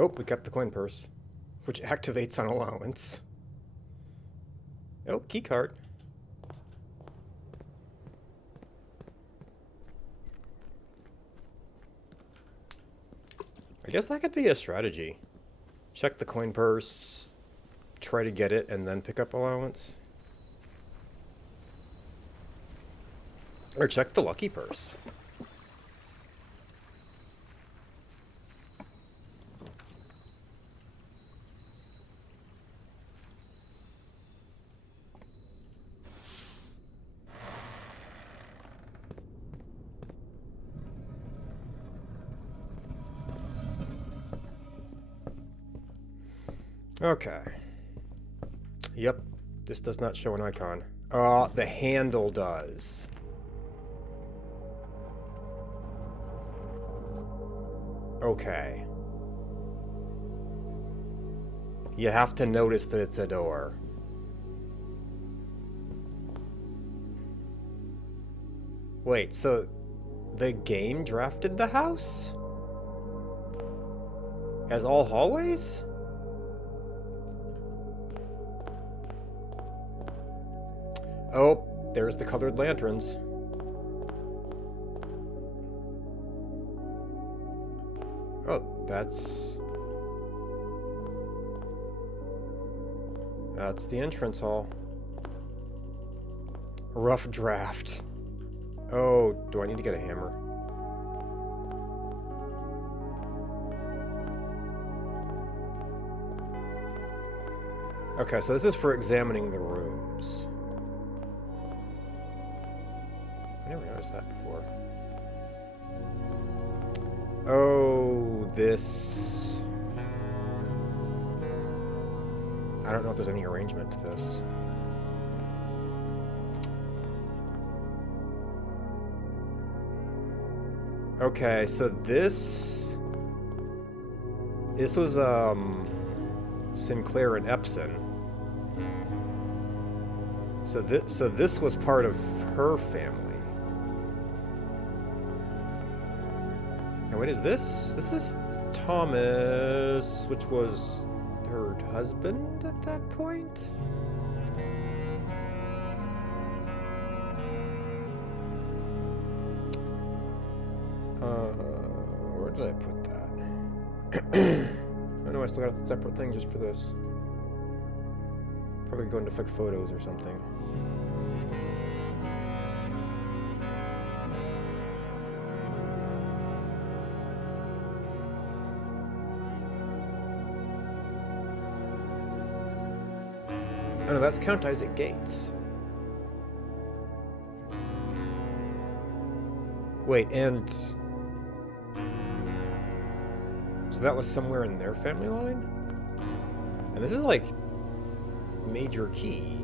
Oh, we kept the coin purse, which activates on allowance. Oh, key card. I guess that could be a strategy. Check the coin purse, try to get it, and then pick up allowance. Or check the lucky purse. Okay. Yep, this does not show an icon. The handle does. Okay. You have to notice that it's a door. Wait, so the game drafted the house? As all hallways? Oh, there's the colored lanterns. Oh, that's the entrance hall. Rough draft. Oh, do I need to get a hammer? Okay, so this is for examining the rooms. I never noticed that before. Oh, this... I don't know if there's any arrangement to this. Okay, so this was Sinclair and Epson. So this was part of her family. And what is this? This is Thomas, which was her husband at that point? Where did I put that? I know I still got a separate thing just for this. Probably go into Fic Photos or something. Oh no, that's Count Isaac Gates. Wait, and... So that was somewhere in their family line? And this is like... Major Key.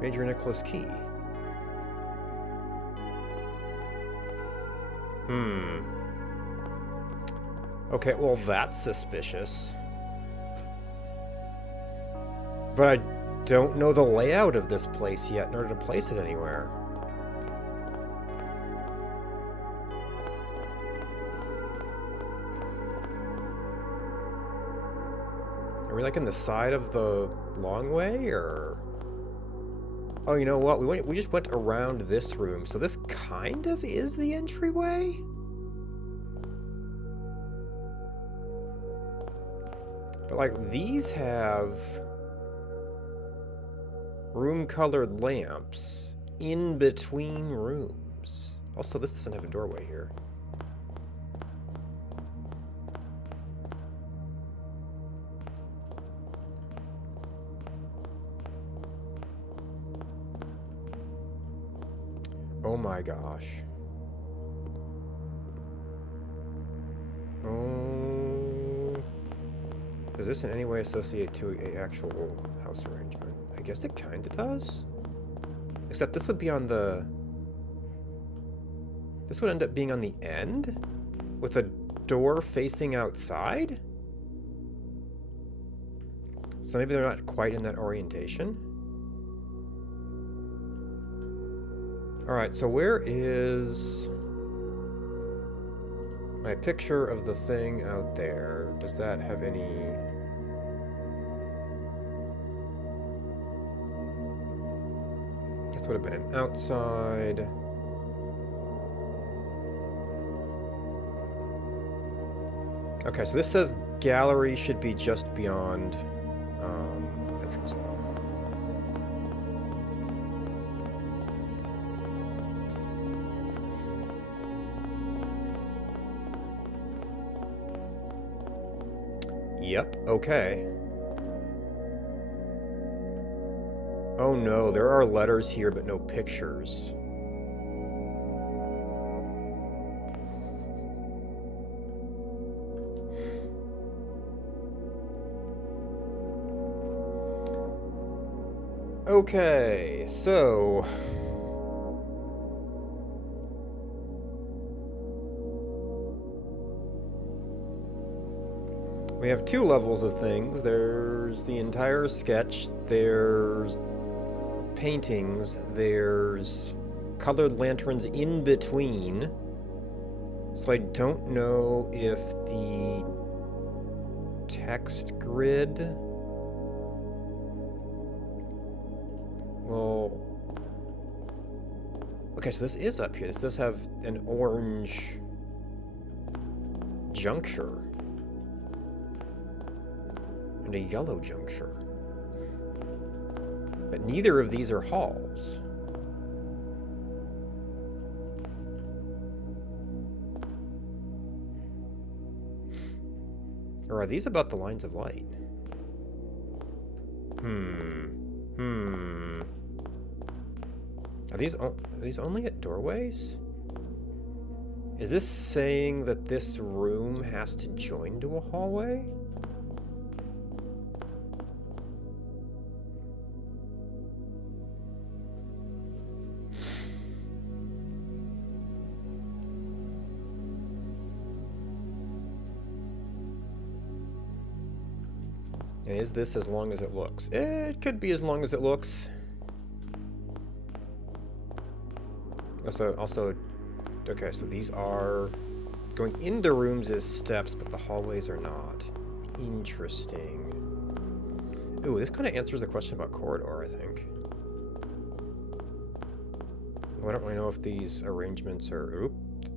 Major Nicholas Key. Okay, well that's suspicious. But I don't know the layout of this place yet in order to place it anywhere. Are we like in the side of the long way, or... Oh, you know what? We just went around this room, so this kind of is the entryway? But, like, these have room-colored lamps in between rooms. Also, this doesn't have a doorway here. Oh my gosh. Oh. Does this in any way associate to an actual house arrangement? I guess it kinda does. Except this would be on the... This would end up being on the end? With a door facing outside? So maybe they're not quite in that orientation? Alright, so where is... My picture of the thing out there, does that have any... This would have been an outside. Okay, so this says gallery should be just beyond entrance hall. Yep, okay. Oh no, there are letters here but no pictures. Okay, so... we have two levels of things. There's the entire sketch, there's paintings, there's colored lanterns in between. So I don't know if the text grid... well... okay, so this is up here. This does have an orange juncture. And a yellow juncture. But neither of these are halls. Or are these about the lines of light? Are these only at doorways? Is this saying that this room has to join to a hallway? And is this as long as it looks? It could be as long as it looks. Also, okay, so these are going into rooms as steps, but the hallways are not. Interesting. Ooh, this kind of answers the question about corridor, I think. Well, I don't really know if these arrangements are... oop.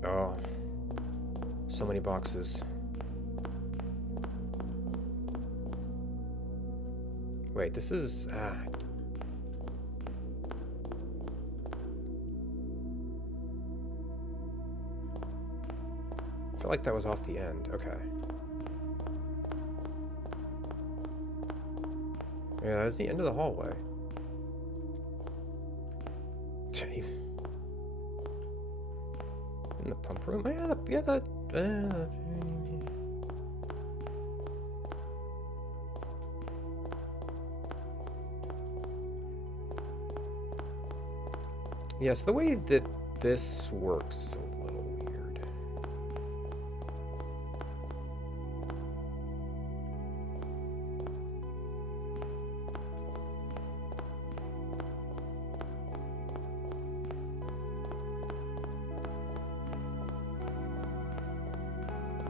Oh. So many boxes. Wait, this is... I feel like that was off the end. Okay. Yeah, that was the end of the hallway. In the pump room? Yes, the way that this works is a little weird.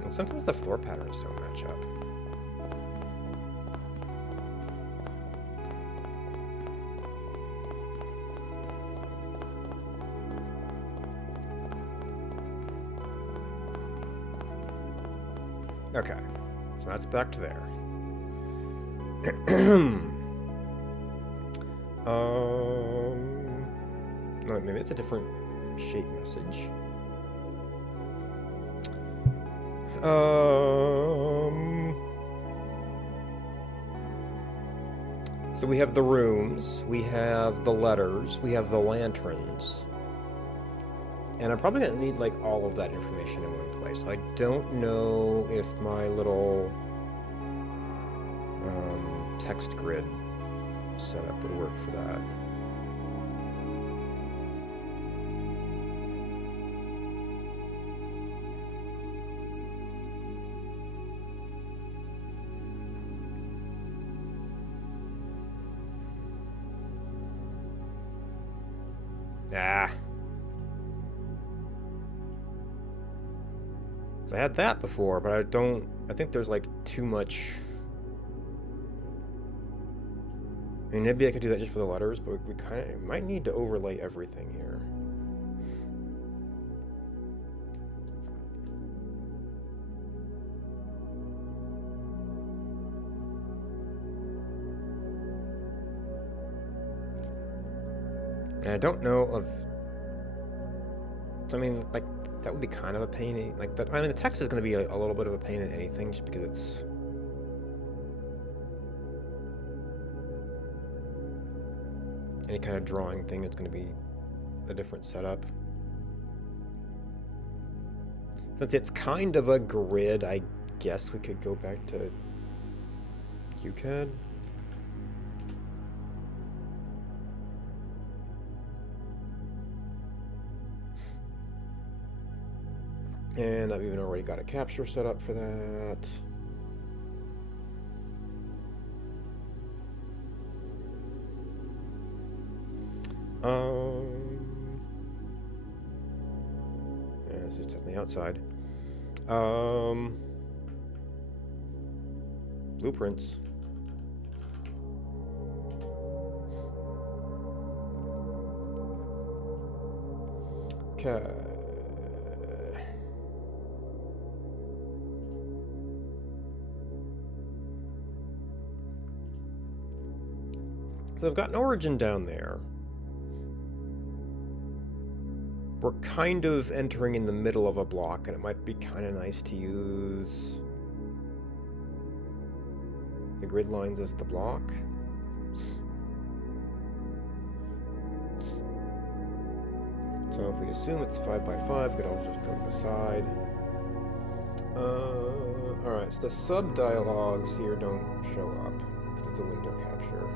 And sometimes the floor patterns don't match up. Okay, so that's back to there. No, maybe it's a different shape message. So we have the rooms, we have the letters, we have the lanterns. And I'm probably going to need, like, all of that information in one place. I don't know if my little text grid setup would work for that. Ah. I had that before, but I think there's like too much. I mean, maybe I could do that just for the letters, but we kind of might need to overlay everything here. And I don't know of. I mean, like, that would be kind of a pain. Like, that. I mean, the text is going to be a little bit of a pain in anything, just because it's. Any kind of drawing thing, it's going to be a different setup. Since it's kind of a grid, I guess we could go back to QCAD. And I've even already got a capture set up for that. Yeah, this is definitely outside. Blueprints. Okay. So I've got an origin down there. We're kind of entering in the middle of a block, and it might be kind of nice to use the grid lines as the block. So if we assume it's 5 by 5, we could also just go to the side. Alright, so the sub-dialogues here don't show up, because it's a window capture.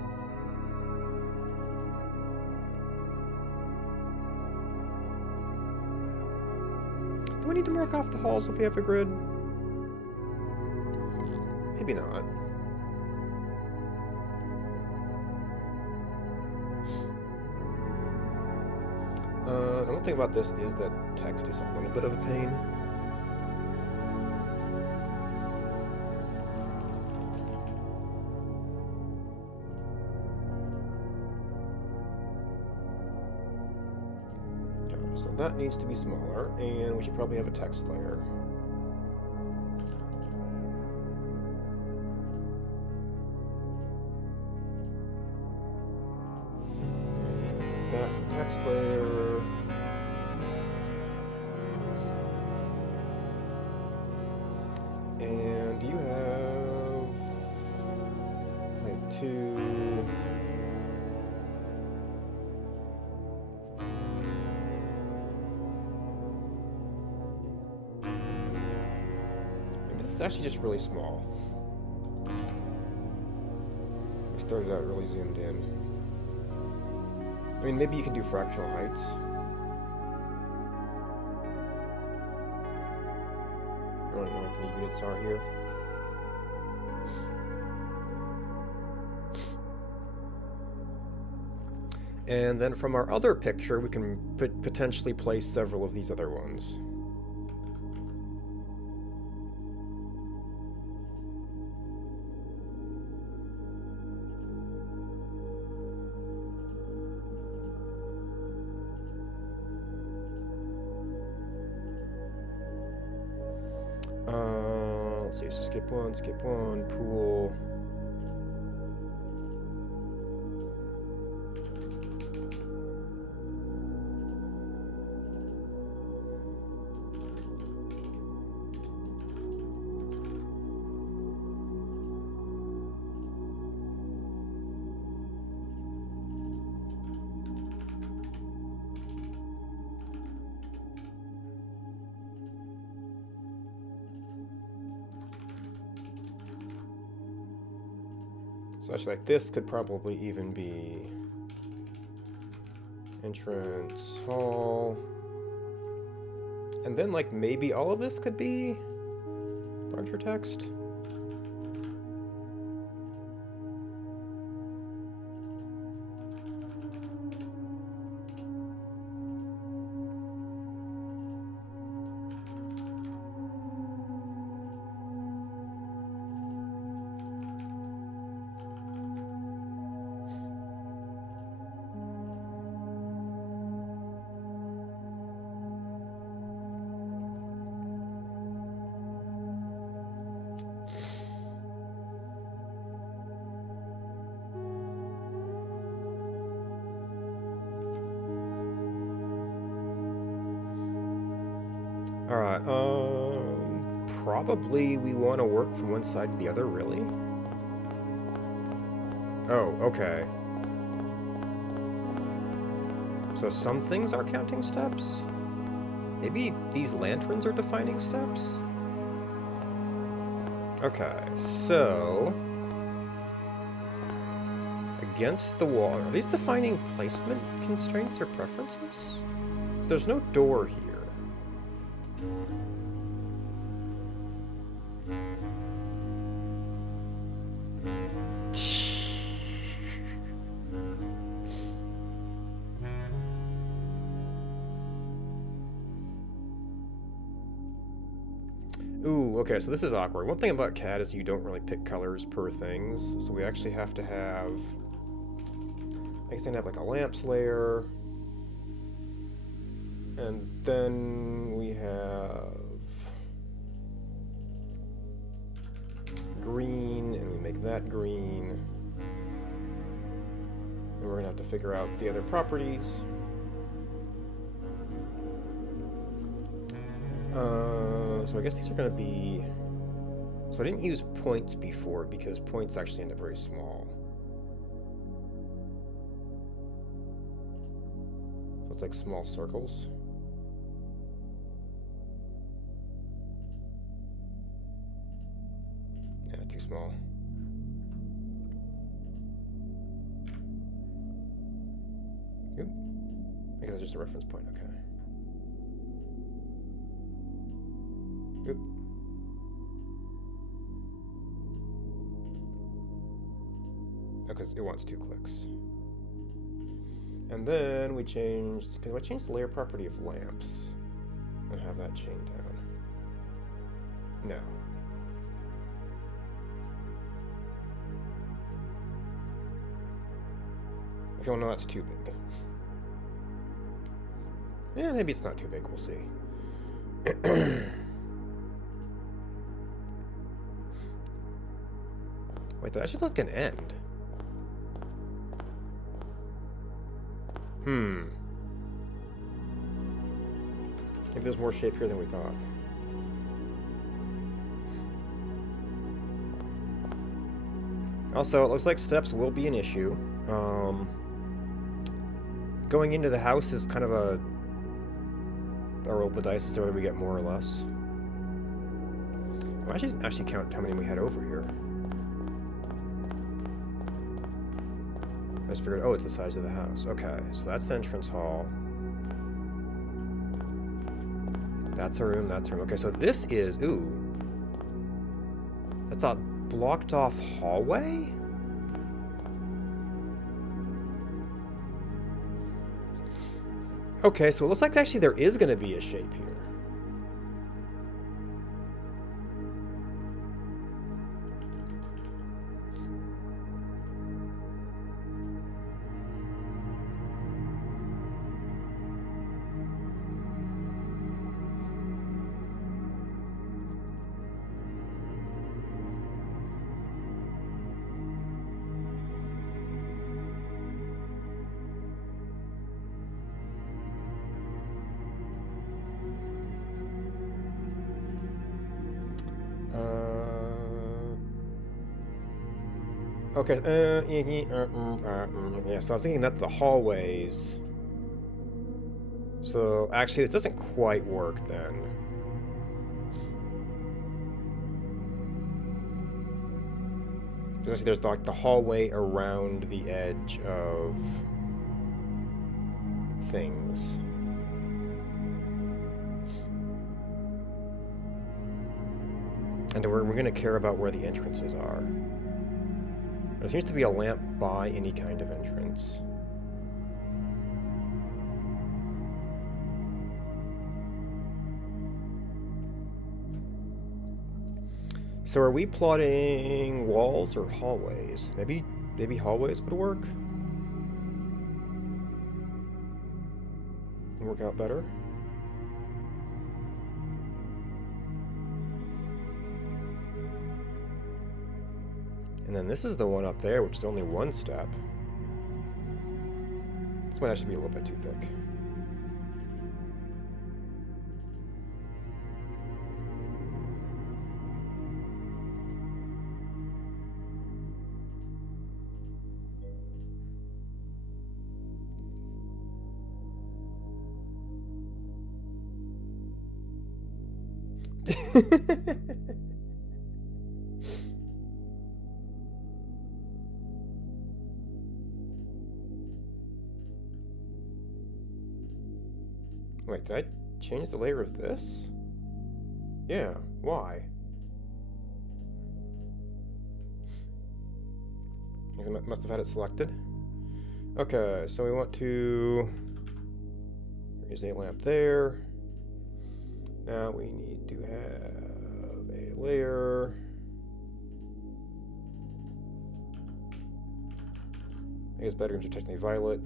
Do we need to mark off the halls if we have a grid? Maybe not. The one thing about this is that text is a little bit of a pain. So that needs to be smaller, and we should probably have a text layer. That text layer. And you have height 2. Maybe this is actually just really small. We started out really zoomed in. I mean, maybe you can do fractional heights. I don't know what the units are here. And then from our other picture, we can potentially place several of these other ones. Let's see, so skip one, pool. So actually, like, this could probably even be entrance hall. And then, like, maybe all of this could be larger text. Alright, probably we want to work from one side to the other, really? Oh, okay. So some things are counting steps? Maybe these lanterns are defining steps? Okay, so... Against the wall. Are these defining placement constraints or preferences? So there's no door here. Ooh, okay, so this is awkward. One thing about CAD is you don't really pick colors per things, so we actually have to have... I guess I have like a lamps layer, and then we have green, and we make that green, and we're gonna have to figure out the other properties. So I guess these are gonna be... So I didn't use points before because points actually end up very small. So it's like small circles. Yeah, too small. Oop. I guess it's just a reference point, okay. Oop. Okay, it wants 2 clicks. And then we changed... Can I change the layer property of lamps? And have that chain down? No. I feel no, that's too big. Yeah, maybe it's not too big, we'll see. Wait, that should look an end. Maybe there's more shape here than we thought. Also, it looks like steps will be an issue. Going into the house is kind of a roll of the dice as to whether we get more or less. I should actually count how many we had over here. I just figured, oh, it's the size of the house. Okay, so that's the entrance hall. That's a room, that's a room. Okay, so this is, ooh. That's a blocked off hallway? Okay, so it looks like actually there is going to be a shape here. Okay, yeah, so I was thinking that's the hallways. So, actually, it doesn't quite work then. There's like the hallway around the edge of things. And we're going to care about where the entrances are. There seems to be a lamp by any kind of entrance. So are we plotting walls or hallways? Maybe hallways would work? Work out better? And then this is the one up there, which is only 1 step. This might actually be a little bit too thick. Wait, did I change the layer of this? Yeah, why? I must have had it selected. Okay, so we want to raise a lamp there. Now we need to have a layer. I guess bedrooms are technically violet.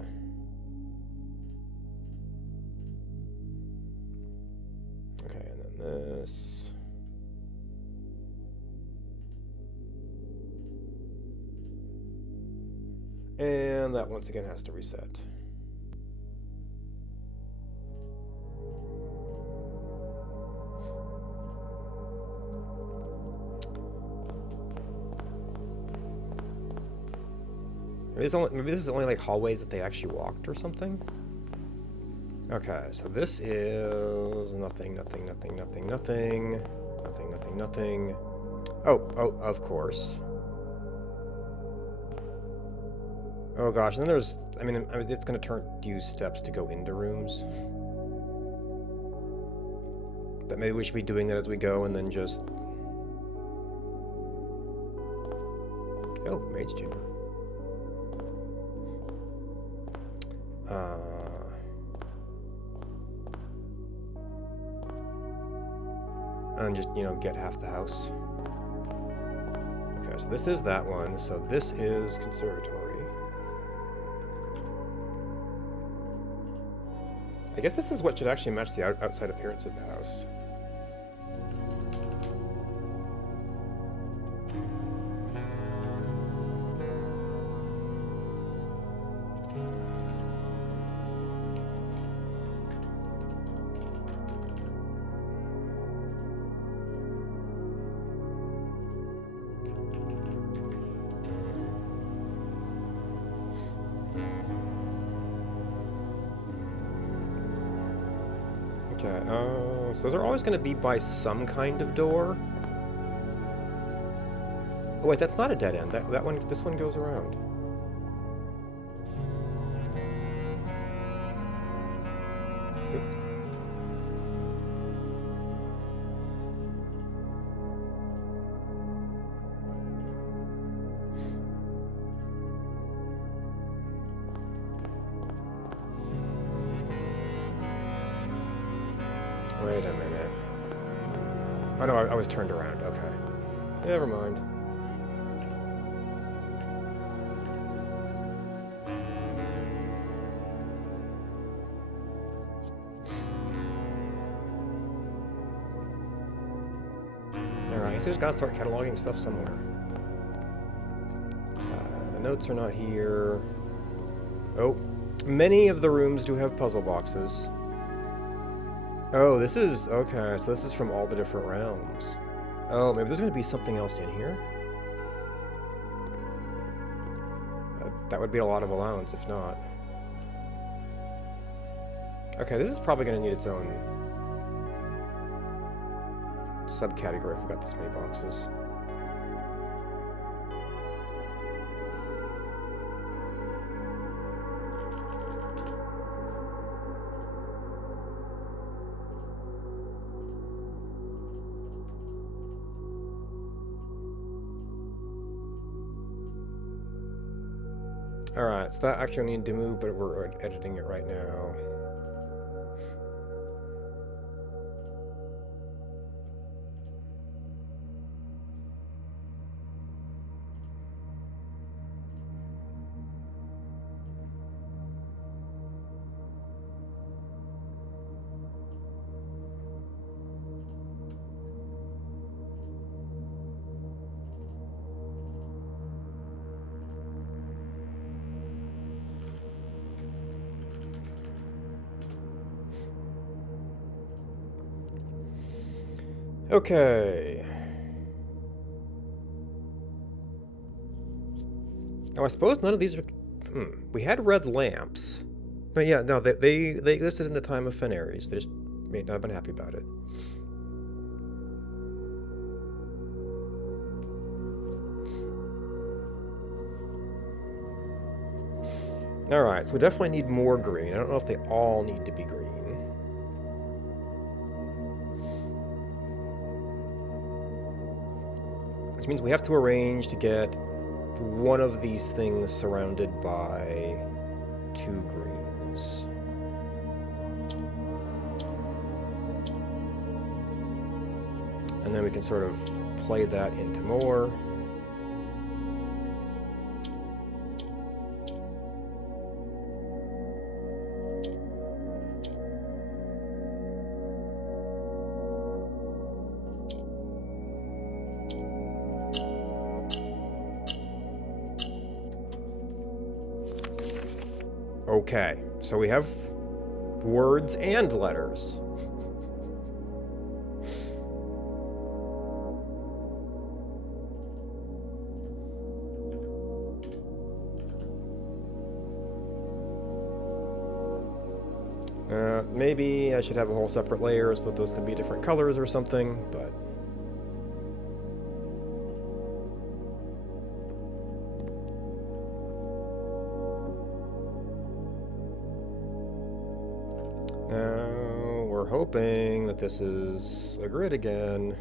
Okay, and then this. And that once again has to reset. Maybe this is only like hallways that they actually walked or something. Okay, so this is nothing, nothing, nothing, nothing, nothing, nothing, nothing, nothing. Oh, of course. Oh gosh, and then there's, I mean, it's going to use steps to go into rooms. But maybe we should be doing that as we go and then just... Oh, Maid's Chamber. And just, you know, get half the house. Okay, so this is that one. So this is conservatory. I guess this is what should actually match the outside appearance of the house. Okay, so those are always going to be by some kind of door. Oh wait, that's not a dead end. That one, this one goes around. Oop. Wait a minute. Oh no, I was turned around. Okay. Never mind. Alright, so just gotta start cataloging stuff somewhere. The notes are not here. Oh, many of the rooms do have puzzle boxes. Oh, this is... Okay, so this is from all the different realms. Oh, maybe there's going to be something else in here? That would be a lot of allowance, if not. Okay, this is probably going to need its own subcategory if we've got this many boxes. Alright, so that actually needed to move, but we're editing it right now. Okay. Now I suppose none of these are... We had red lamps. But yeah, no, they existed in the time of Fenris. They just may not have been happy about it. Alright, so we definitely need more green. I don't know if they all need to be green. Which means we have to arrange to get one of these things surrounded by 2 greens. And then we can sort of play that into more. Okay, so we have words and letters. Maybe I should have a whole separate layer so that those can be different colors or something, but... Now, we're hoping that this is a grid again.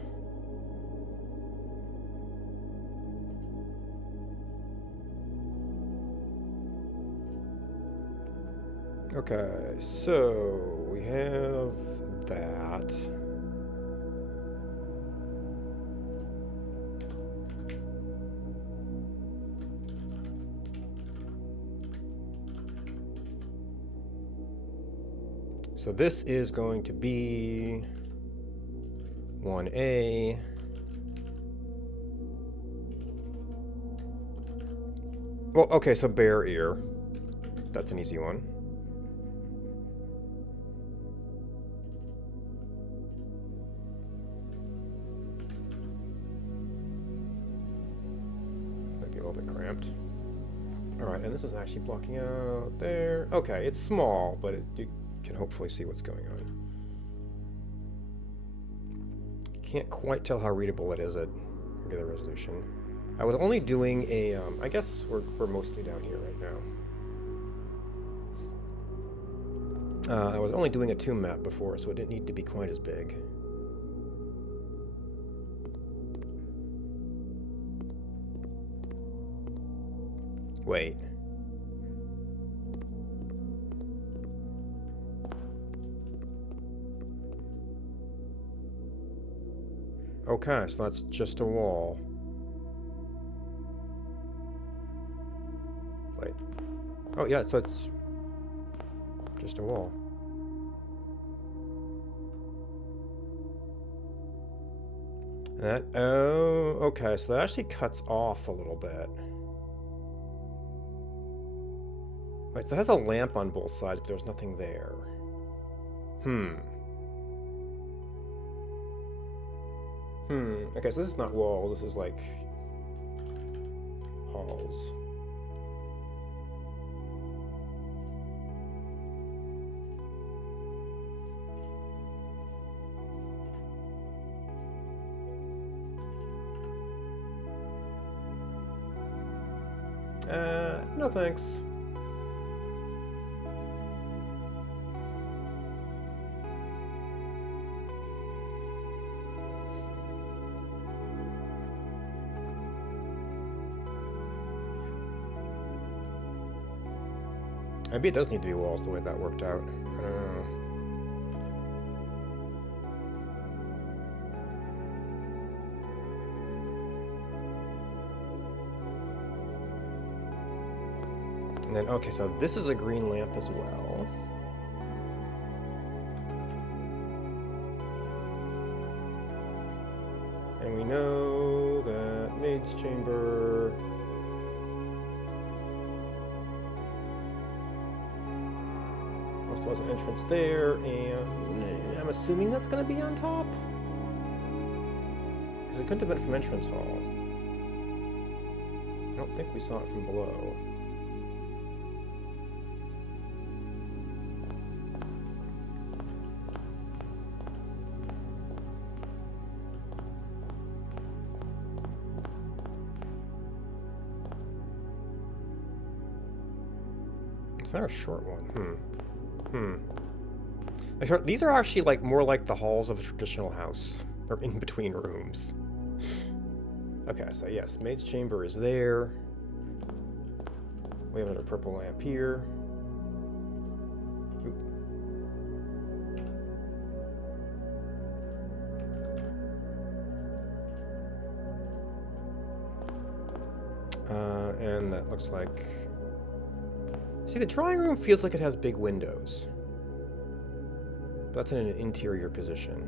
Okay, so we have that. So this is going to be 1A. Well, okay, so bear ear. That's an easy one. Might be a little bit cramped. Alright, and this is actually blocking out there. Okay, it's small, but you can hopefully see what's going on. Can't quite tell how readable it is at regular resolution. I was only doing a, I guess we're mostly down here right now. I was only doing a tomb map before, so it didn't need to be quite as big. Wait. Okay, so that's just a wall. Wait. Oh, yeah, so it's just a wall. That, oh, okay, so that actually cuts off a little bit. Wait, so it has a lamp on both sides, but there's nothing there. Okay, so this is not walls, this is like halls. No thanks. Maybe it does need to be walls the way that worked out. I don't know. And then, okay, so this is a green lamp as well. And we know that Maid's Chamber... was an entrance there, and I'm assuming that's going to be on top? Because it couldn't have been from entrance hall. I don't think we saw it from below. It's not a short one. These are actually like more like the halls of a traditional house. Or in between rooms. Okay, so yes, maid's chamber is there. We have another purple lamp here. And that looks like... See, the drawing room feels like it has big windows. That's in an interior position.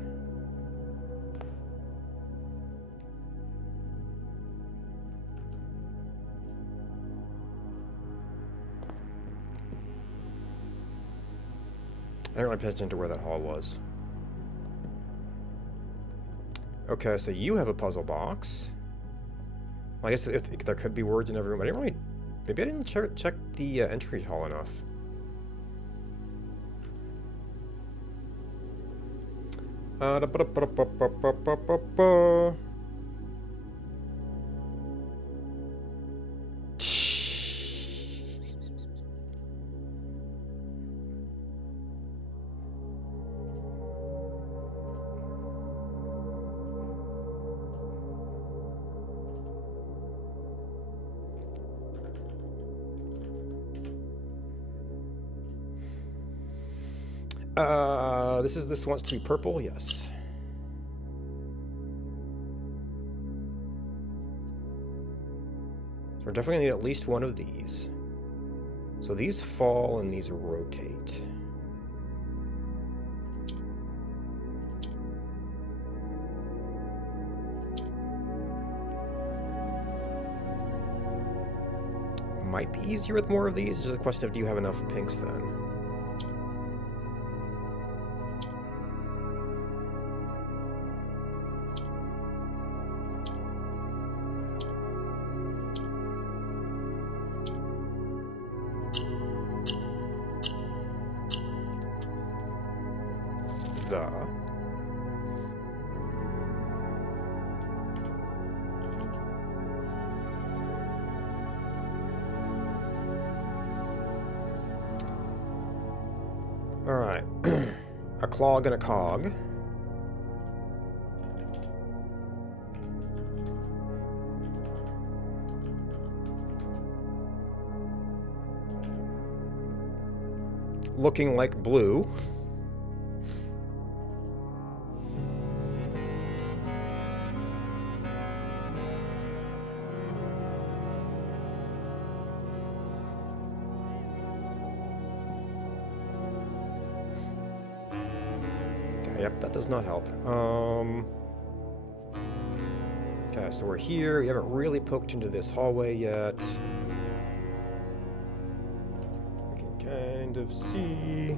I didn't really pay attention to where that hall was. Okay, so you have a puzzle box. Well, I guess if there could be words in every room. I didn't really... Maybe I didn't check the entry hall enough. This wants to be purple, yes. So we're definitely gonna need at least one of these. So these fall and these rotate. Might be easier with more of these. It's just a question of do you have enough pinks then? Alright. A clog and a cog. Looking like blue. Yep, that does not help. Okay, so we're here. We haven't really poked into this hallway yet. We can kind of see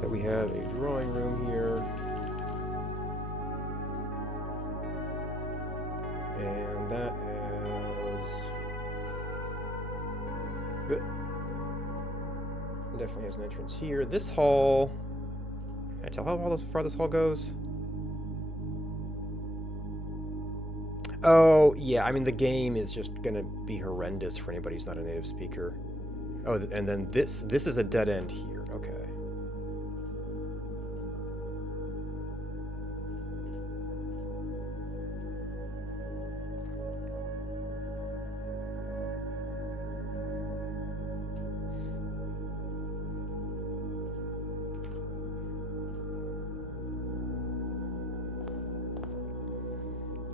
that we have a drawing room here. And that has... Good. Definitely has an entrance here. This hall... Can I tell how far this hall goes? Oh, yeah, I mean, the game is just gonna be horrendous for anybody who's not a native speaker. Oh, and then this is a dead end here. Okay.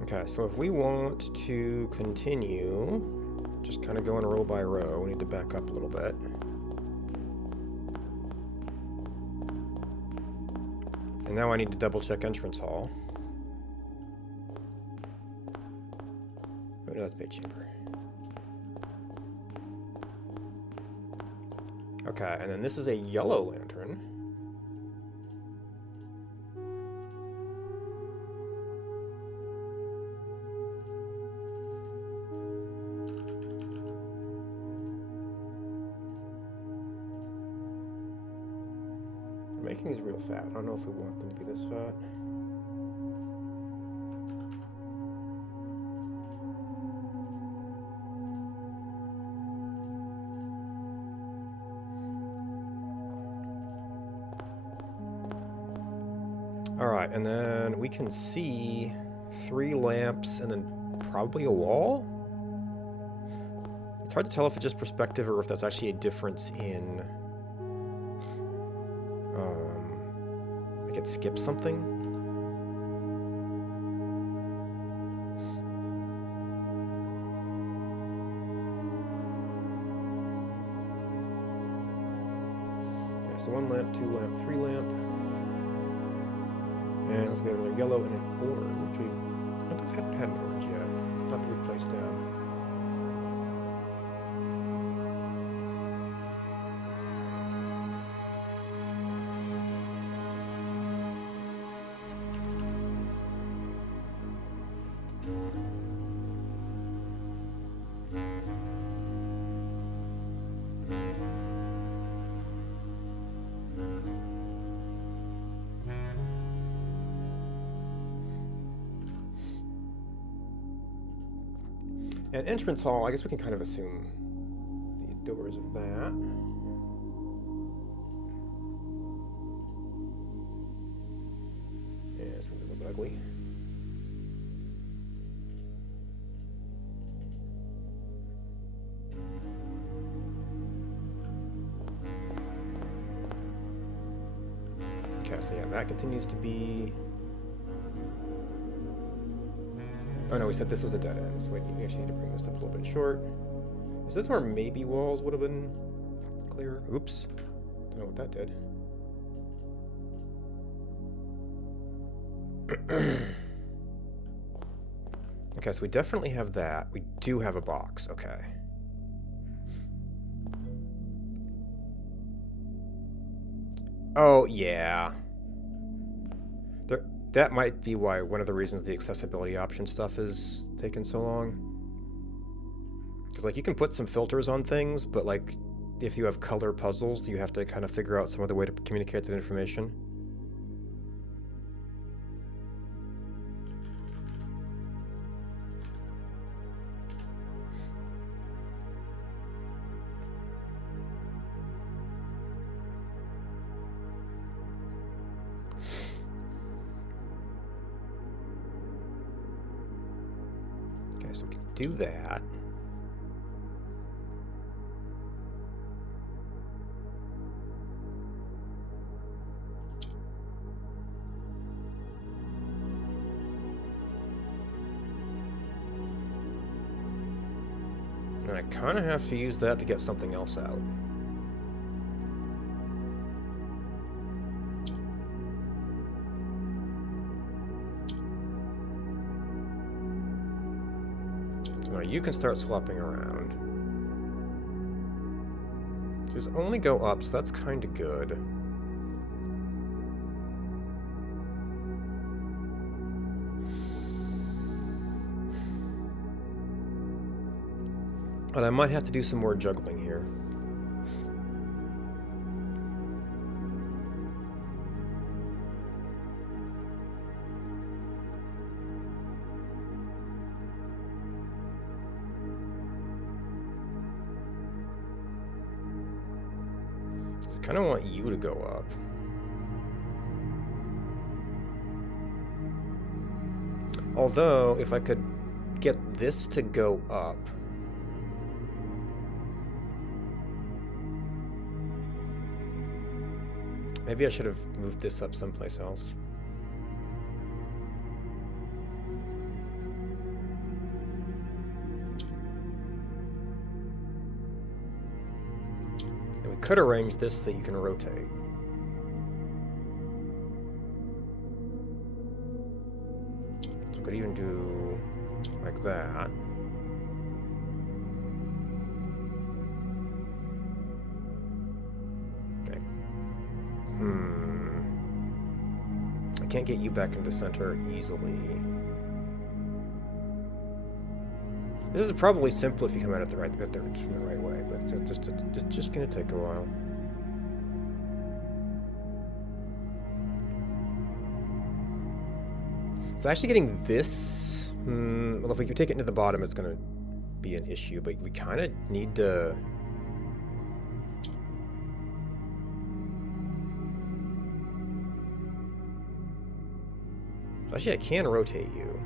Okay, so if we want to continue, just kind of going row by row, we need to back up a little bit. And now I need to double check entrance hall. Oh, no, that's maid chamber. Okay, and then this is a yellow lantern. Making these real fat. I don't know if we want them to be this fat. Alright, and then we can see 3 lamps and then probably a wall? It's hard to tell if it's just perspective or if that's actually a difference in... like it skips something? Okay, so 1 lamp, 2 lamp, 3 lamp. And let's get another yellow and an orange. I don't think we've had an orange yet. Not that we've placed down. And entrance hall, I guess we can kind of assume the doors of that. Yeah, it's a little bit ugly. Okay, so yeah, that continues to be... Oh no, we said this was a dead end, so we actually need to bring this up a little bit short. Is this where maybe walls would have been clear? Oops. Don't know what that did. Okay, so we definitely have that. We do have a box, okay. Oh, yeah. That might be why one of the reasons the accessibility option stuff is taking so long. Because, like, you can put some filters on things, but, like, if you have color puzzles, you have to kind of figure out some other way to communicate that information. Okay, so we can do that. And I kind of have to use that to get something else out. So now you can start swapping around. These only go up, so that's kind of good. But I might have to do some more juggling here. I kind of want you to go up. Although, if I could get this to go up... Maybe I should have moved this up someplace else. And we could arrange this so that you can rotate. So we could even do like that. I can't get you back into the center easily. This is probably simple if you come at it the right way, but it's just gonna take a while. So actually getting this, well, if we could take it into the bottom, it's gonna be an issue, but we kind of need to. Actually, I can rotate you.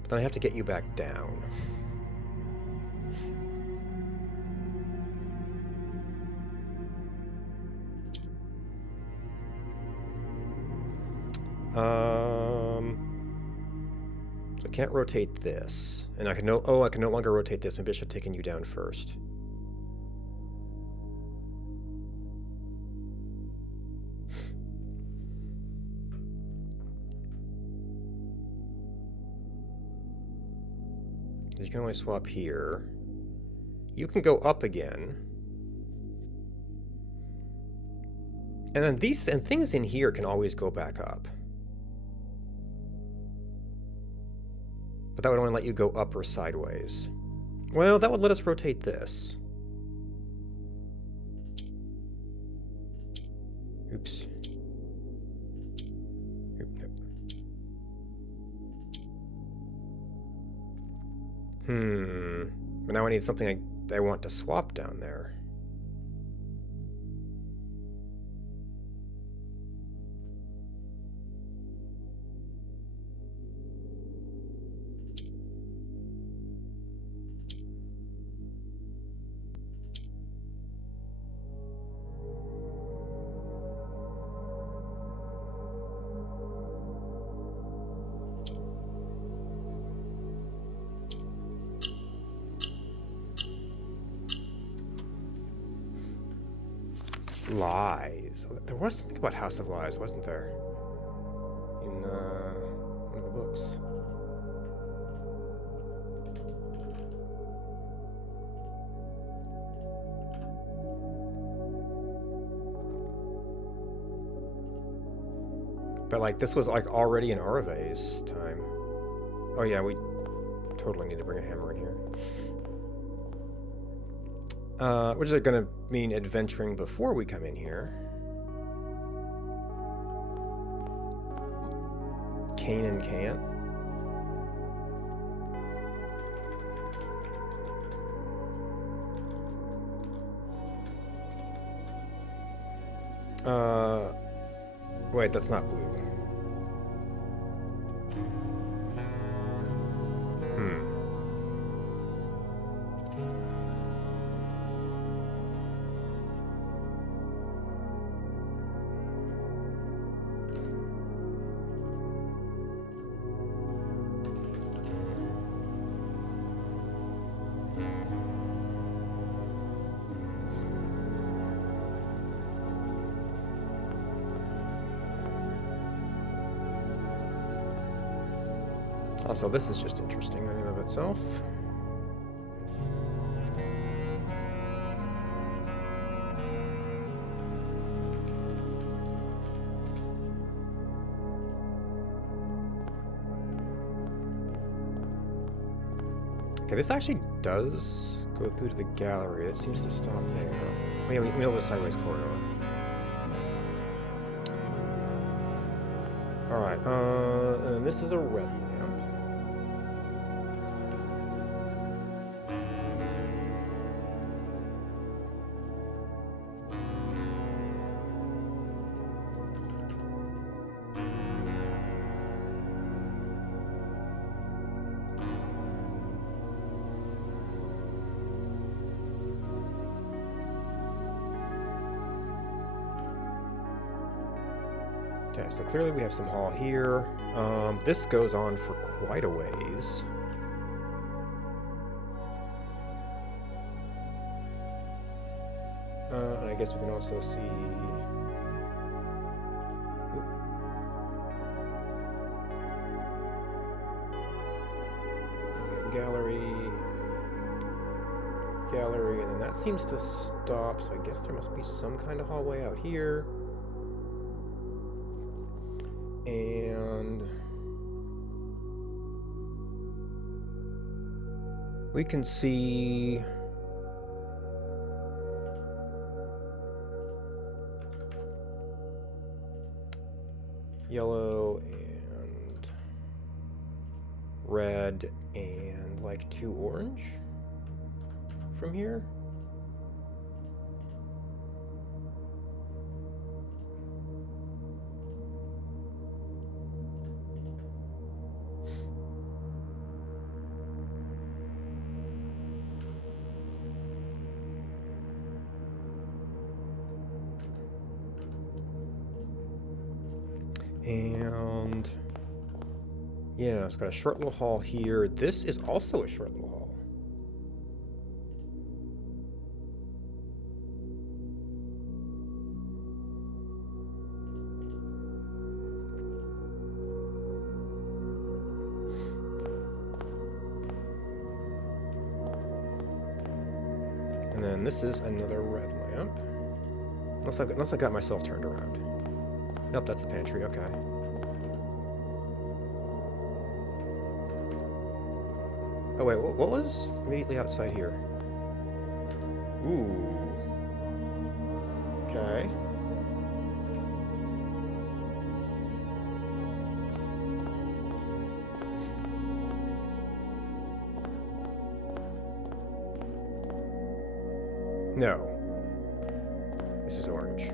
But then I have to get you back down. So I can't rotate this. And I can no longer rotate this. Maybe I should have taken you down first. You can only swap here. You can go up again. And then things in here can always go back up. But that would only let you go up or sideways. Well, that would let us rotate this. Oops. Oop, nope. But now I need something I want to swap down there. Lies. There was something about House of Lies, wasn't there? In one of the books. But like this was like already in Arave's time. Oh yeah, we totally need to bring a hammer in here. Which is going to mean adventuring before we come in here. Kanan can't. Wait, that's not blue. Also, this is just interesting in and of itself. Okay, this actually does go through to the gallery. It seems to stop there. Oh yeah, we know the sideways corridor. Alright, and this is a red lamp. Okay, so clearly we have some hall here. This goes on for quite a ways. And I guess we can also see... gallery, and then that seems to stop, so I guess there must be some kind of hallway out here. And we can see yellow and red and like 2 orange from here. And yeah, it's got a short little hall here. This is also a short little hall. And then this is another red lamp. Unless I got myself turned around. Nope, that's the pantry, okay. Oh wait, what was immediately outside here? Ooh. Okay. No. This is orange.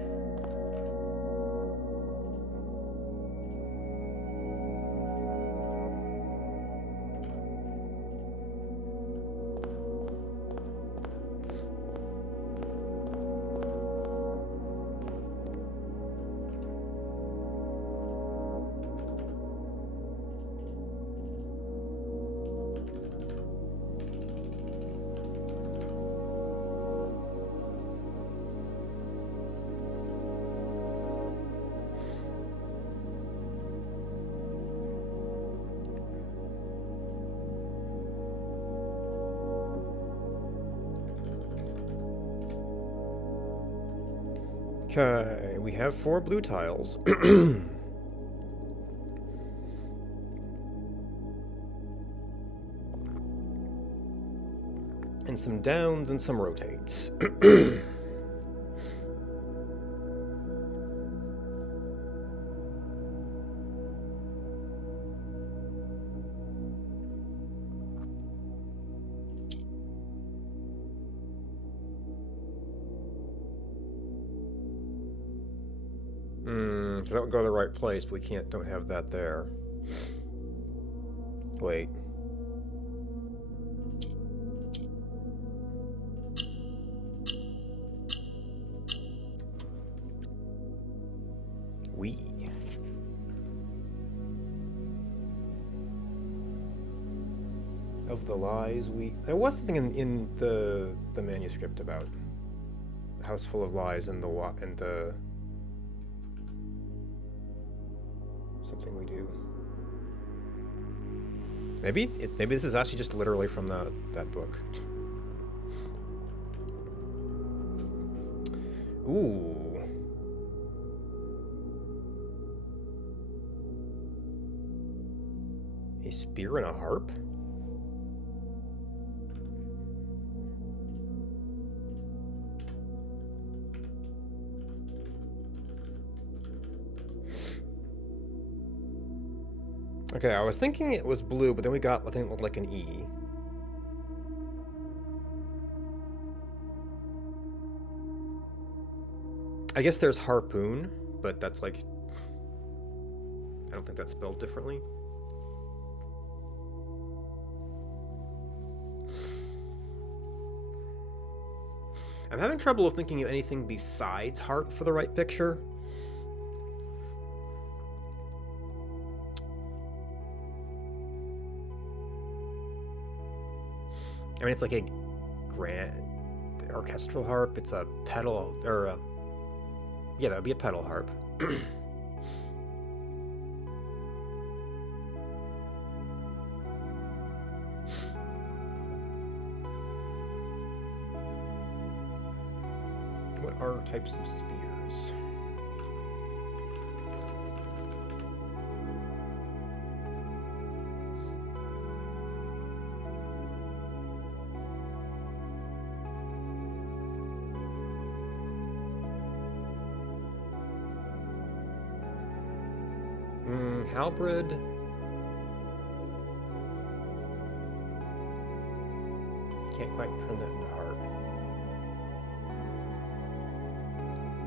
Okay, we have 4 blue tiles. And some downs and some rotates. So that would go to the right place, but we don't have that there. Wait. Of the lies we... There was something in the manuscript about a house full of lies and the something we do. Maybe this is actually just literally from that book. Ooh. A spear and a harp? Okay, I was thinking it was blue, but then we got, I think it looked like an E. I guess there's harpoon, but that's like... I don't think that's spelled differently. I'm having trouble with thinking of anything besides harp for the right picture. I mean, it's like a grand orchestral harp. It's a pedal, or a... Yeah, that would be a pedal harp. What are types of spears? Halberd. Can't quite turn that into harp.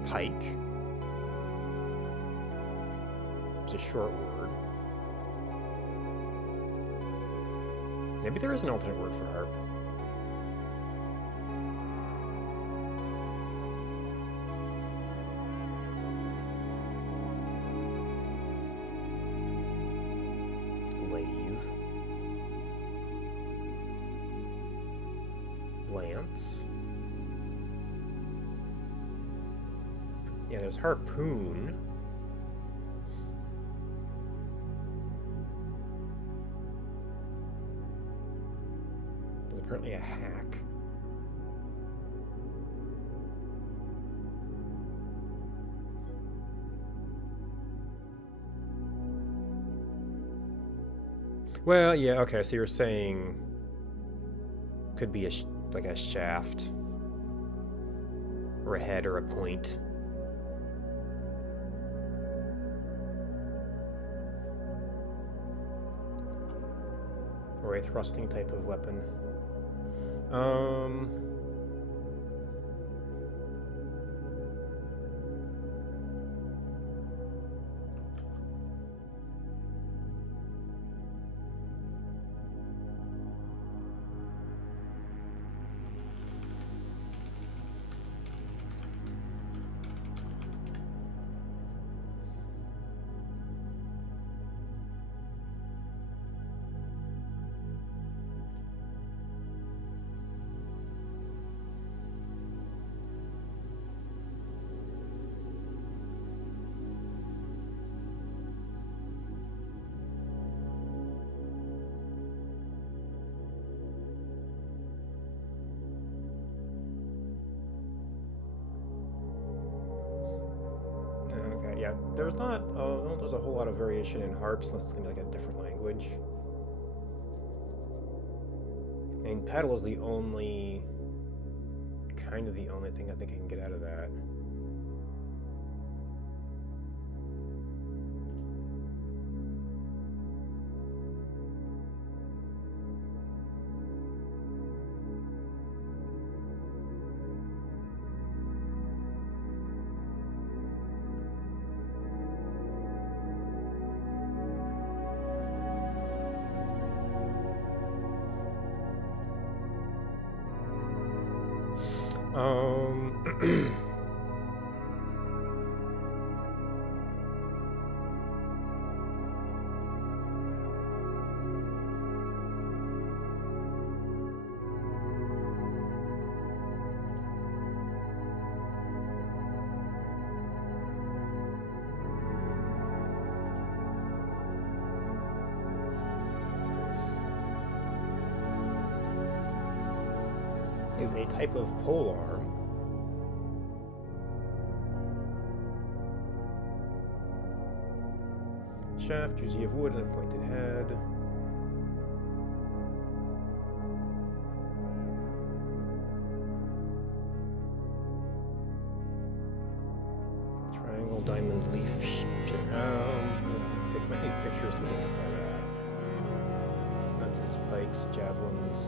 Pike. It's a short word. Maybe there is an alternate word for harp. lance. Yeah, there's harpoon. There's apparently a hack. Well, yeah, okay, so you're saying could be like a shaft or a head or a point. Or a thrusting type of weapon. Yeah, there's not, there's a whole lot of variation in harps, unless it's going to be like a different language. I mean, paddle is the only, kind of the only thing I think I can get out of that. Is a type of polearm. Shaft, usually of wood and a pointed head. Triangle, diamond, leaf. Might need pictures to identify that. Lances, pikes, javelins.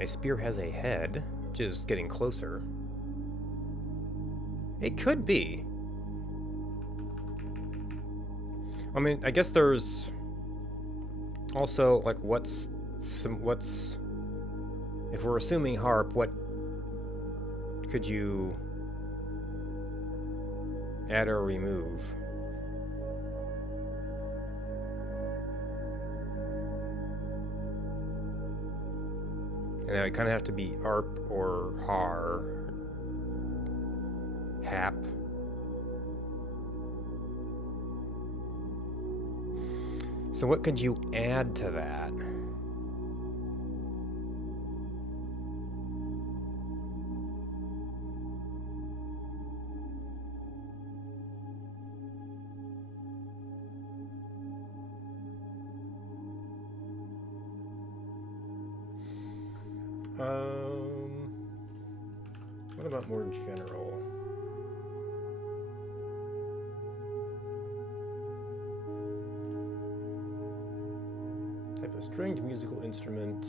A spear has a head, which is getting closer. It could be. I mean, I guess there's also like what's if we're assuming harp, what could you add or remove? And then it kind of have to be ARP or HAR. HAP. So what could you add to that? What about more general? A stringed musical instrument.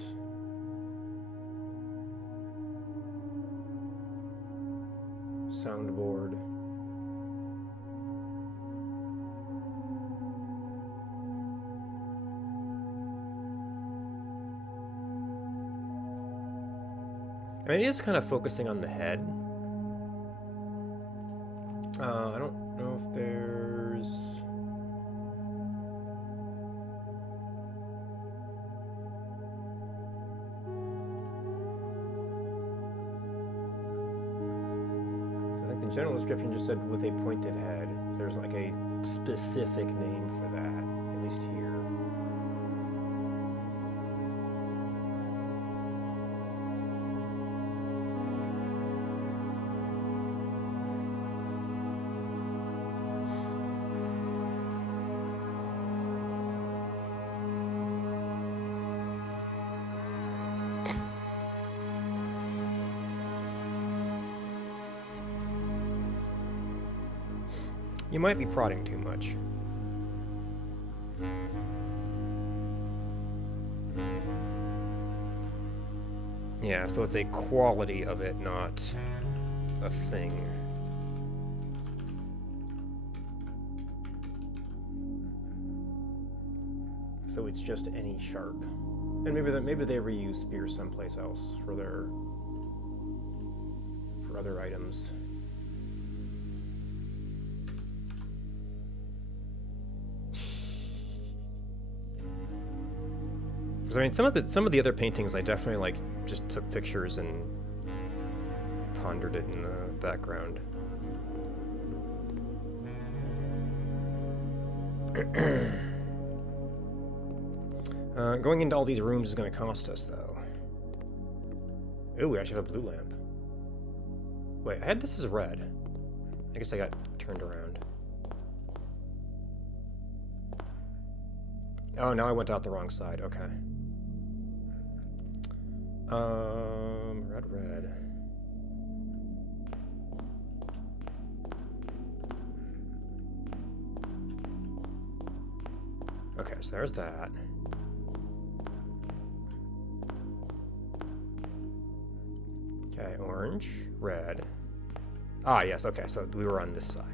Soundboard. I mean, it is kind of focusing on the head. I don't know if there's... I think the general description just said with a pointed head. There's like a specific name for that, at least here. You might be prodding too much. Yeah, so it's a quality of it, not a thing. So it's just any sharp. And maybe they reuse spear someplace else for other items. Because I mean, some of the other paintings, I definitely like just took pictures and pondered it in the background. Going into all these rooms is going to cost us, though. Ooh, we actually have a blue lamp. Wait, I had this as red. I guess I got turned around. Oh, now I went out the wrong side. Okay. Red. Okay, so there's that. Okay, orange, red. Ah, yes, okay, so we were on this side.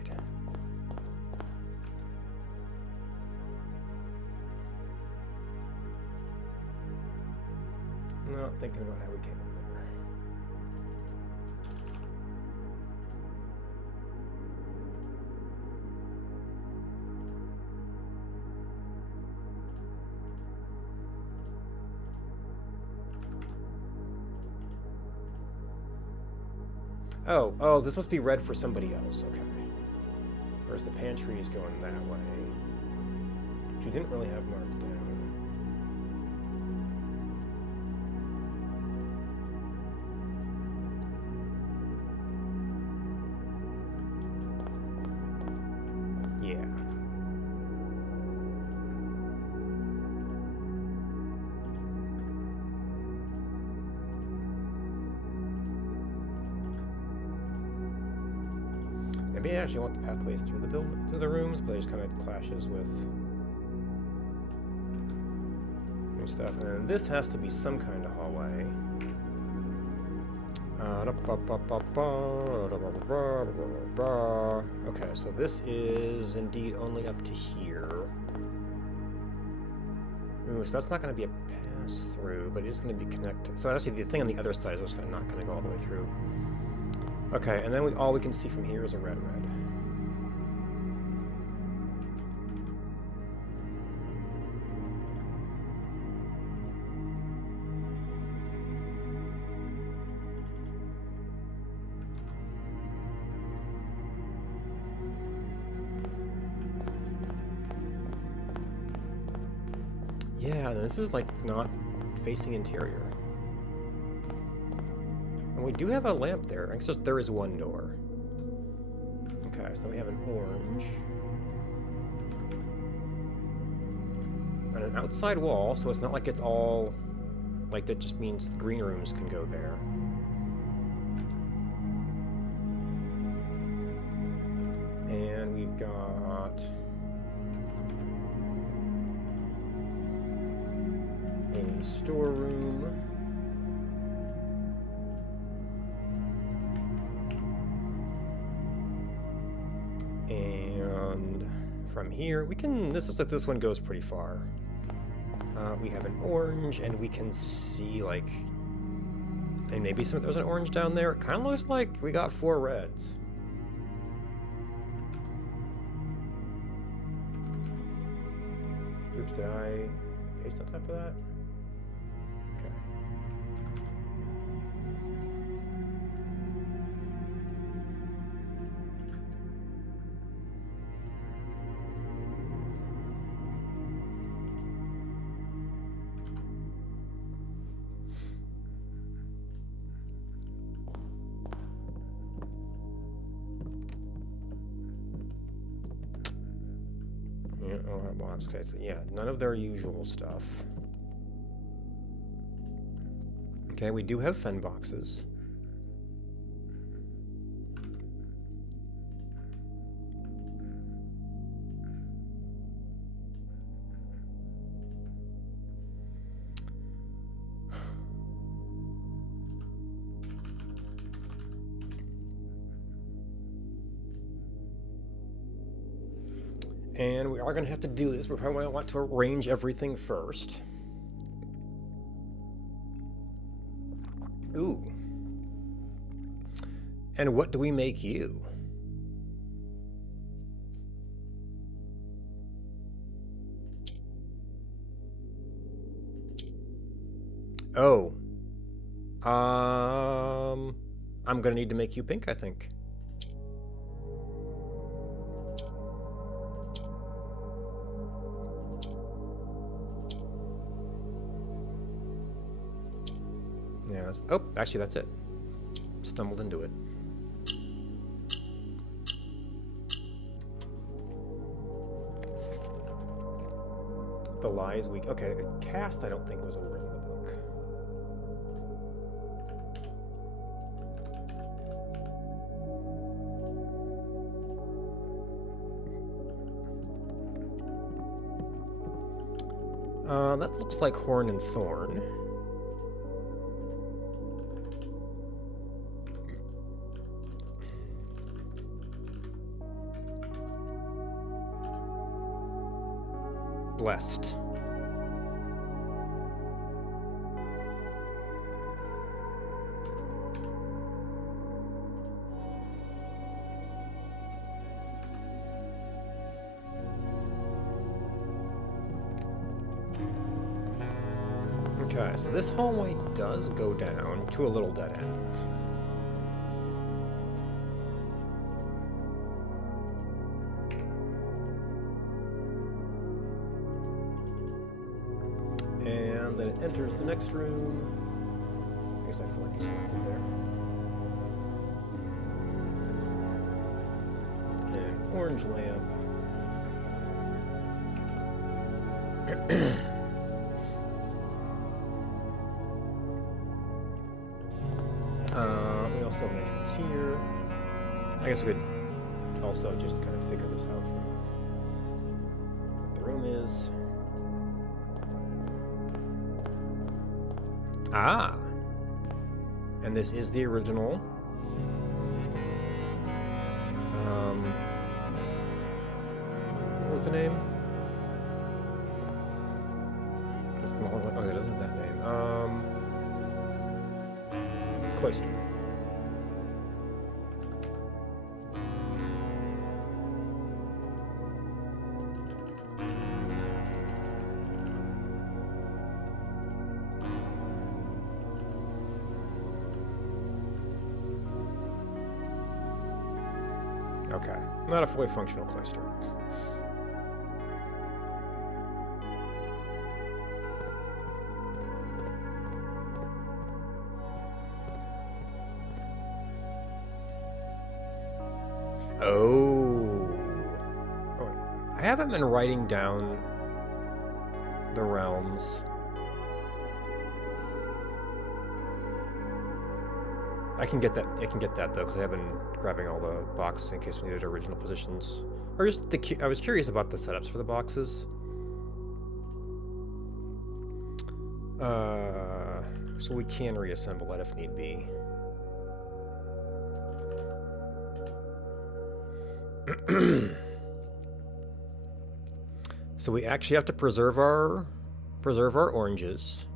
Not thinking about how we came in there. Oh, this must be red for somebody else, okay. Whereas the pantry is going that way. Which we didn't really have marked down. Yeah. Maybe I actually want the pathways through the rooms, but it just kind of clashes with new stuff. And then this has to be some kind of hallway. Okay, so this is indeed only up to here. Ooh, so that's not going to be a pass-through, but it is going to be connected. So actually, the thing on the other side is also not going to go all the way through. Okay, and then all we can see from here is a red. Yeah, this is like not facing interior. And we do have a lamp there. I guess there is one door. Okay, so we have an orange. And an outside wall, so it's not like it's all... Like, that just means the green rooms can go there. And we've got... storeroom. And from here, we can, this is like, this one goes pretty far. We have an orange, and we can see, like, and maybe there's an orange down there. It kind of looks like we got 4 reds. Oops, did I paste on top of that? Okay. Yeah, oh, that box. Okay, so yeah, none of their usual stuff. Okay, we do have fen boxes. And we are going to have to do this. We probably want to arrange everything first. Ooh. And what do we make you? Oh. I'm going to need to make you pink, I think. Yeah, oh, actually, that's it. Stumbled into it. The lies weak. Okay, cast I don't think was a word in the book. That looks like Horn and Thorn. Blessed. Okay, so this hallway does go down to a little dead end. And then it enters the next room. I guess I feel like you selected there. And an orange lamp. We also have an entrance here. I guess we could also just kind of figure this out from what the room is. Ah! And this is the original. What was the name? Oh, it doesn't have that name. Cloister. Okay, not a fully functional cloister. Oh. I haven't been writing down the realms. I can get that. I can get that though, because I have been grabbing all the boxes in case we needed original positions, or just the. I was curious about the setups for the boxes. So we can reassemble that if need be. So we actually have to preserve our oranges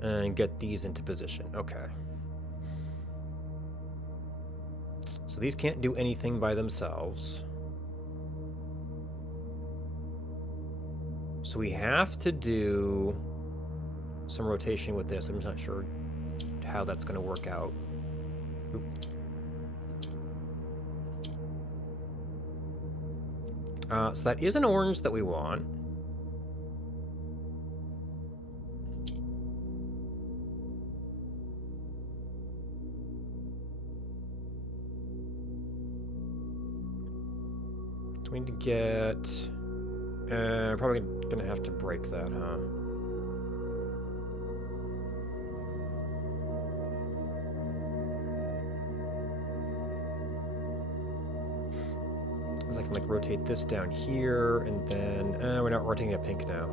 and get these into position. Okay. So these can't do anything by themselves. So we have to do some rotation with this. I'm just not sure how that's going to work out. Oop. So that is an orange that we want. So we need to get... probably going to have to break that, huh? I can like rotate this down here, and then we're not rotating a pink now.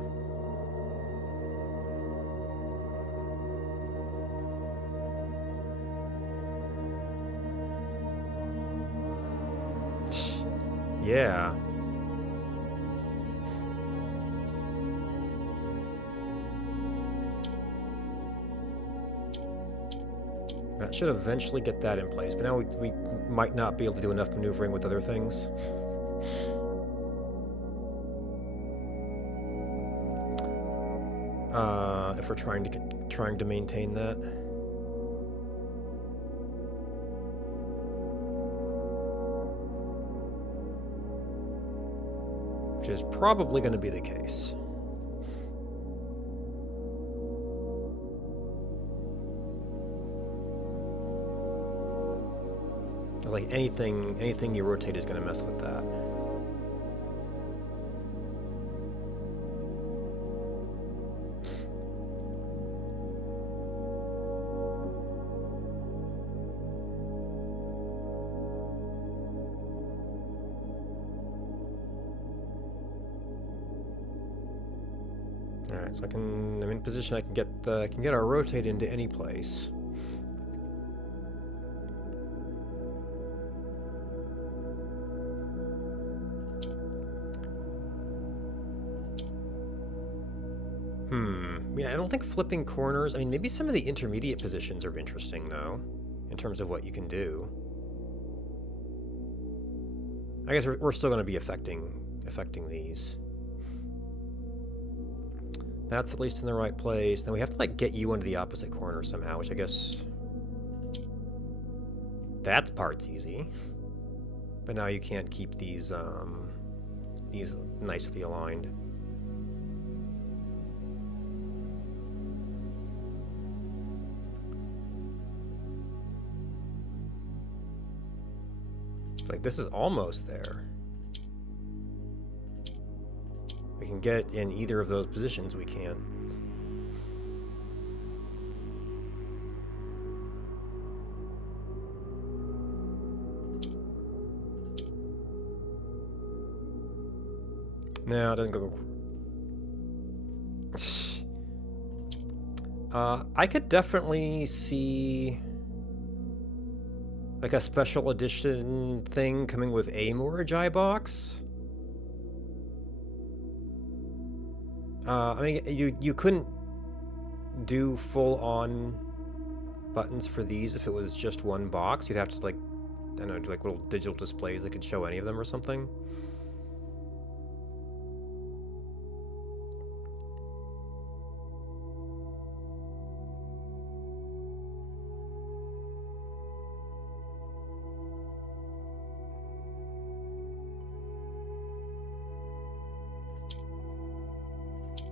Yeah. That should eventually get that in place, but now we might not be able to do enough maneuvering with other things. If we're trying to maintain that. Which is probably going to be the case. Like anything you rotate is going to mess with that. All right, so I'm in position. I can get our rotate into any place. Yeah, I don't think flipping corners... I mean, maybe some of the intermediate positions are interesting, though, in terms of what you can do. I guess we're still going to be affecting these. That's at least in the right place. Then we have to, like, get you into the opposite corner somehow, which I guess... That part's easy. But now you can't keep these nicely aligned. Like, this is almost there. We can get in either of those positions, we can. No, it doesn't go... I could definitely see... like a special edition thing coming with a Morigai box. I mean, you couldn't do full-on buttons for these if it was just one box. You'd have to, like, I don't know, do like little digital displays that could show any of them or something.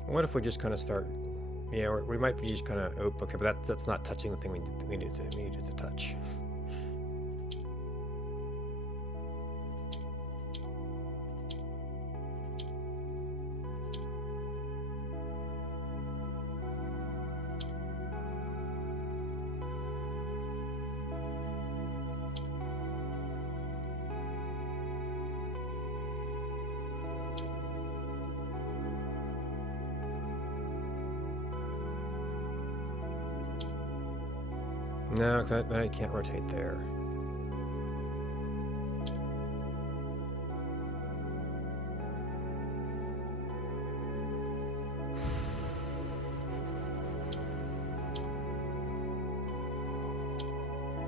What if we just kind of start? Yeah, we might be just kind of okay, but that's not touching the thing we needed to touch. No, then I can't rotate there.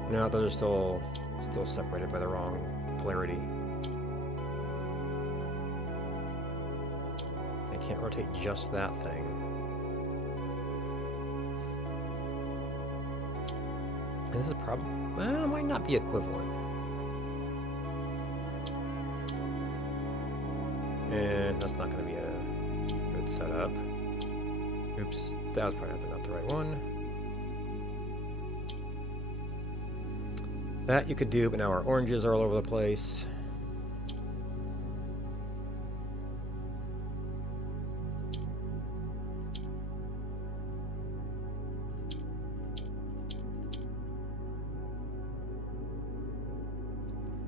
No, those are still separated by the wrong polarity. I can't rotate just that thing. And this is probably might not be equivalent. And that's not going to be a good setup. Oops, that was probably not the right one. That you could do, but now our oranges are all over the place.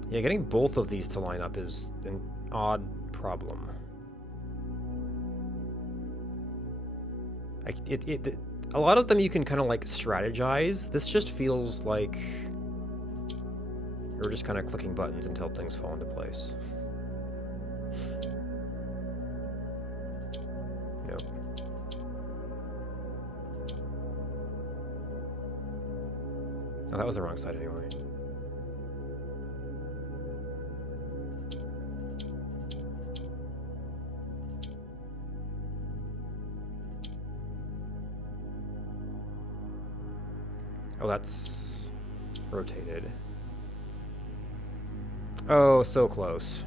Yeah, getting both of these to line up is an odd problem. A lot of them you can kind of like strategize. This just feels like you're just kind of clicking buttons until things fall into place. Nope. Oh, that was the wrong side anyway. Oh, that's rotated. Oh, so close.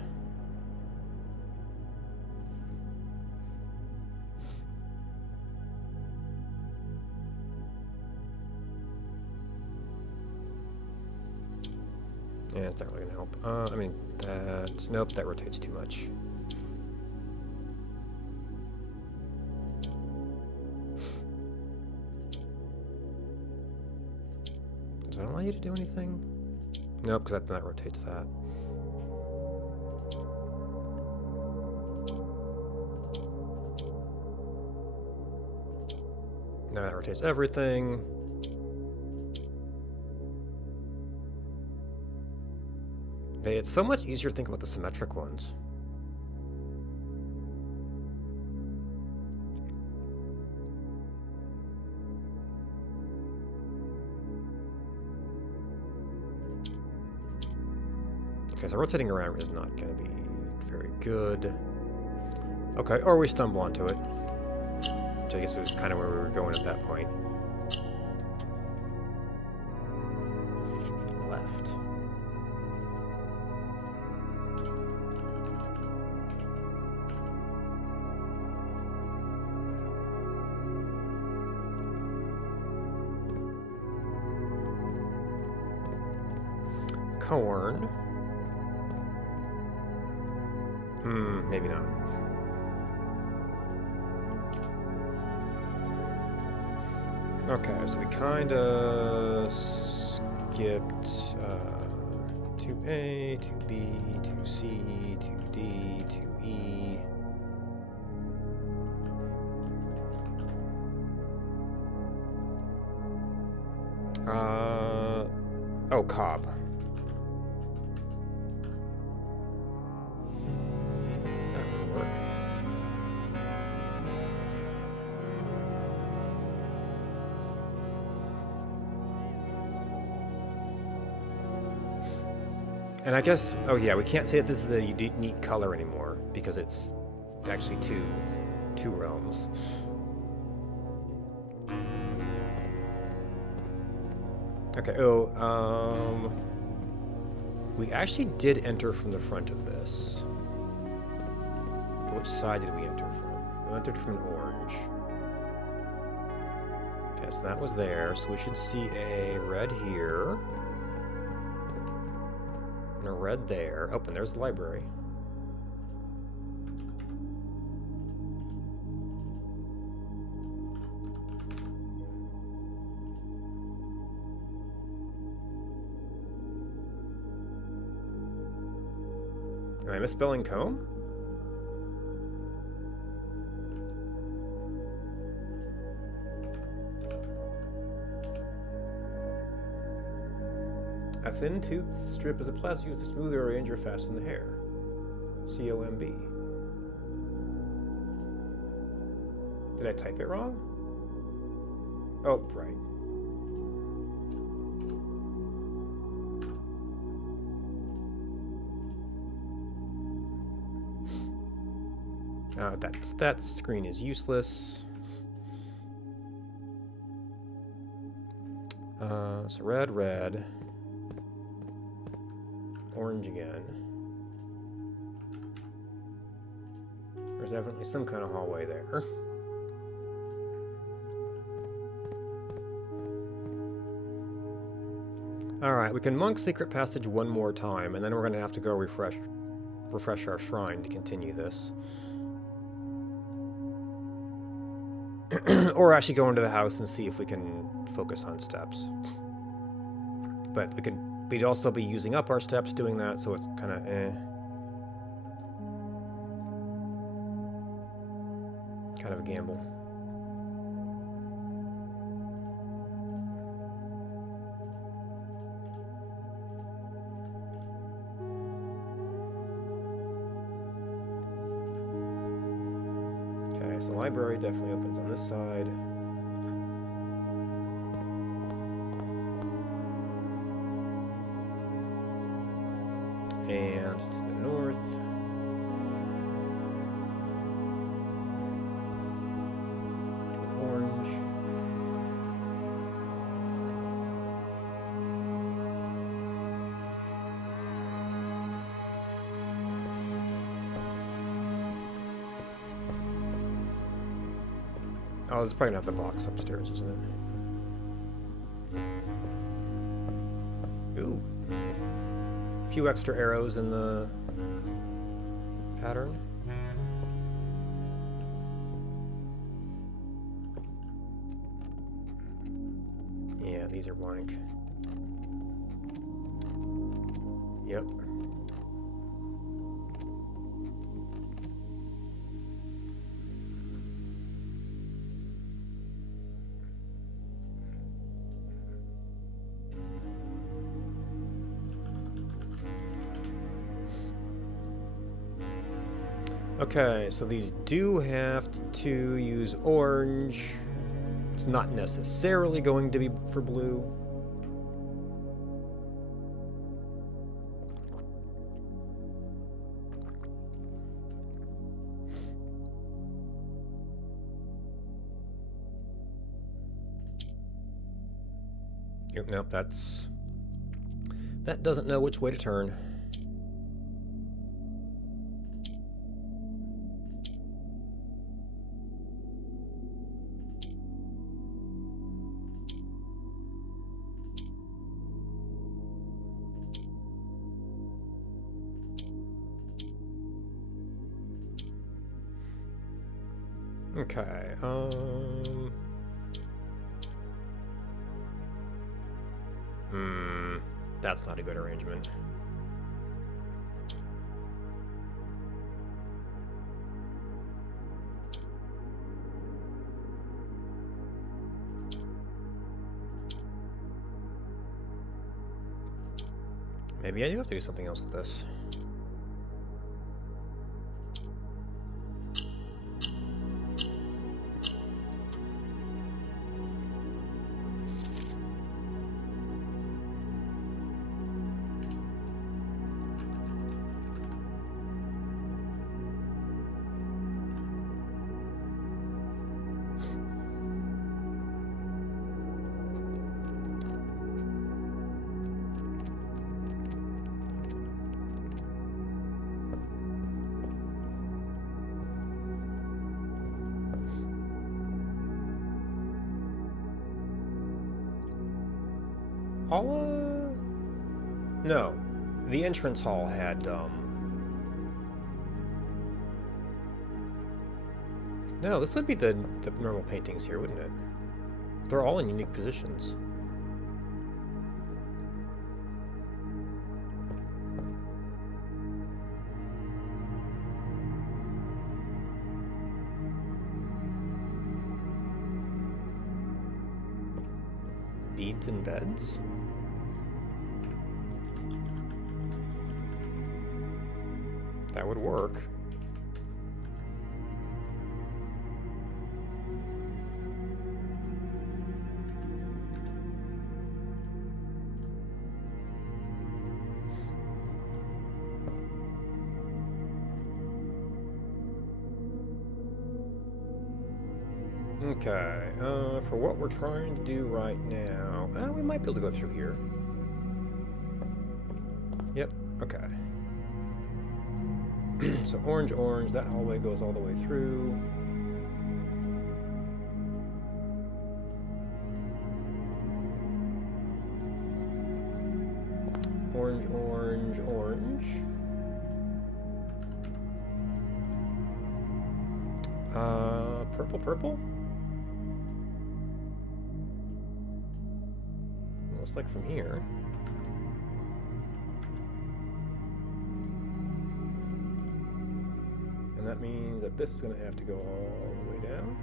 Yeah, it's not really gonna help. I mean, nope, that rotates too much. Does that allow you to do anything? Nope, because that rotates that. Now that rotates everything. Okay, it's so much easier to think about the symmetric ones. Okay, so rotating around is not going to be very good. Okay, or we stumble onto it. Which I guess it was kind of where we were going at that point. Left. Corn. Maybe not. Okay, so we kind of skipped 2A, 2B, 2C, 2D, 2E. Oh, Cobb. And I guess, oh yeah, we can't say that this is a unique color anymore because it's actually two realms. Okay, we actually did enter from the front of this. Which side did we enter from? We entered from an orange. Okay, so that was there, so we should see a red here. And a red there. Oh, and there's the library. Am I misspelling comb? A thin tooth strip is a plastic used to smooth or arrange or fasten the hair. COMB. Did I type it wrong? Oh, right. That screen is useless. So red, orange again. There's definitely some kind of hallway there. Alright, we can monk secret passage one more time, and then we're going to have to go refresh our shrine to continue this. Or actually go into the house and see if we can focus on steps. But we'd also be using up our steps doing that, so it's kind of kind of a gamble. Okay, so the library definitely opens on this side. And to the north. To an orange. Oh, it's probably gonna have the box upstairs, isn't it? Ooh. A few extra arrows in the pattern. Yeah, these are blank. Yep. Okay, so these do have to use orange. It's not necessarily going to be for blue. Nope, that doesn't know which way to turn. Okay, that's not a good arrangement. Maybe I do have to do something else with this. No. The entrance hall had, No, this would be the normal paintings here, wouldn't it? They're all in unique positions. Beads and beds? That would work. Okay, for what we're trying to do right now, we might be able to go through here. Yep, okay. So orange, orange, that hallway goes all the way through. Orange, orange, orange. Purple, purple? Looks like from here. And that means that this is going to have to go all the way down.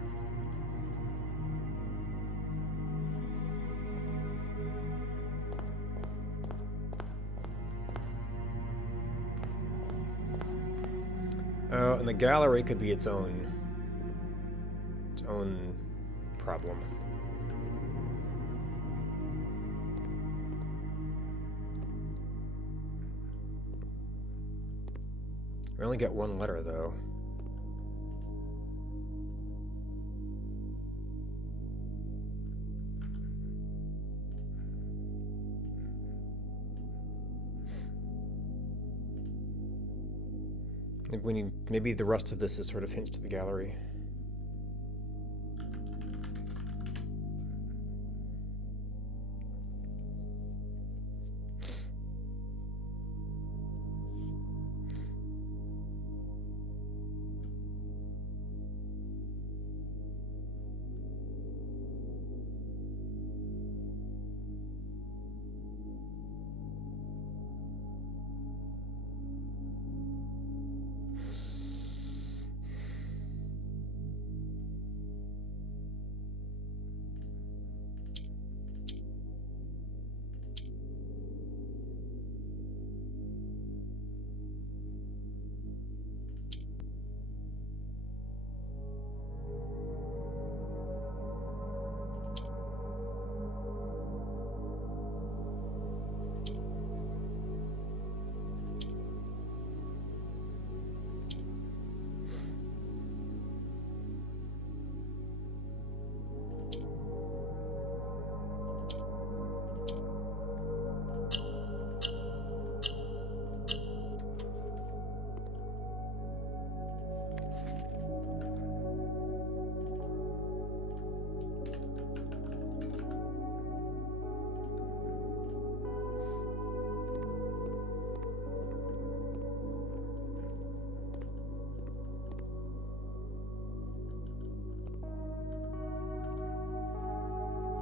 And the gallery could be its own problem. We only get one letter, though. Maybe the rest of this is sort of hints to the gallery.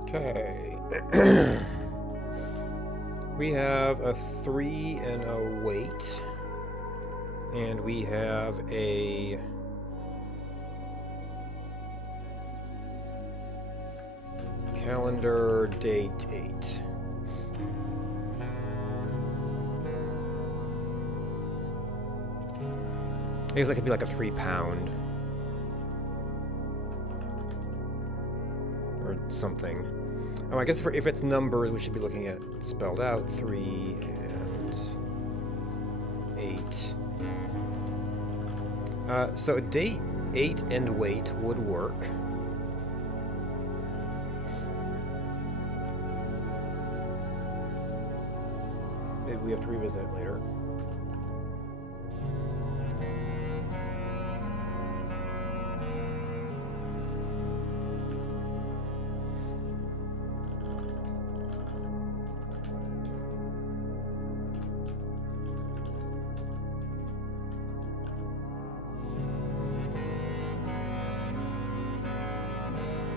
Okay. We have a 3 and a wait. And we have a calendar date 8. I guess that could be like a 3 pound. Or something. Oh, I guess if it's numbers, we should be looking at spelled out 3 and 8. So date 8 and wait would work. Maybe we have to revisit it later.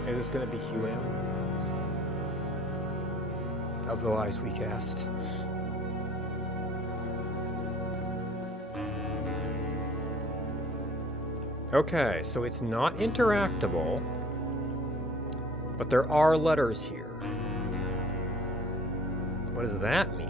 Is this going to be Huam of the lies we cast? Okay, so it's not interactable, but there are letters here. What does that mean?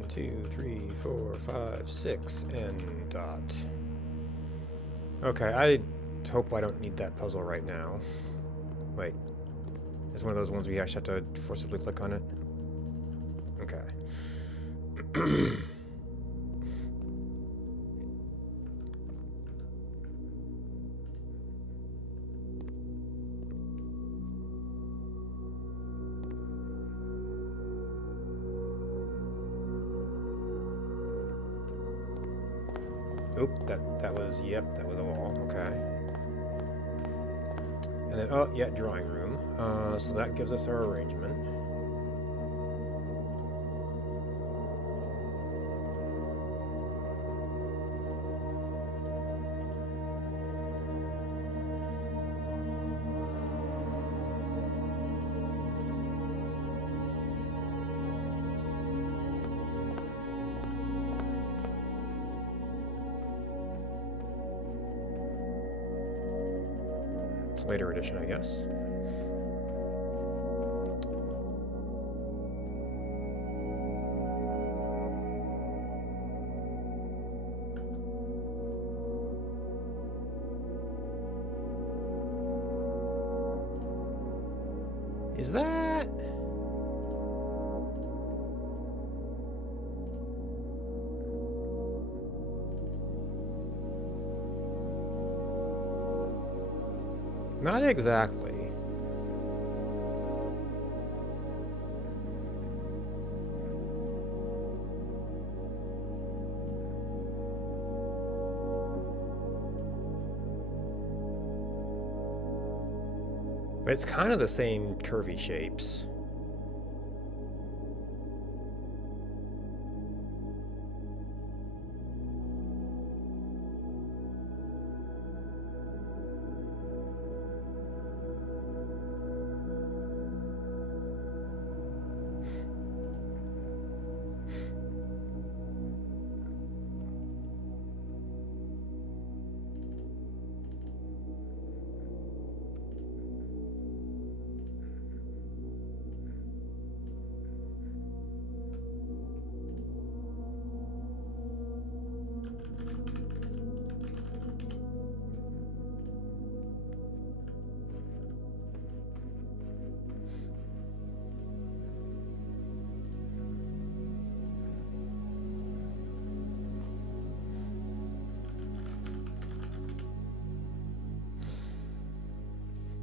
1, 2, 3, 4, 5, 6, and dot. Okay, I hope I don't need that puzzle right now. Wait. It's one of those ones where you actually have to forcibly click on it. Okay. Oop, that was, yep, that was a wall, okay. And then, oh, yeah, drawing room. So that gives us our arrangement. Later edition, I guess. Is that... Not exactly. But it's kind of the same curvy shapes.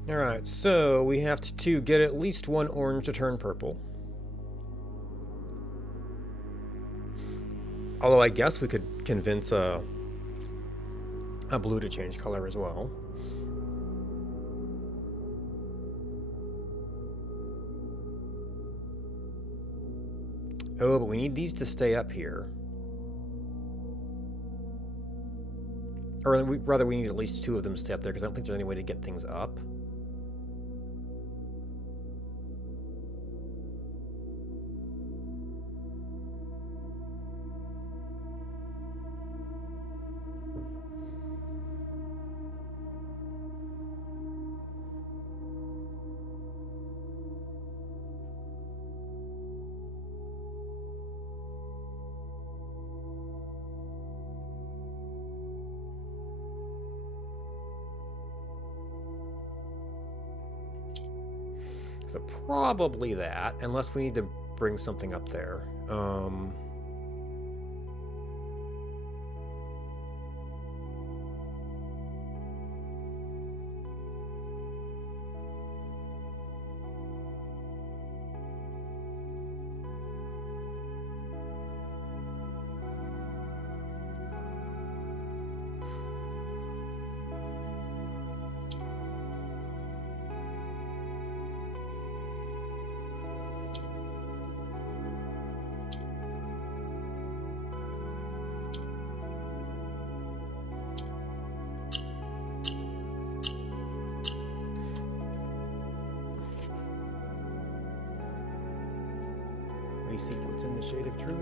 Alright, so we have to get at least one orange to turn purple. Although I guess we could convince a blue to change color as well. Oh, but we need these to stay up here. Or rather, we need at least two of them to stay up there, because I don't think there's any way to get things up. So probably that, unless we need to bring something up there. We seek what's in the shade of truth.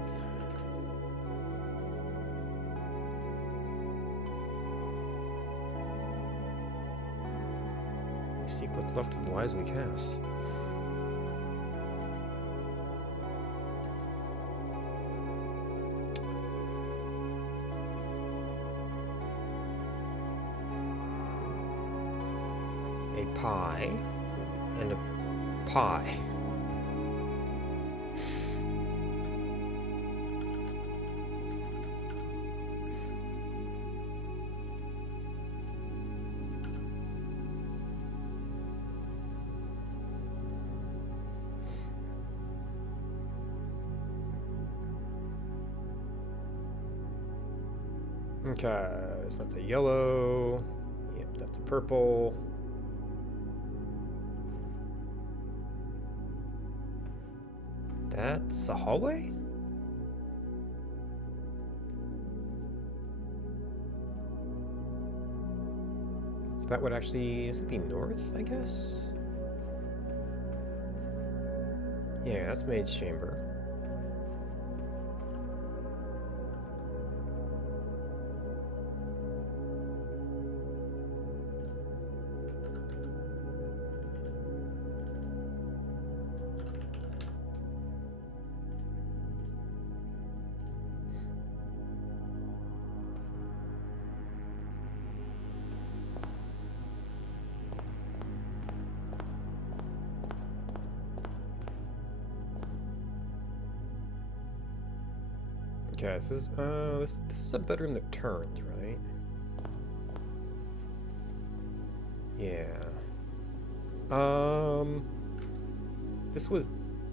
We seek what's left of the lies we cast. pie and a pie. Okay, so that's a yellow. Yep, that's a purple. That's a hallway? So that would actually, this would be north, I guess? Yeah, that's Maid's Chamber. Okay, this is a bedroom that turns, right? Yeah. This was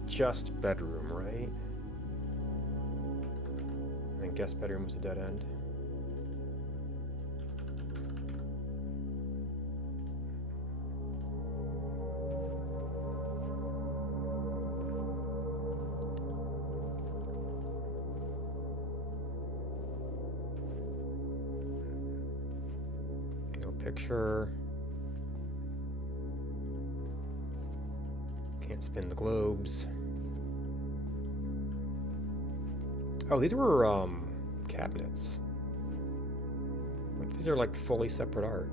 just bedroom, right? And then guest bedroom was a dead end. No picture. Can't spin the globes. Oh, these were cabinets. These are like fully separate art.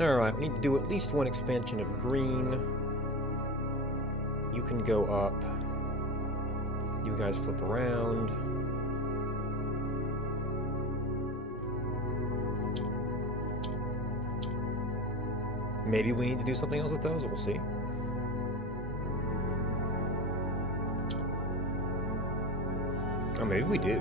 Alright, we need to do at least one expansion of green. You can go up. You guys flip around. Maybe we need to do something else with those, we'll see. Oh, maybe we do.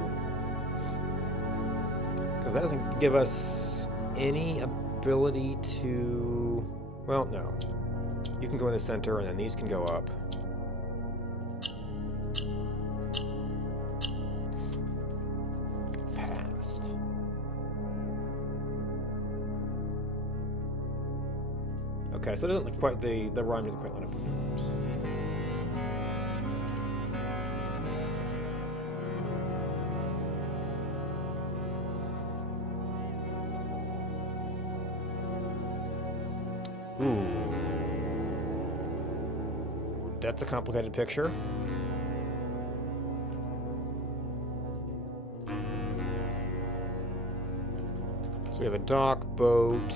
Because that doesn't give us any ability to... Well, no. You can go in the center, and then these can go up. Passed. Okay, so it doesn't look quite... The rhyme doesn't quite line up with the rhymes. Ooh. That's a complicated picture. So we have a dock, boat.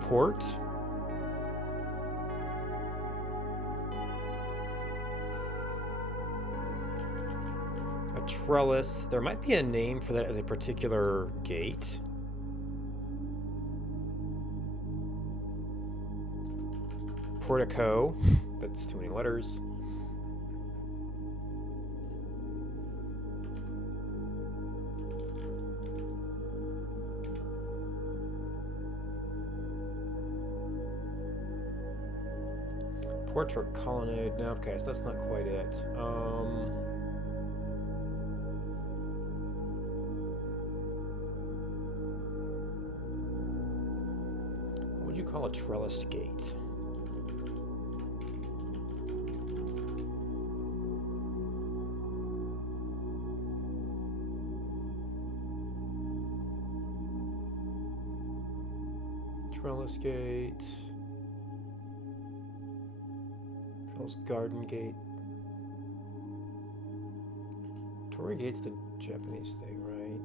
Port. A trellis. There might be a name for that as a particular gate. Portico. That's too many letters. Portrait colonnade. No, okay, so that's not quite it. What would you call a trellised gate? Trellis gate. Trellis garden gate. Tory gate's the Japanese thing, right?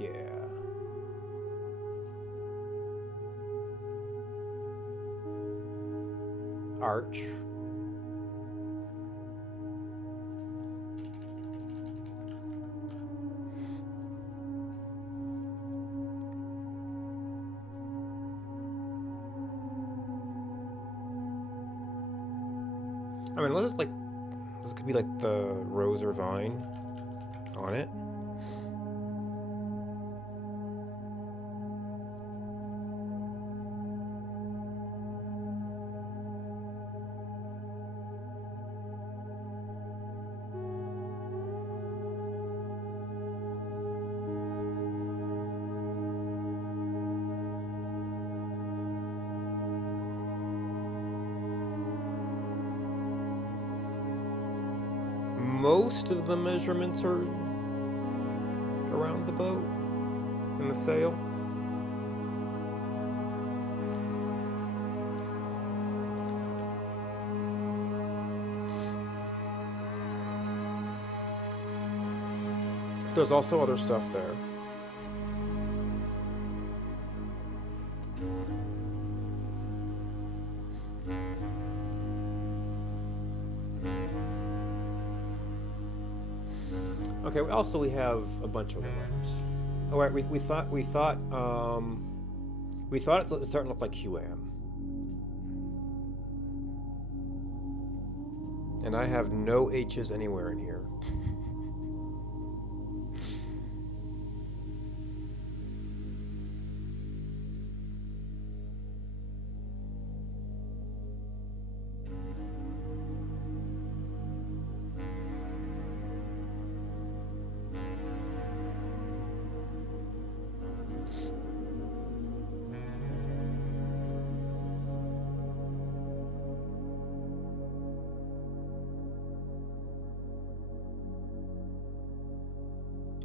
Yeah. Arch. I mean, let's just like, this could be like the rose or vine on it. Most of the measurements are around the boat and the sail. There's also other stuff there. Okay. Also, we have a bunch of other letters. Oh, right. We thought it's starting to look like QM. And I have no H's anywhere in here.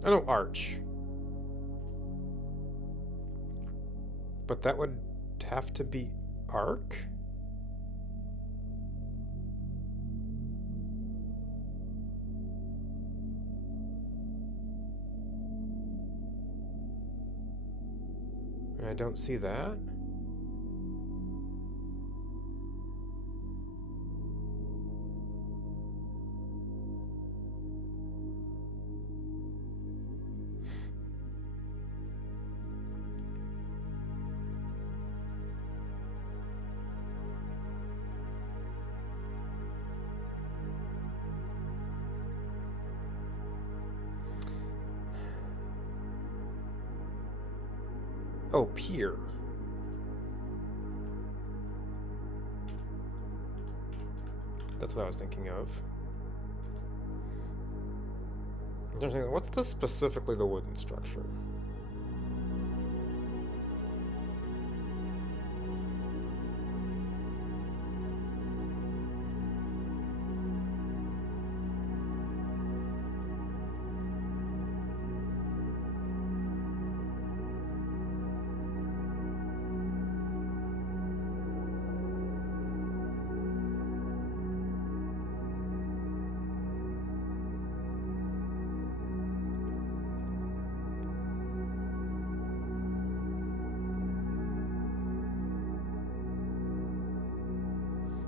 I know arch. But that would have to be arc? And I don't see that. Oh, pier. That's what I was thinking of. What's specifically the wooden structure?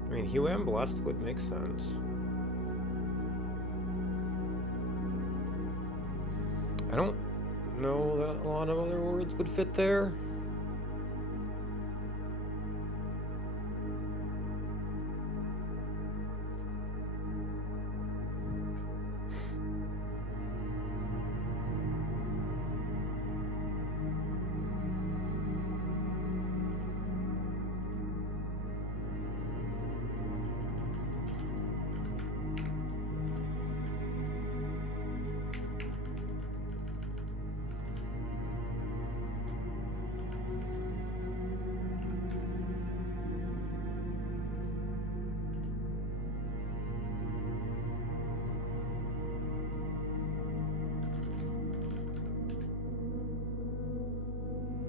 I mean, Hugh and Blessed would make sense. I don't know that a lot of other words would fit there.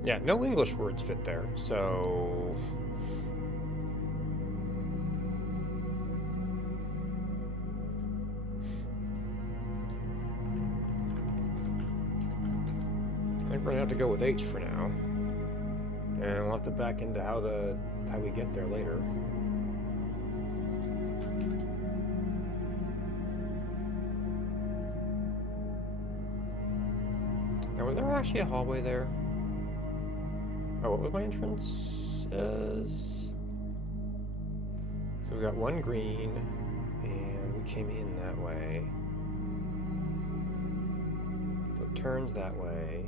Yeah, no English words fit there, so... think we're gonna have to go with H for now. And we'll have to back into how we get there later. Now, was there actually a hallway there? Oh, what was my entrance as? So we got one green, and we came in that way. So it turns that way.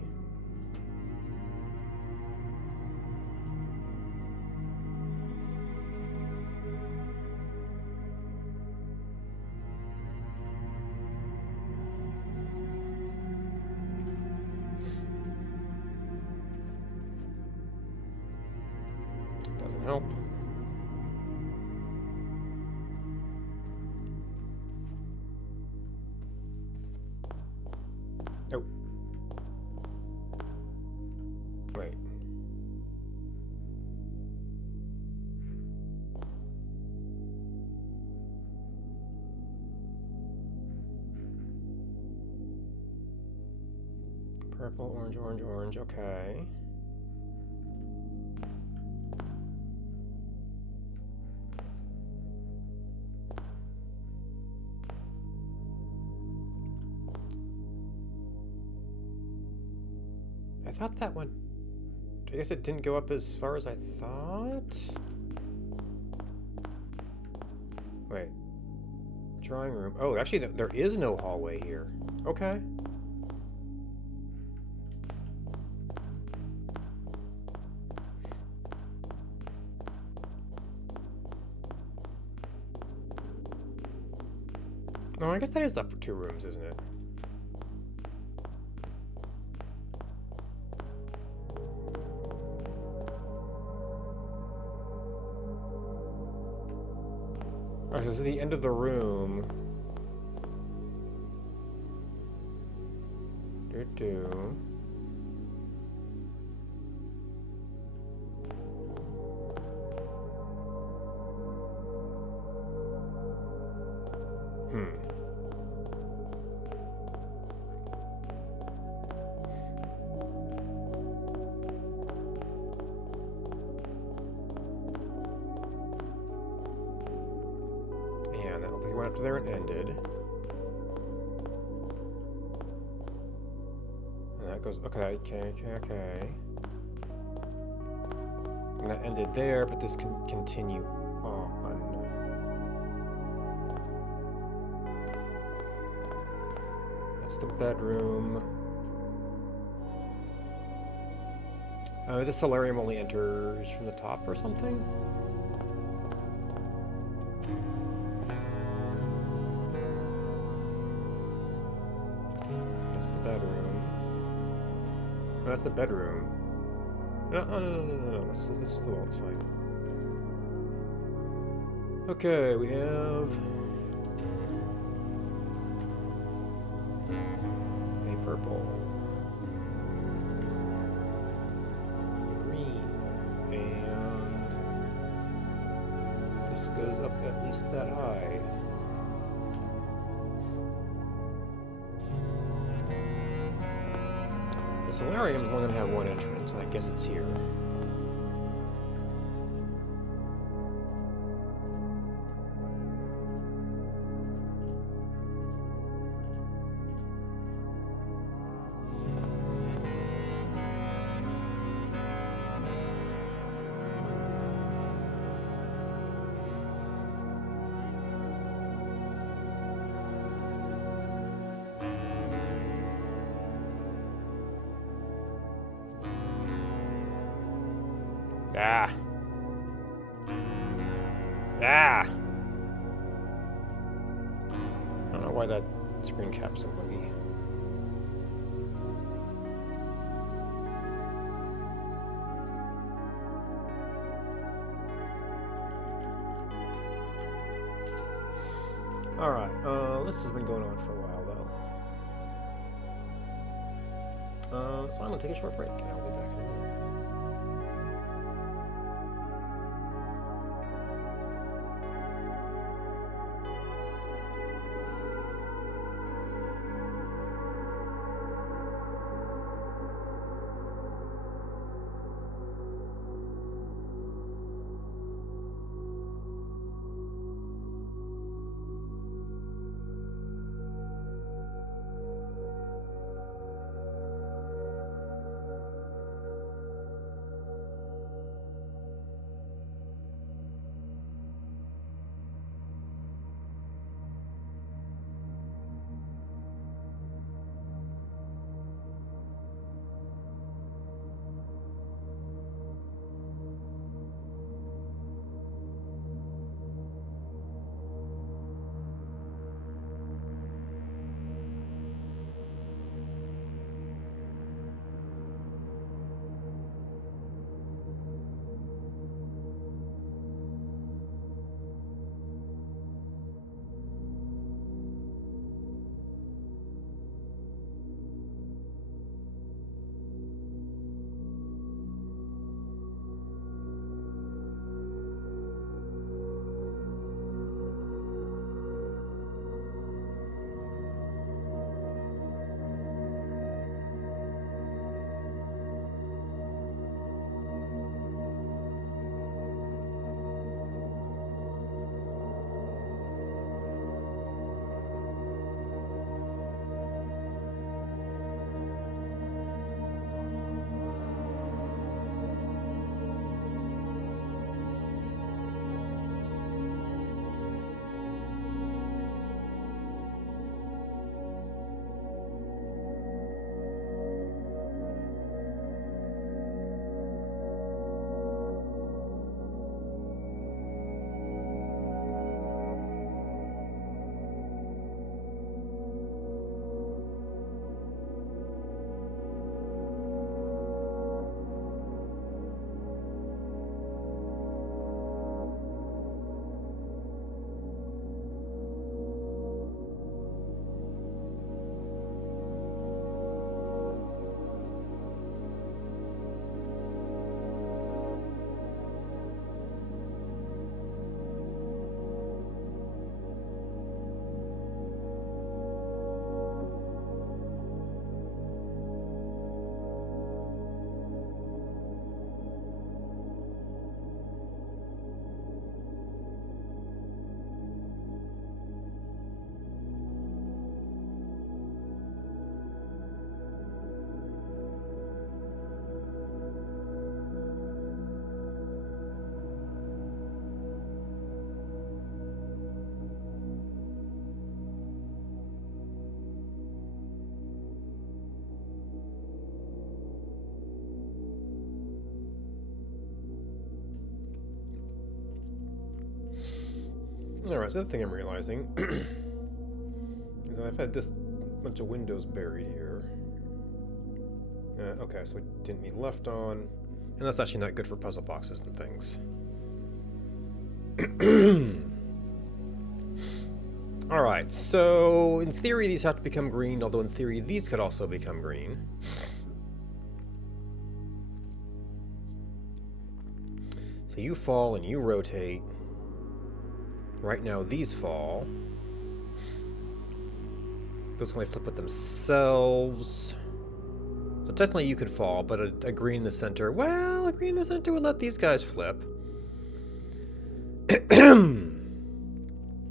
Doesn't help. Oh. Wait. Purple, orange, orange, orange. Okay. I thought that went... I guess it didn't go up as far as I thought? Wait. Drawing room. Oh, actually, there is no hallway here. Okay. No, I guess that is up for 2 rooms, isn't it? Alright, this is the end of the room. Do-do. And that looks like it went up to there and ended. And that goes, okay. And that ended there, but this can continue on. That's the bedroom. The solarium only enters from the top or something? That's the bedroom. No, that's the bedroom. No. This is the wall, it's fine. Okay, we have... a purple. Goes up at least that high. The solarium is only going to have one entrance, and I guess it's here. Ah! I don't know why that screen cap's so buggy. Alright, this has been going on for a while though. So I'm gonna take a short break and I'll be back in a minute. Alright, so the thing I'm realizing is that I've had this bunch of windows buried here. Okay, so we didn't need left on. And that's actually not good for puzzle boxes and things. Alright, so in theory these have to become green, although in theory these could also become green. So you fall and you rotate. Right now these fall. Those can only flip with themselves. So technically you could fall, but a green in the center... Well, a green in the center would let these guys flip.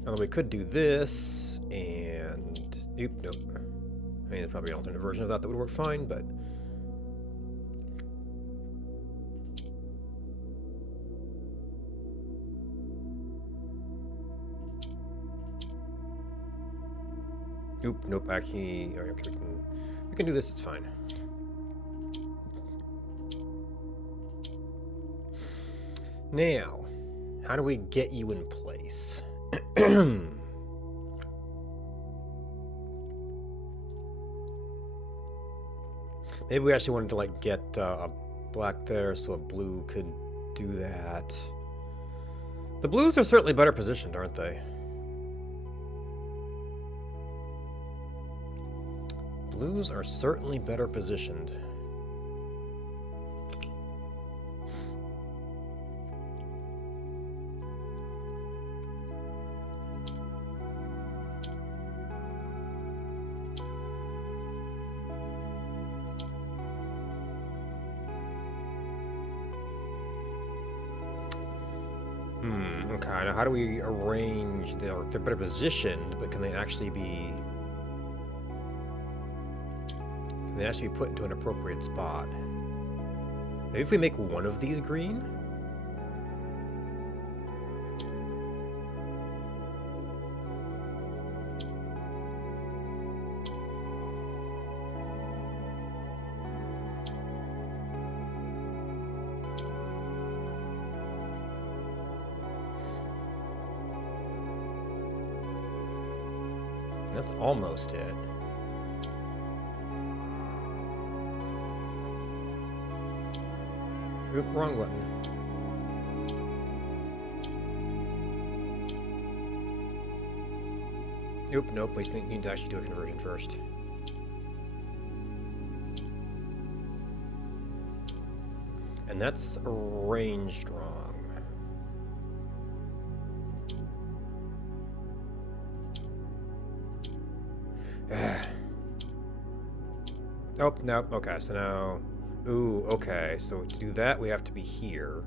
Although we could do this, and... Oop, nope. I mean, there's probably an alternate version of that that would work fine, but... Oop, nope, actually... Okay, we can do this, it's fine. Now, how do we get you in place? Maybe we actually wanted to like get a black there so a blue could do that. The blues are certainly better positioned, aren't they? Blues are certainly better positioned. Okay, now how do we arrange... They're better positioned, but can they actually be... Can they actually be put into an appropriate spot? Maybe if we make one of these green? That's almost it. Oop, wrong button. Oop, nope, we need to actually do a conversion first. And that's arranged wrong. Oh, no. Okay, so now... Ooh, okay. So to do that, we have to be here.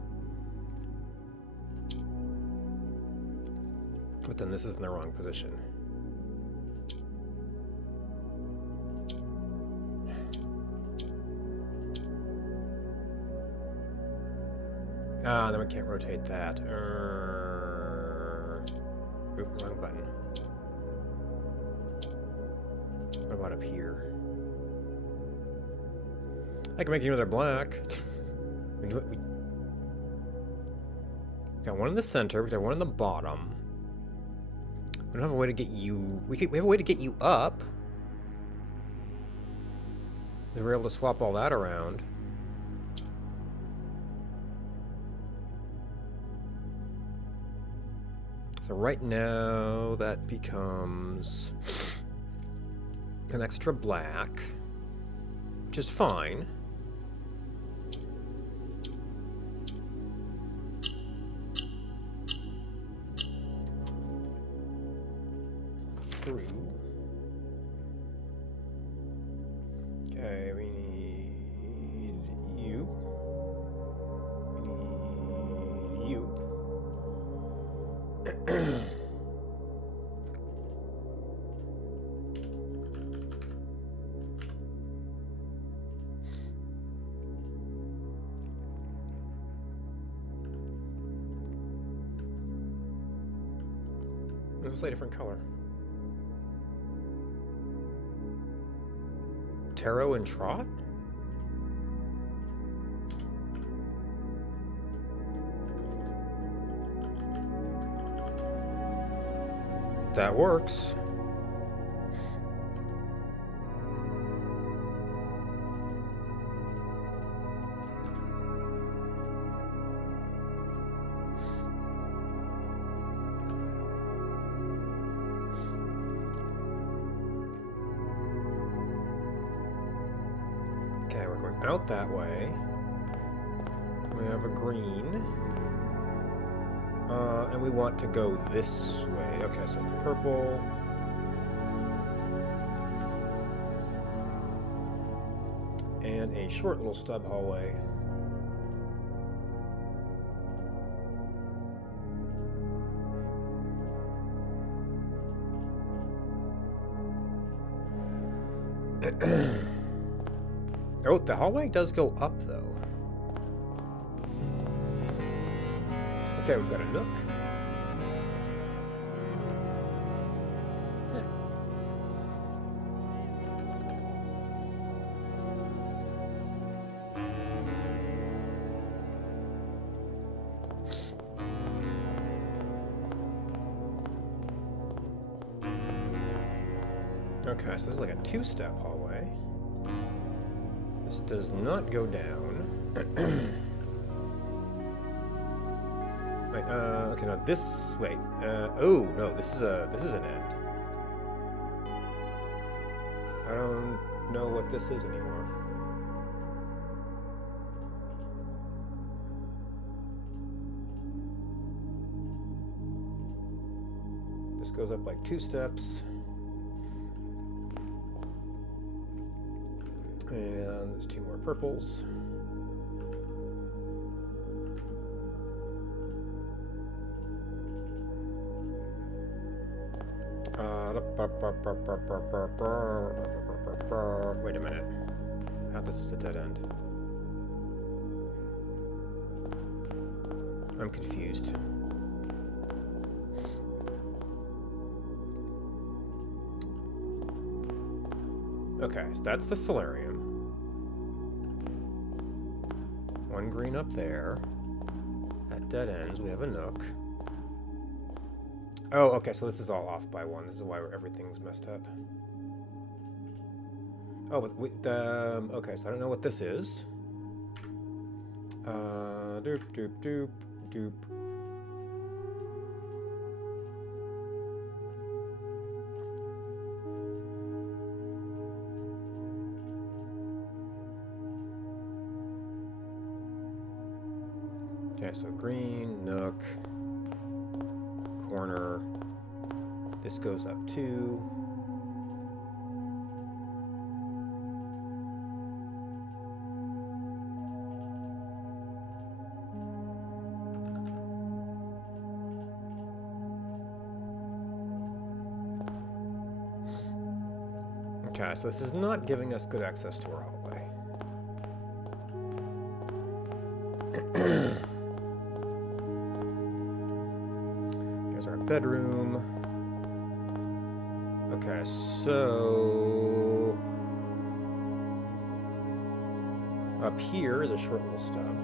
But then this is in the wrong position. Ah, then we can't rotate that. Oop, wrong button. What about up here? I can make another black. We got one in the center. We got one in the bottom. We don't have a way to get you... We have a way to get you up. We were able to swap all that around. So right now, that becomes an extra black, which is fine. Through. Okay, we need you. We need you. This is a different color. Taro and Trot? That works. Okay, we're going out that way. We have a green. And we want to go this way. Okay, so purple. And a short little stub hallway. Oh, the hallway does go up, though. Okay, we've got a nook. Yeah. Okay, so this is like a two-step hallway. This does not go down. Wait, okay, no, this, wait, oh, no, this is an end. I don't know what this is anymore. This goes up like 2 steps. And there's 2 more purples. Wait a minute. How this is a dead end? I'm confused. Okay, so that's the solarium. 1 green up there. At dead ends, we have a nook. Oh, okay, so this is all off by 1. This is why everything's messed up. Oh, but okay, so I don't know what this is. Doop, doop, doop, doop. Okay, so green, nook, corner. This goes up 2. Okay, so this is not giving us good access to our hallway. Here's our bedroom. Okay, so up here is a short little stub.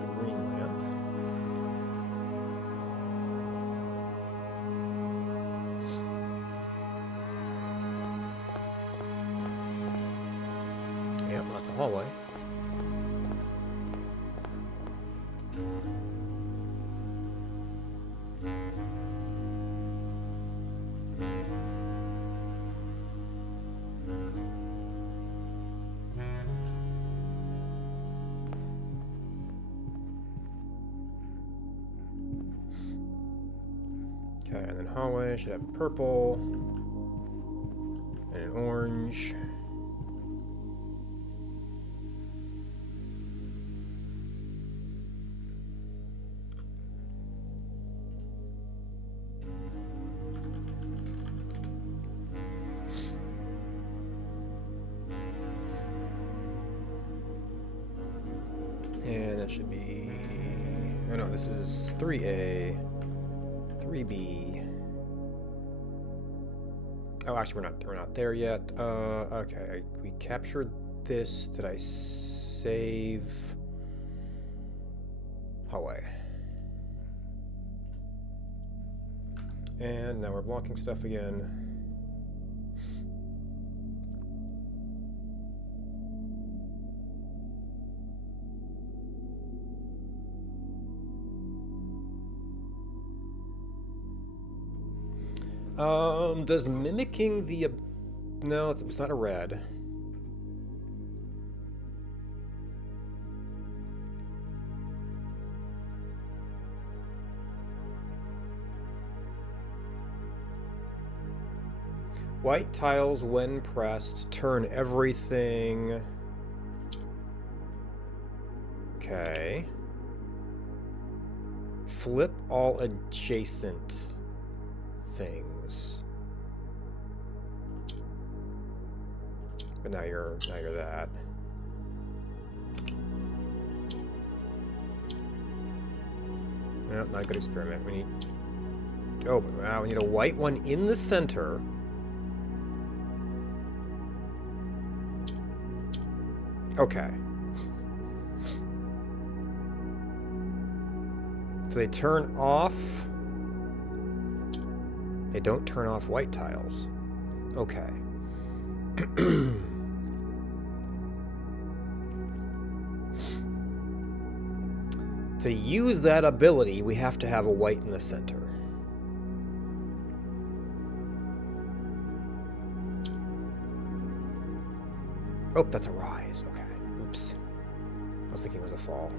The green lamp. Yep, that's a hallway. Okay, and then hallway should have a purple and an orange. And that should be, oh no, this is 3A, 3B. Oh, actually, we're not there yet. Okay, we captured this. Did I save hallway. And now we're blocking stuff again. Does mimicking the... No, it's not a red. White tiles, when pressed, turn everything... Okay. Flip all adjacent things. But now you're that. No, not a good experiment. We need... Oh, wow, we need a white one in the center. Okay. So they turn off... They don't turn off white tiles. Okay. To use that ability, we have to have a white in the center. Oh, that's a rise. Okay. Oops. I was thinking it was a fall.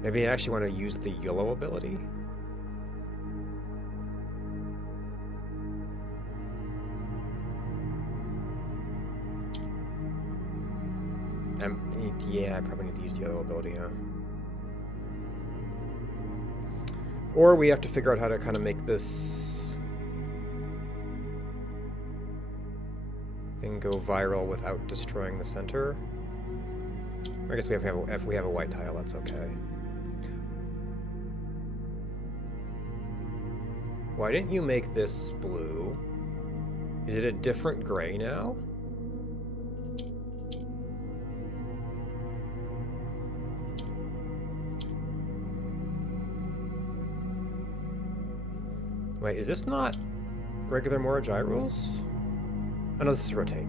Maybe I actually want to use the yellow ability? Yeah, I probably need to use the yellow ability, huh? Or we have to figure out how to kind of make this thing go viral without destroying the center. I guess if we have a white tile, that's okay. Why didn't you make this blue? Is it a different gray now? Wait, is this not regular Moragi rules? Oh no, this is rotate.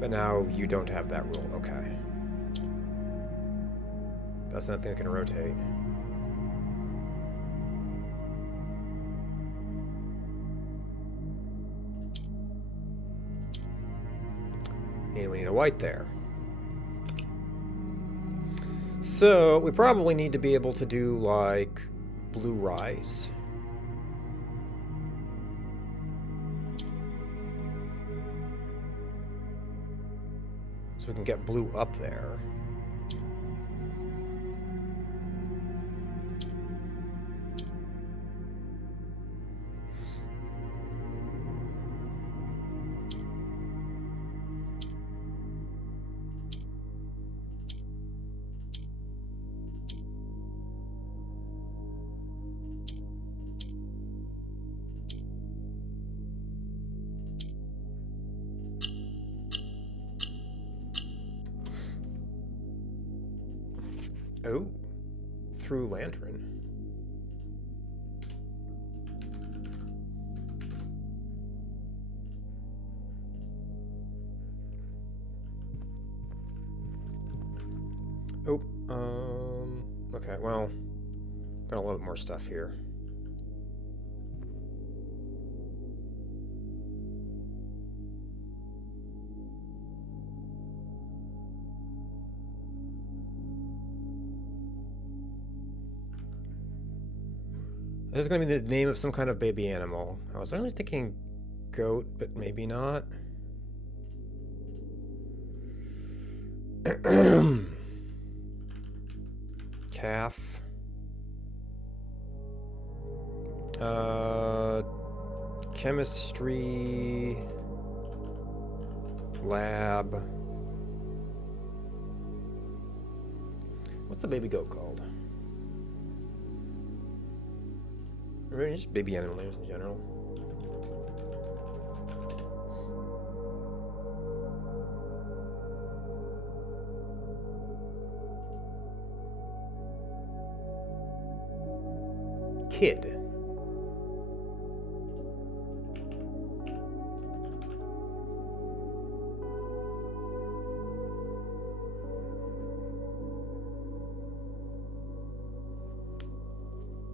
But now you don't have that rule, okay. That's nothing that can rotate. And we need a white there. So, we probably need to be able to do, like, blue rise. So we can get blue up there. Oh, through lantern. Oh, okay, well, got a little bit more stuff here. This is going to be the name of some kind of baby animal. I was only thinking goat, but maybe not. Calf. Chemistry. Lab. What's a baby goat called? Or maybe just baby animal names in general. kid.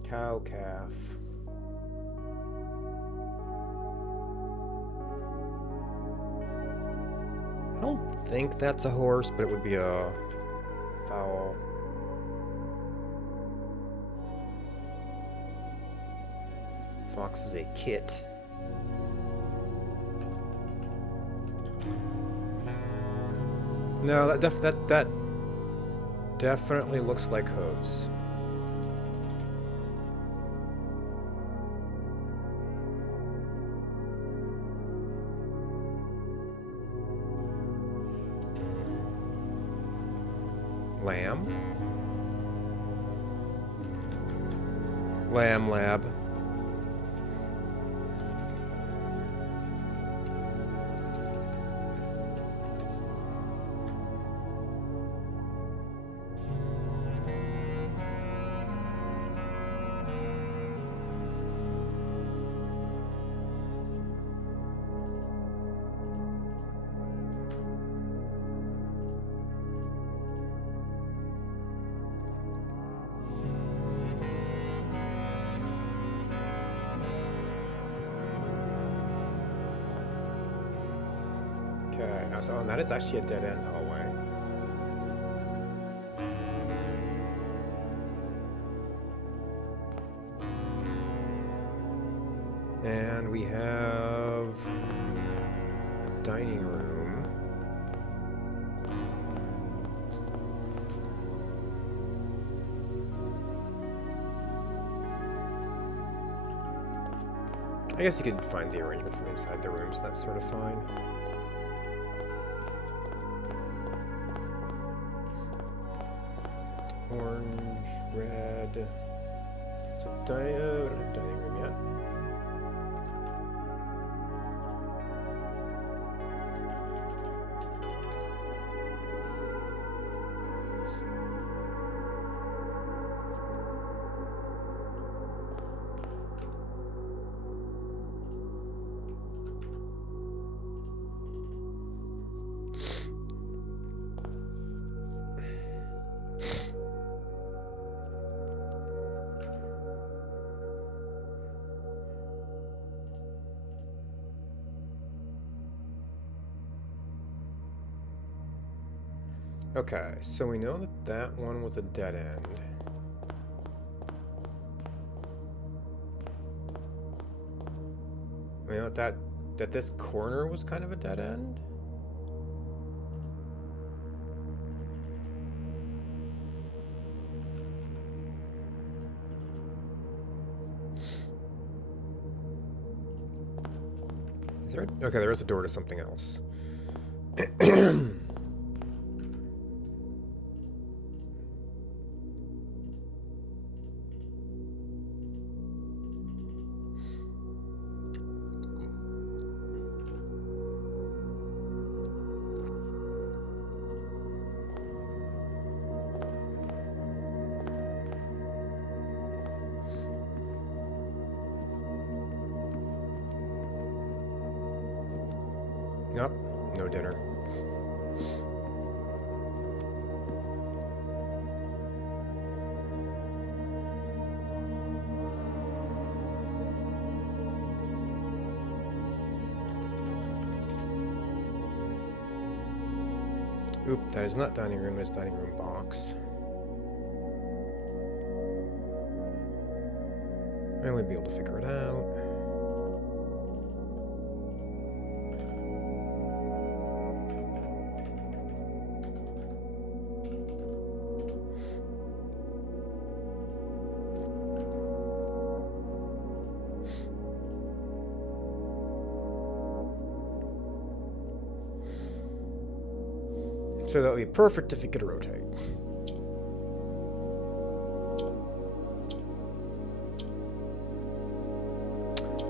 Cow calf. I don't think that's a horse, but it would be a fowl. Fox is a kit. No, that definitely looks like hooves. Lamb? Lamb lab. Okay, so that is actually a dead end hallway. And we have a dining room. I guess you could find the arrangement from inside the room, so that's sort of fine. Orange, red. So we don't have dining room yet. Okay, so we know that that one was a dead end. We know that this corner was kind of a dead end. Is there? Okay, there is a door to something else. Nope, no dinner. Oop, that is not dining room, that is dining room box. I would be able to figure it out. So that would be perfect if you could rotate.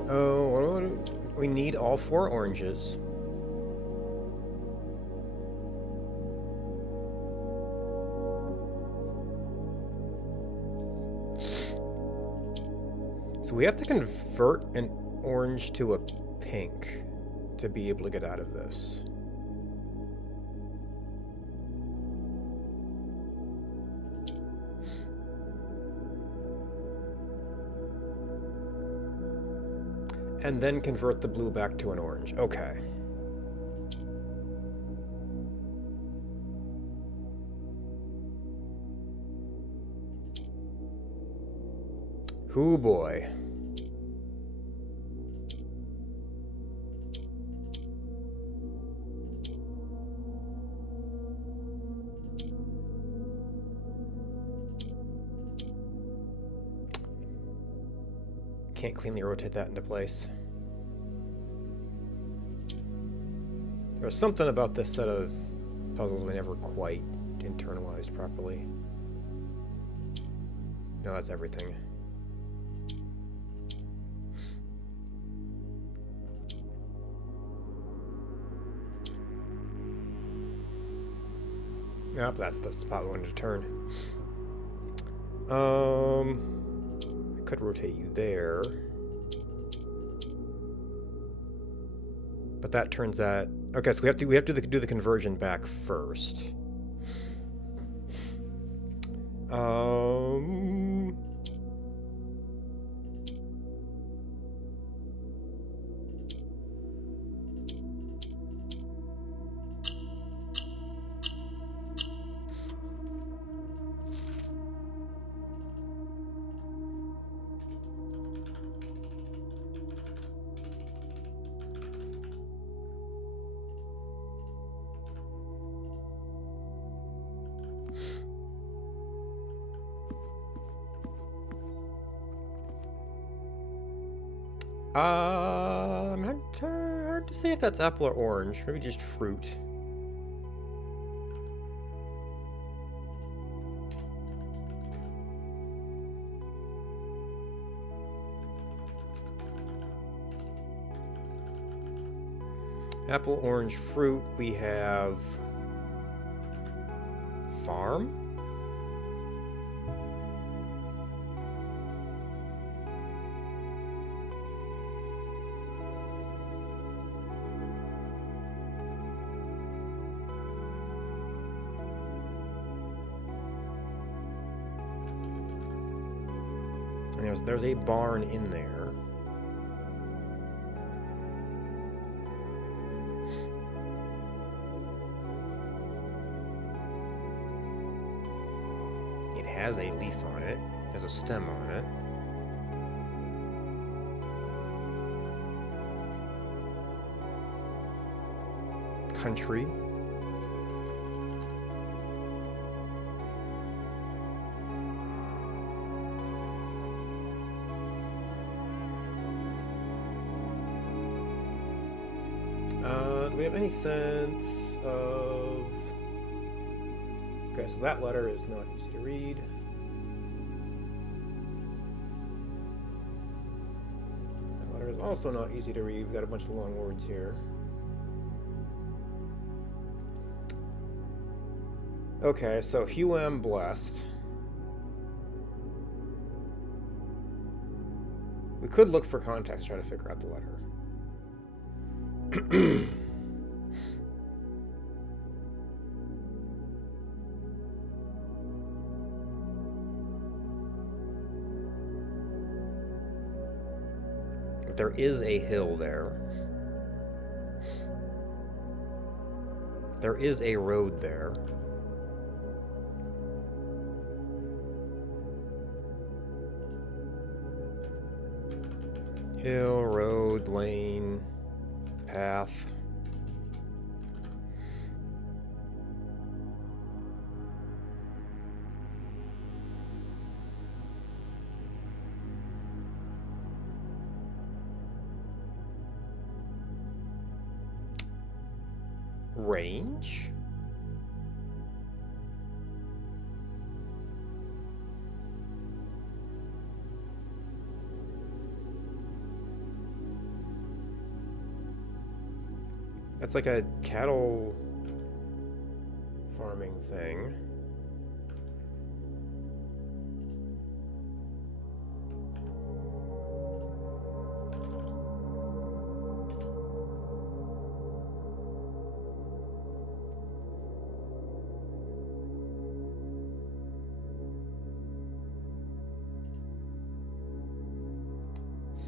Oh, what do we need? All 4 oranges. So we have to convert an orange to a pink to be able to get out of this. And then convert the blue back to an orange. Okay. Hoo boy. Can't cleanly rotate that into place. There's something about this set of puzzles we never quite internalized properly. No, that's everything. Yep, that's the spot we wanted to turn. I could rotate you there. But that turns that... Okay, so we have to do the conversion back first. Hard to say if that's apple or orange. Maybe just fruit. Apple, orange, fruit. We have farm. And there's a barn in there. It has a leaf on it. There's a stem on it. Country. Do we have any sense of... Okay, so that letter is not easy to read. That letter is also not easy to read. We've got a bunch of long words here. Okay, so Hugh M. Blessed. We could look for context to try to figure out the letter. There is a hill there. There is a road there. Hill, road, lane, path. Range? That's like a cattle farming thing.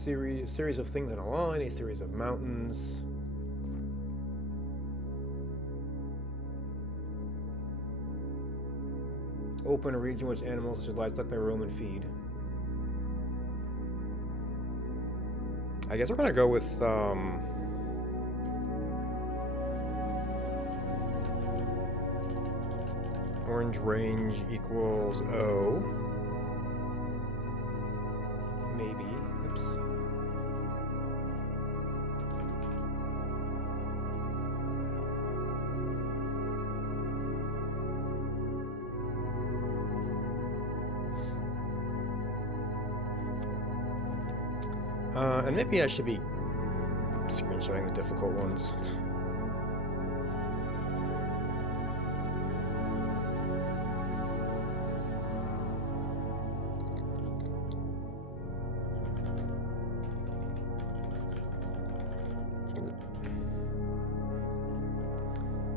series of things in a line, a series of mountains. Open a region which animals such as livestock may roam and feed. I guess we're gonna go with orange range equals O. Maybe. Oops. And maybe I should be screenshotting the difficult ones.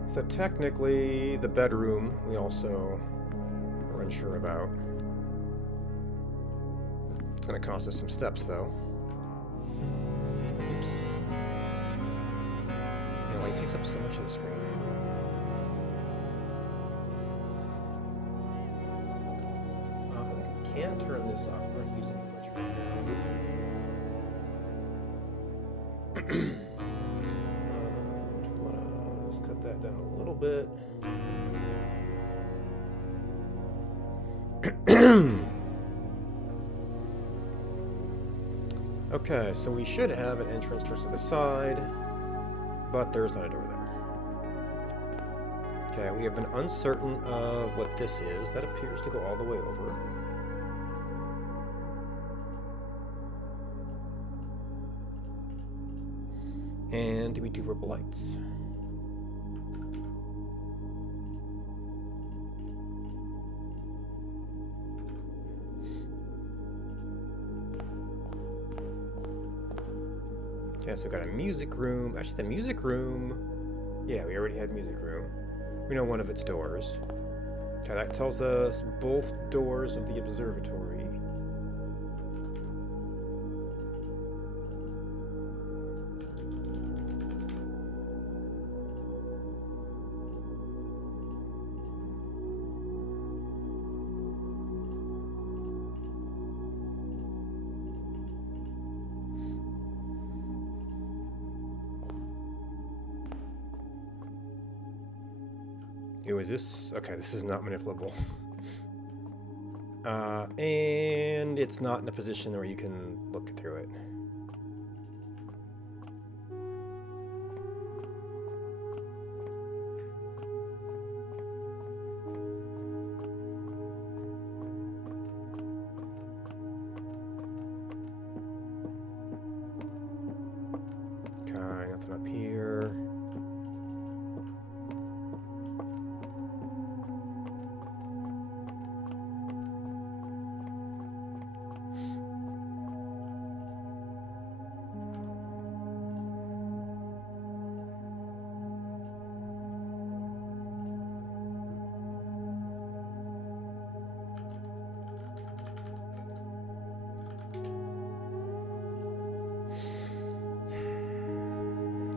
So technically, the bedroom we also are unsure about. It's going to cost us some steps, though. Oops. Yeah, light takes up so much of the screen. I think I can't turn this off. We're using the butcher. Let's cut that down a little bit. Okay, so we should have an entrance towards the side, but there's not a door there. Okay, we have been uncertain of what this is. That appears to go all the way over. And we do purple lights. Okay, so we've got a music room. Actually, the music room... Yeah, we already had music room. We know one of its doors. Okay, that tells us both doors of the observatory. Is this... Okay, this is not manipulable. And it's not in a position where you can look through it. Okay, nothing up here.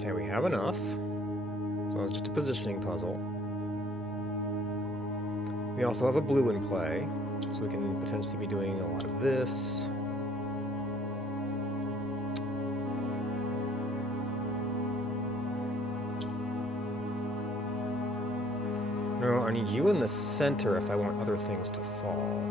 Okay, we have enough. So it's just a positioning puzzle. We also have a blue in play, so we can potentially be doing a lot of this. No, I need you in the center if I want other things to fall.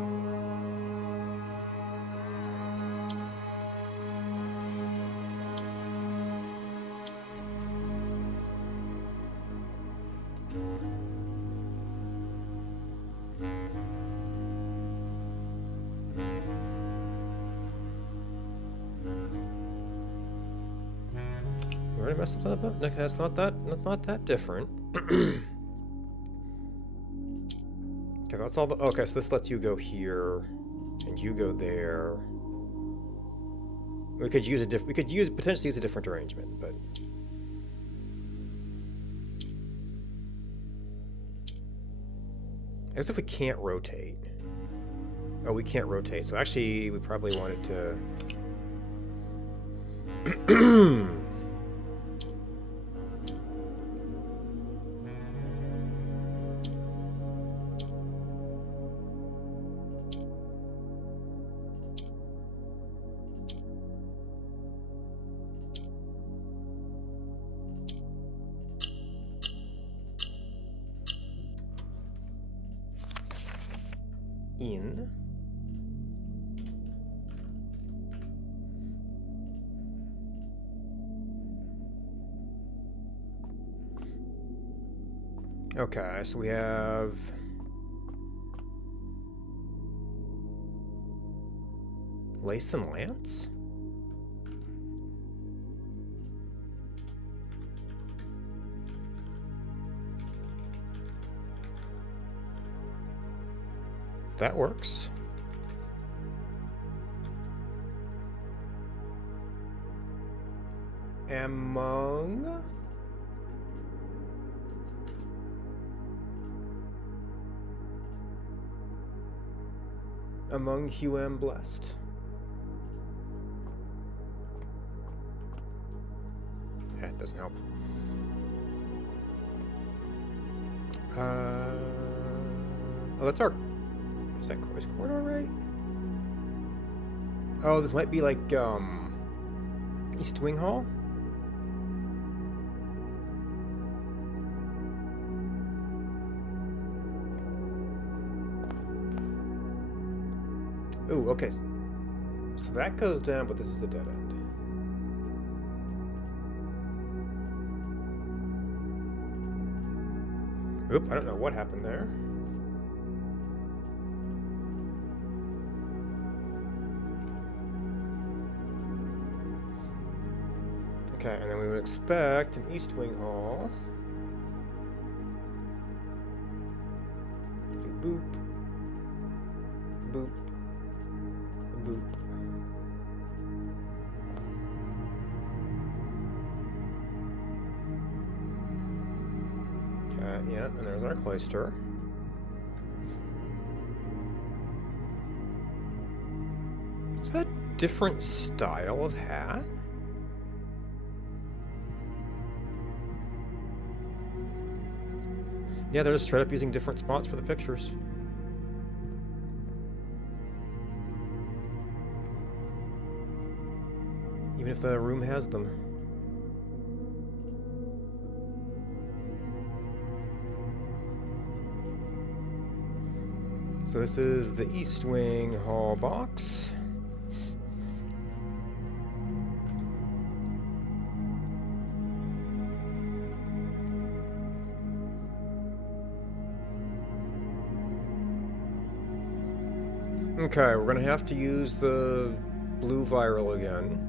We already messed something up. Okay, that's not that different. Okay, that's all the... Okay, so this lets you go here, and you go there. We could use a potentially use a different arrangement, but... As if we can't rotate. Oh, we can't rotate, so actually we probably wanted to... In. Okay, so we have Lace and Lance? That works. Among Hugh and Blessed. Yeah, it doesn't help. Oh, that's our... Is that Croy's Corridor, right? Oh, this might be like, East Wing Hall? Ooh, okay. So that goes down, but this is a dead end. Oop, I don't know what happened there. Okay, and then we would expect an East Wing Hall. Boop. Boop. Boop. Okay, yeah, and there's our cloister. Is that a different style of hat? Yeah, they're just straight up using different spots for the pictures. Even if the room has them. So this is the East Wing Hall box. Okay, we're gonna have to use the blue viral again.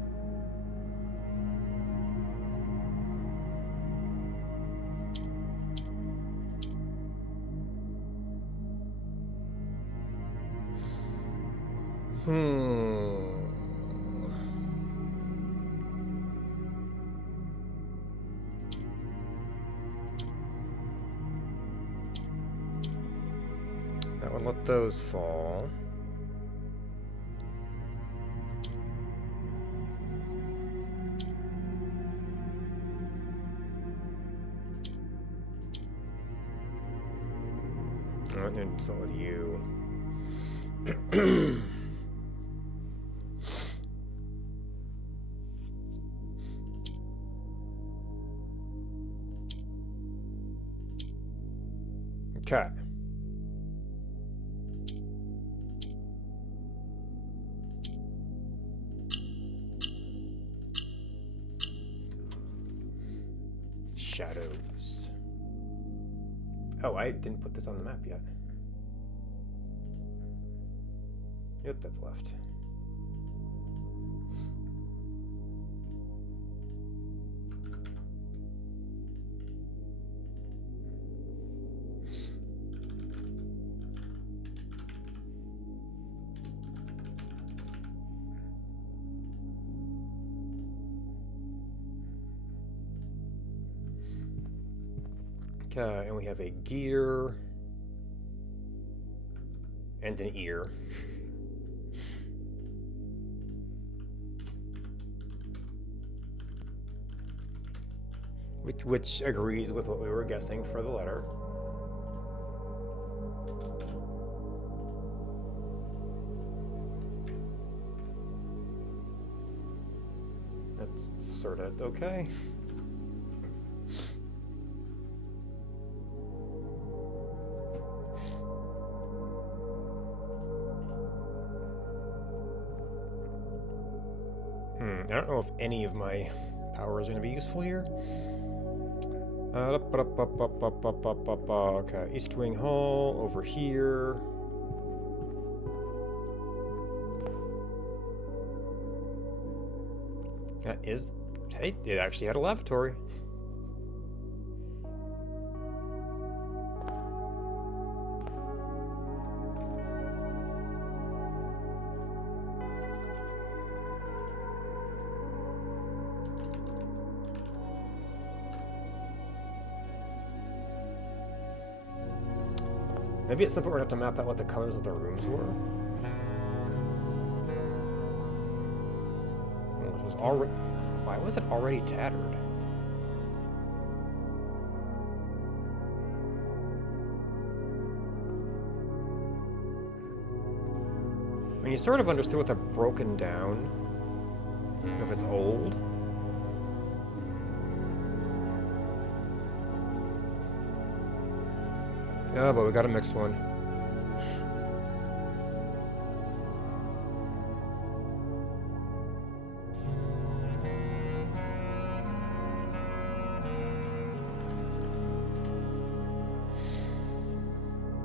That would let those fall. I need to deal with you. Okay. Shadows. Oh, I didn't put this on the map yet. Yep, that's left. Okay, and we have a gear and an ear. which agrees with what we were guessing for the letter. Let's sort it. Okay. I don't know if any of my power is going to be useful here. Okay, East Wing Hall over here. That is, hey, it actually had a lavatory. Maybe at some point we're going to have to map out what the colors of the rooms were. Which was already... Why was it already tattered? I mean, you sort of understood with a broken down, if it's old. Yeah, but we got a mixed one.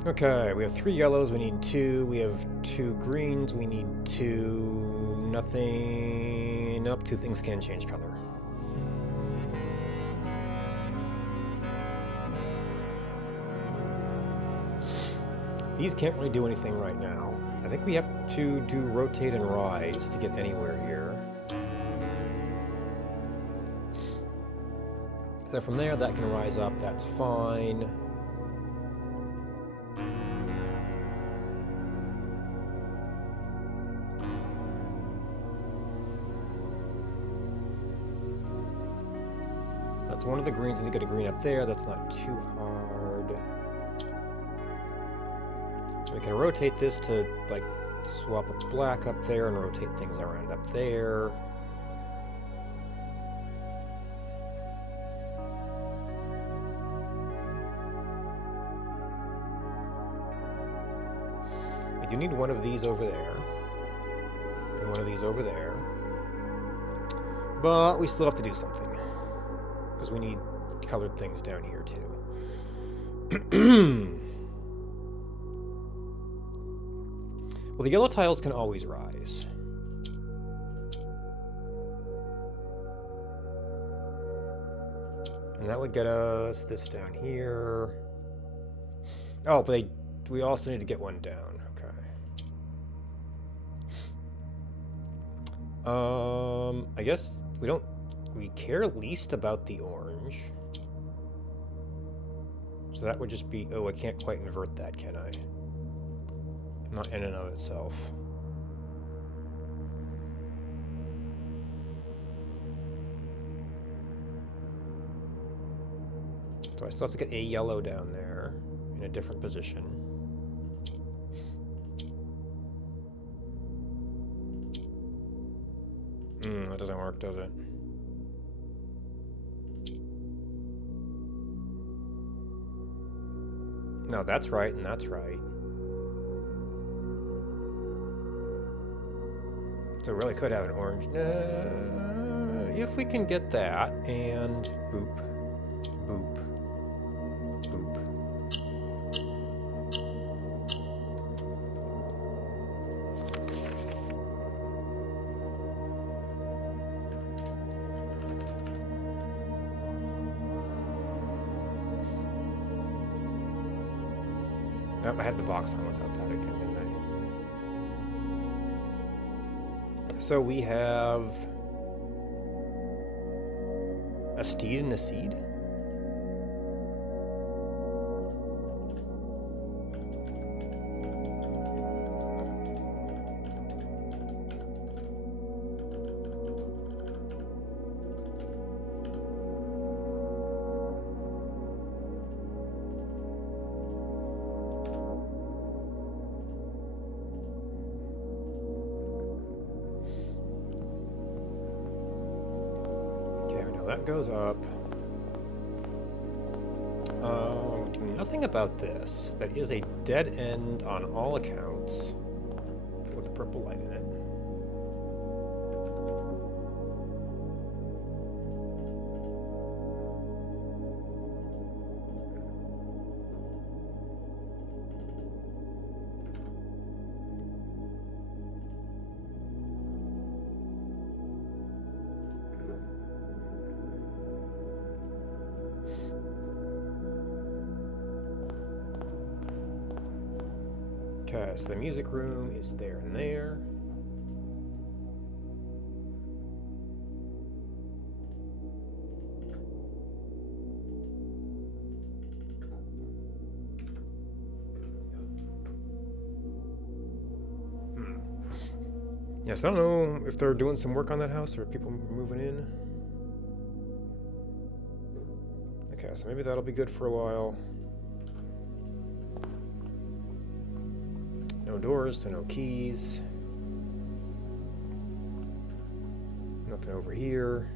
Okay, we have 3 yellows, we need 2. We have 2 greens, we need 2. Nothing. Nope, 2 things can change color. These can't really do anything right now. I think we have to do rotate and rise to get anywhere here. So from there, that can rise up, that's fine. That's one of the greens, we need to get a green up there, that's not too hard. We can rotate this to, like, swap a black up there and rotate things around up there. We do need one of these over there. And one of these over there. But we still have to do something. Because we need colored things down here, too. Well, the yellow tiles can always rise. And that would get us this down here. Oh, but we also need to get one down. Okay. I guess we care least about the orange. So that would just be, oh, I can't quite invert that, can I? Not in and of itself. So I still have to get a yellow down there in a different position. That doesn't work, does it? No, that's right, and that's right. So we really could have an orange. If we can get that, and boop, boop, boop. Oh, I had the box on without that again, didn't I? So we have a steed and a seed? that goes up. We do nothing about this. That is a dead end on all accounts. With the purple light in it. Okay, so the music room is there and there. Yes, I don't know if they're doing some work on that house or if people moving in. Okay, so maybe that'll be good for a while. No doors, so no keys. Nothing over here.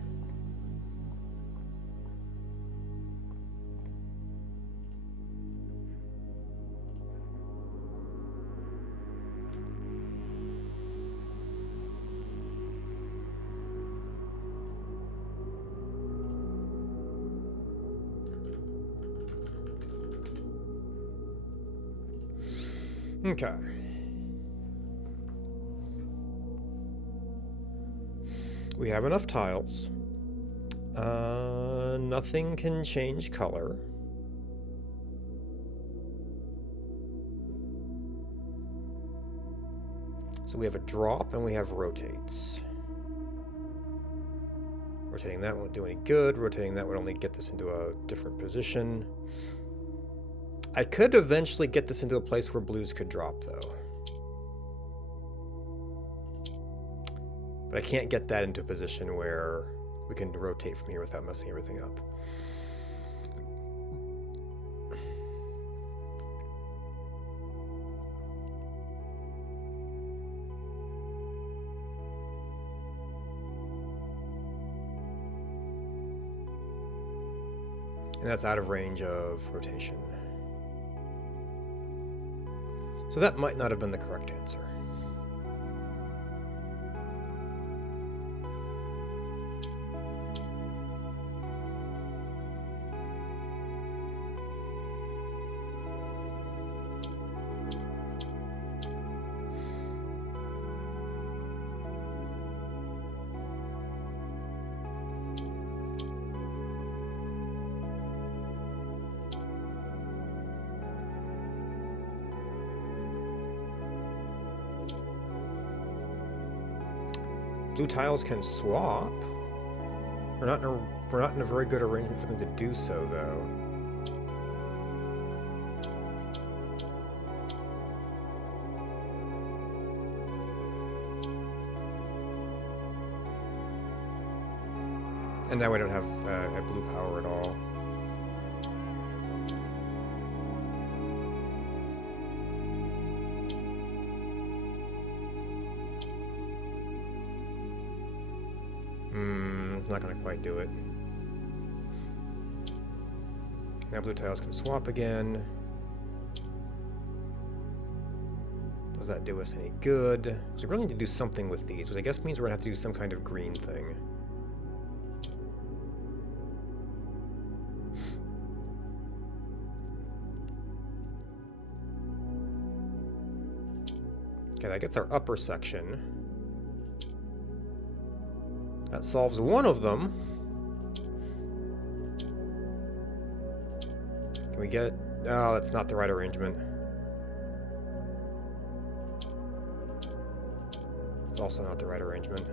Okay. We have enough tiles. Nothing can change color. So we have a drop and we have rotates. Rotating that won't do any good. Rotating that would only get this into a different position. I could eventually get this into a place where blues could drop, though. But I can't get that into a position where we can rotate from here without messing everything up. And that's out of range of rotation. So that might not have been the correct answer. Blue tiles can swap. We're not in a very good arrangement for them to do so, though. And now we don't have a blue power at all. Not gonna quite do it. Now blue tiles can swap again. Does that do us any good? Because we really need to do something with these, which I guess means we're gonna have to do some kind of green thing. Okay, that gets our upper section. That solves one of them. Can we get... Oh, that's not the right arrangement. It's also not the right arrangement.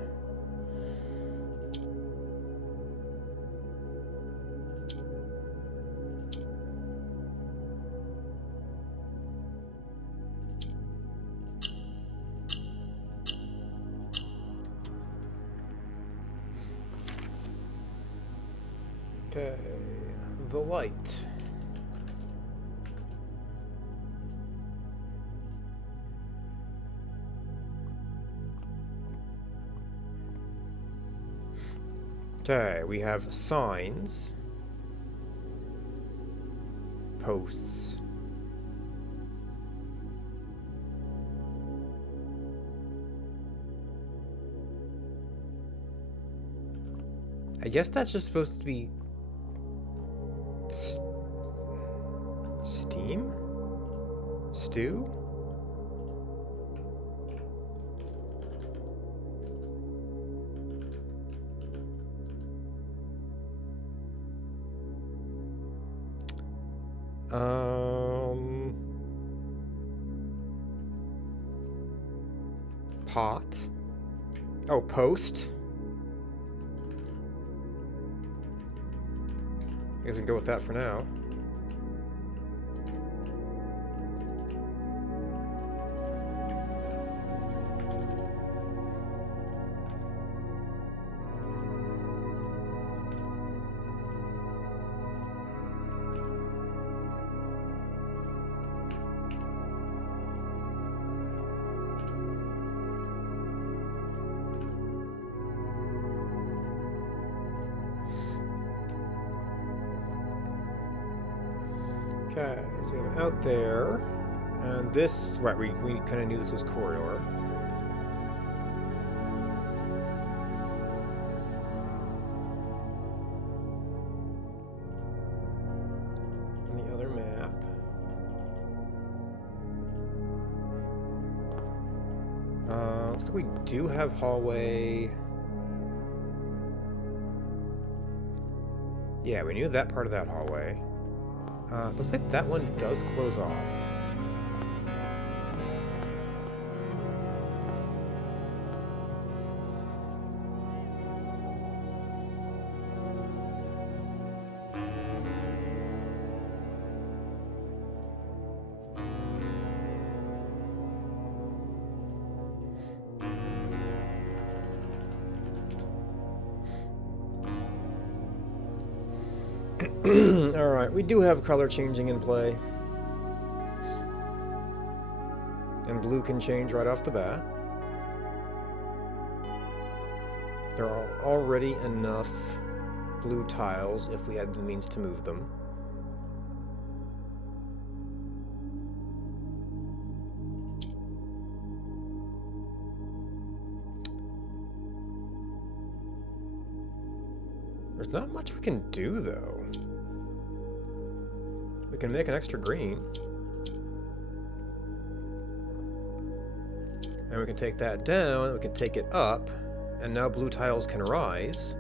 Okay, the light. Okay, we have signs, posts. I guess that's just supposed to be steam? Stew? Pot. Oh, post. I guess we can go with that for now. Okay, so we have it out there, and this, right, we kind of knew this was corridor. And the other map. Looks like we do have hallway. Yeah, we knew that part of that hallway. Looks like that one does close off. Alright, we do have color changing in play. And blue can change right off the bat. There are already enough blue tiles if we had the means to move them. There's not much we can do, though. We can make an extra green. And we can take that down, we can take it up, and now blue tiles can rise.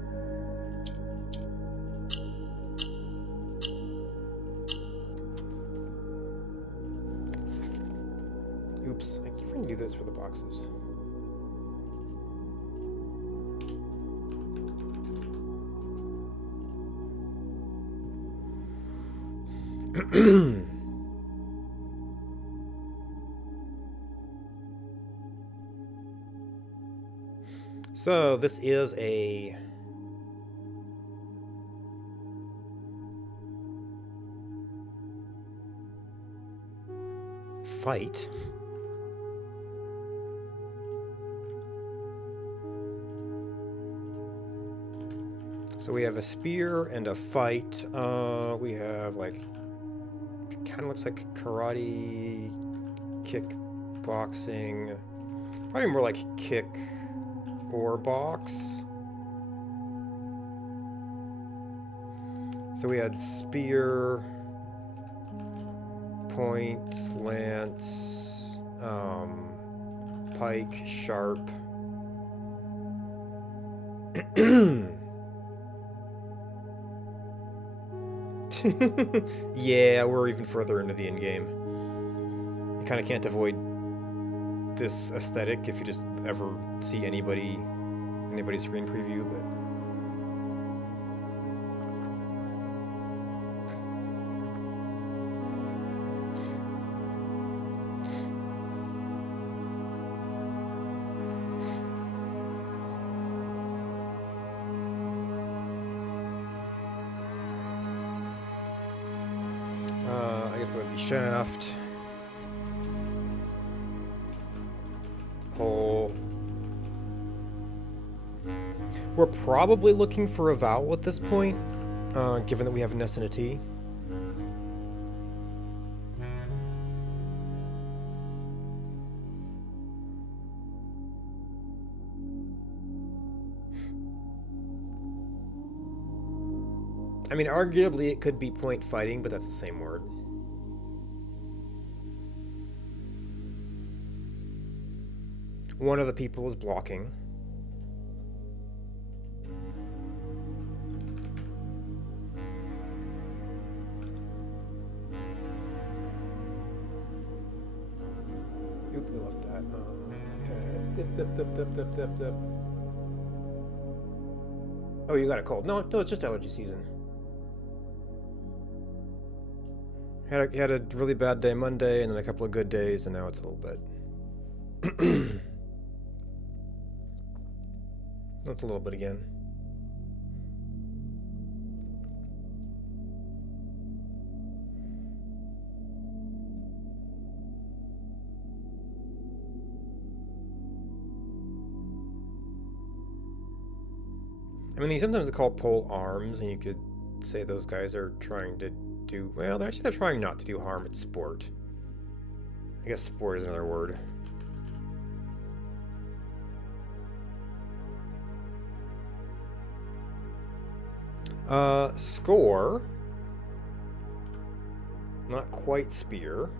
Oops, I keep trying to do this for the boxes. So this is a fight. So we have a spear and a fight. We have like, kind of looks like karate, kickboxing, probably more like kick or box. So we had spear, point, lance, pike, sharp. Yeah, we're even further into the end game. You kind of can't avoid this aesthetic if you just ever see anybody's screen preview, but I guess that would be shaft, pole. We're probably looking for a vowel at this point, given that we have an S and a T. I mean, arguably it could be point fighting, but that's the same word. One of the people is blocking. Oop, we left that. Dip. Oh, you got a cold. No, it's just allergy season. Had a really bad day Monday, and then a couple of good days, and now it's a little bit. That's a little bit again. I mean, they sometimes call pole arms, and you could say those guys are trying to do... Well, they're trying not to do harm. It's sport. I guess sport is another word. Score. Not quite spear.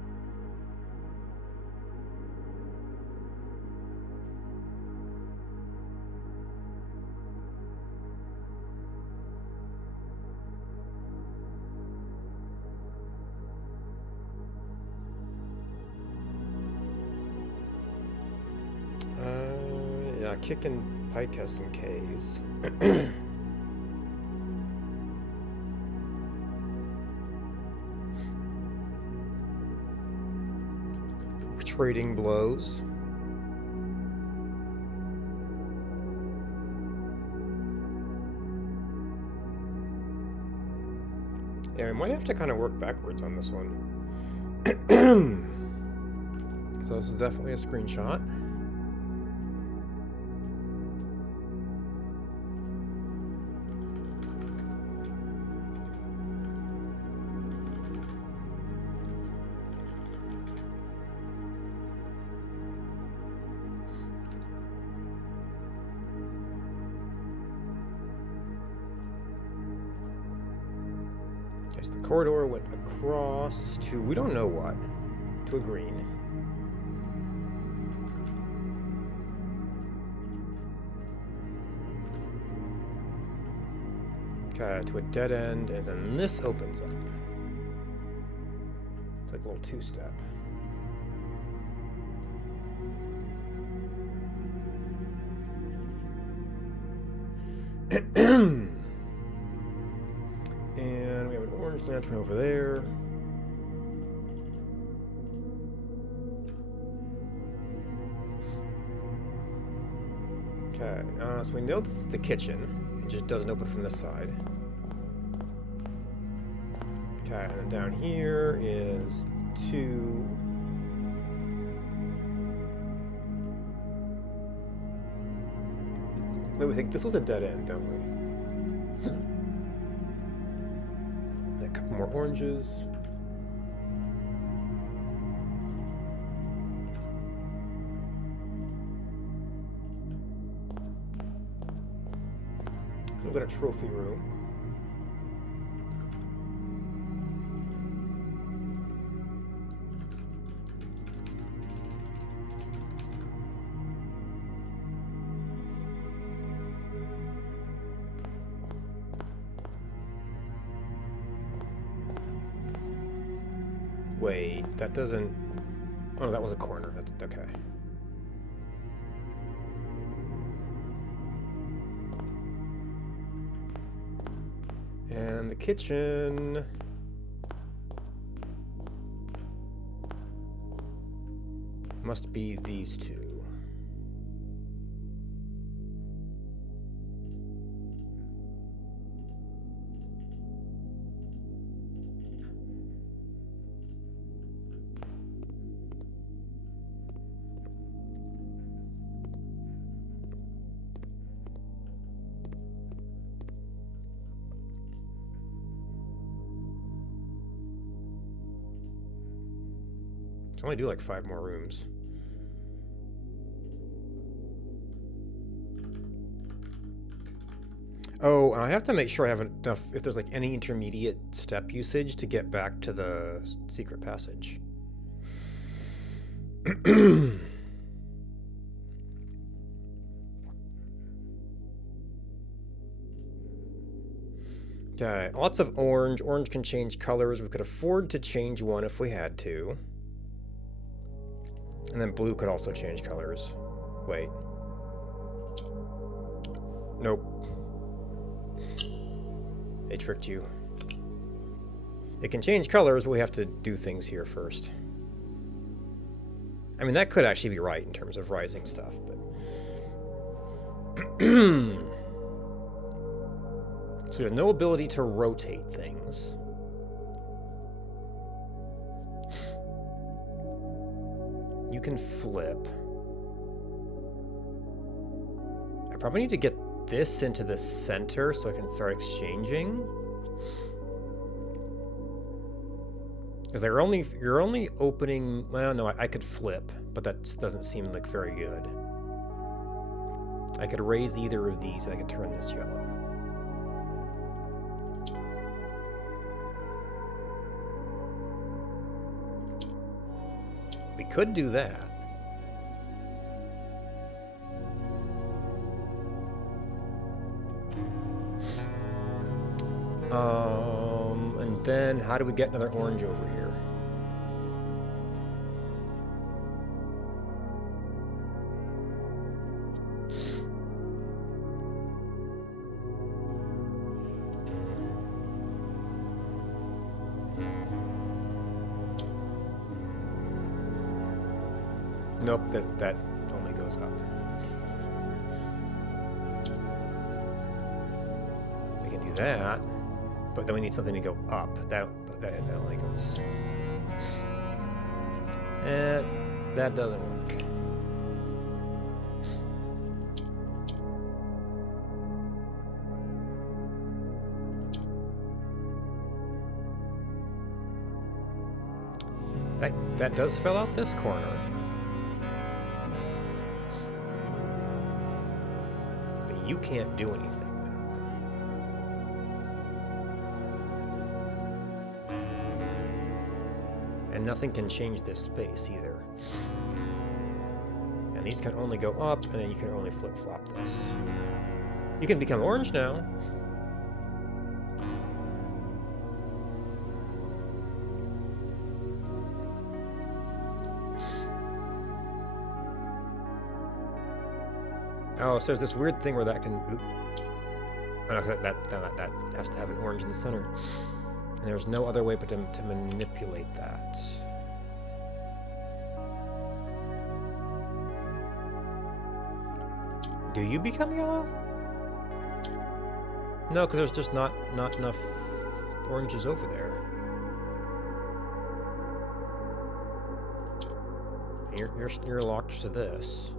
Yeah, kick and pike has some Ks. Trading blows. Yeah, we might have to kind of work backwards on this one. So this is definitely a screenshot. Yes, the corridor went across to, we don't know what, to a green. Okay, to a dead end, and then this opens up. It's like a little two-step. And we have an orange lantern over there. Okay, so we know this is the kitchen. It just doesn't open from this side. Okay, and then down here is two. Wait, we think this was a dead end, don't we? A couple more oranges. So we've got a trophy room. Wait, that doesn't... Oh, that was a corner. That's okay. And the kitchen... must be these two. Can only do like 5 more rooms. Oh, and I have to make sure I have enough, if there's like any intermediate step usage to get back to the secret passage. Okay, lots of orange. Orange can change colors. We could afford to change one if we had to. And then blue could also change colors. Wait. Nope. They tricked you. It can change colors, but we have to do things here first. I mean, that could actually be right in terms of rising stuff, but... So we have no ability to rotate things. You can flip. I probably need to get this into the center so I can start exchanging. Because you're only opening... Well, no, I could flip, but that doesn't seem like very good. I could raise either of these and I could turn this yellow. We could do that. And then how do we get another orange over here? Nope, that only goes up. We can do that, but then we need something to go up. That only goes. That doesn't work. That does fill out this corner. You can't do anything now. And nothing can change this space either. And these can only go up, and then you can only flip-flop this. You can become orange now. Oh, so there's this weird thing where that can... Oop. Oh, no, that has to have an orange in the center. And there's no other way but to manipulate that. Do you become yellow? No, because there's just not enough oranges over there. You're locked to this.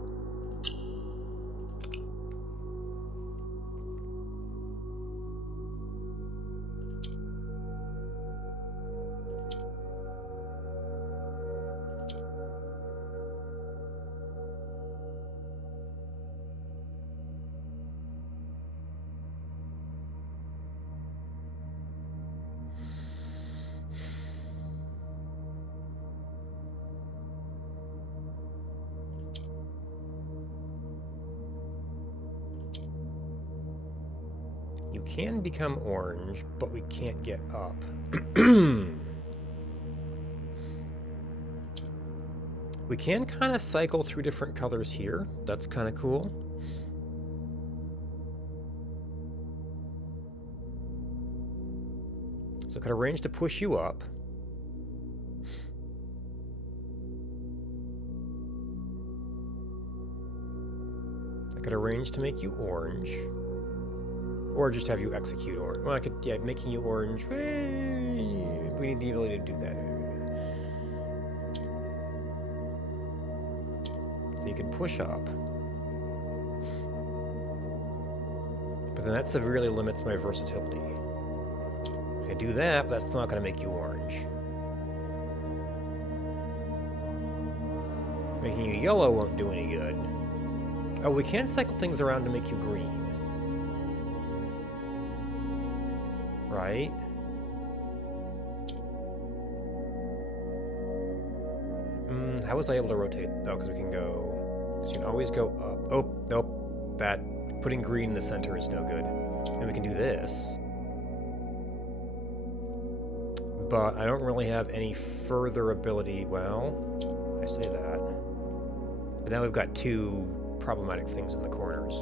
You can become orange, but we can't get up. We can kind of cycle through different colors here. That's kind of cool. So I could arrange to push you up. I could arrange to make you orange. Or just have you execute orange. Well, I could, yeah, making you orange. We need the ability to do that. So you can push up. But then that severely limits my versatility. I do that, but that's still not going to make you orange. Making you yellow won't do any good. Oh, we can cycle things around to make you green. Right? How was I able to rotate? Oh, because we can go... Because you can always go up. Oh, nope. That... Putting green in the center is no good. And we can do this. But I don't really have any further ability. Well, I say that. But now we've got two problematic things in the corners.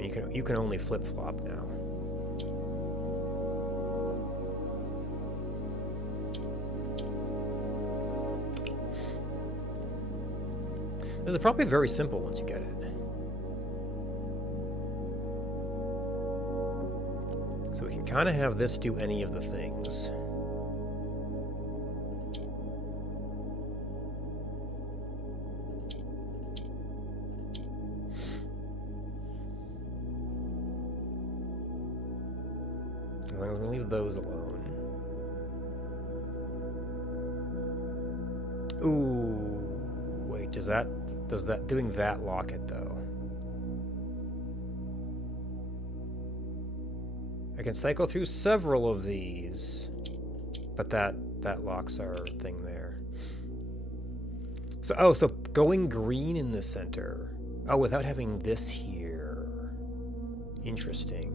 And you can only flip-flop now. This is probably very simple once you get it. So we can kind of have this do any of the things. As long as we leave those alone. Ooh, wait, does doing that lock it though? I can cycle through several of these, but that locks our thing there. So, so going green in the center. Oh, without having this here. Interesting.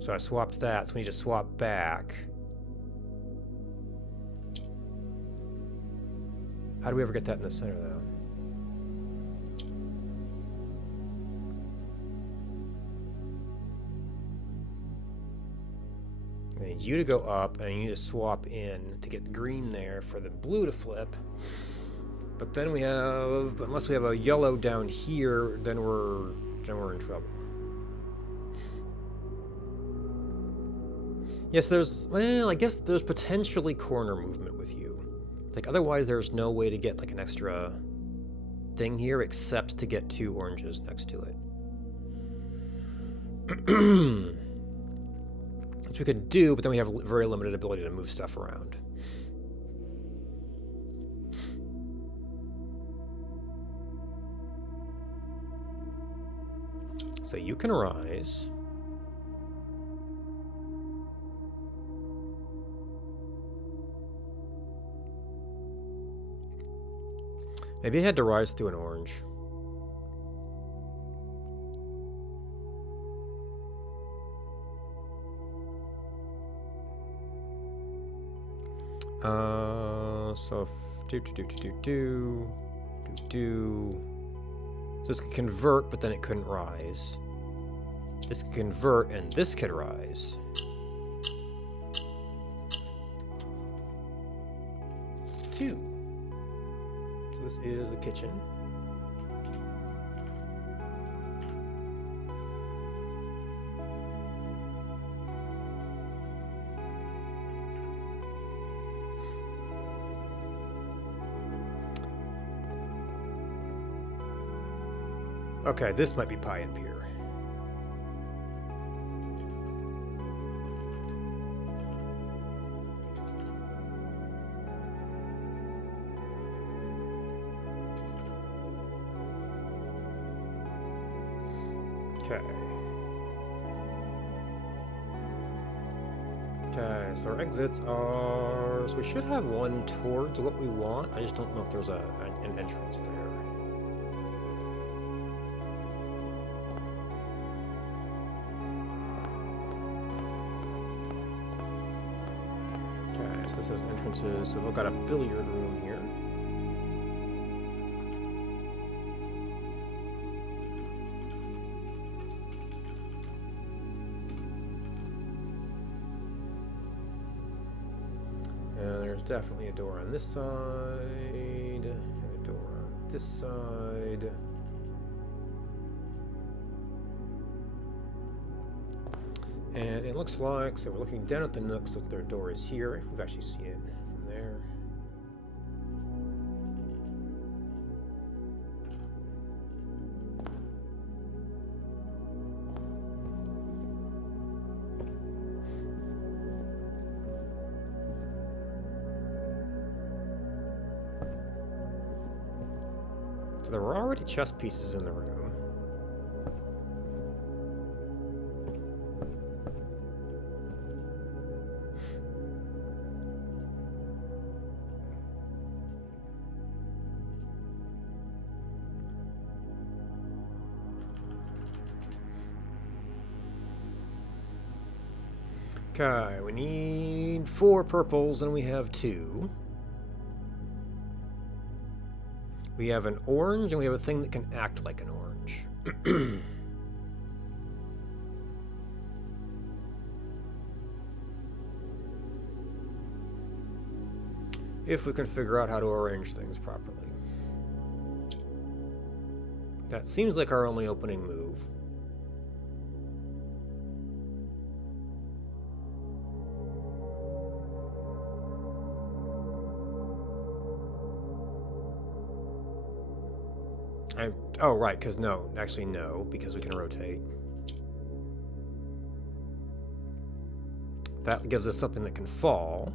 So I swapped that, so we need to swap back. How do we ever get that in the center, though? I need you to go up, and you need to swap in to get green there for the blue to flip. But then we have, unless we have a yellow down here, then we're in trouble. Yes, well, I guess there's potentially corner movement with you. Like, otherwise there's no way to get, like, an extra thing here except to get two oranges next to it. Which we could do, but then we have very limited ability to move stuff around. So you can rise. Maybe I had to rise through an orange. So So this could convert, but then it couldn't rise. This could convert, and this could rise. Two. So this is the kitchen. Okay, this might be pie and pear. Okay. Okay, so our exits are... So we should have one towards what we want. I just don't know if there's an entrance there. This is entrances, so we've got a billiard room here. And there's definitely a door on this side, and a door on this side. And it looks like, so we're looking down at the nooks, so their door is here. We've actually seen it from there. So there were already chess pieces in the room. Okay, we need 4 purples and we have 2. We have an orange and we have a thing that can act like an orange. If we can figure out how to arrange things properly. That seems like our only opening move. Oh, right, because no. Actually, no, because we can rotate. That gives us something that can fall.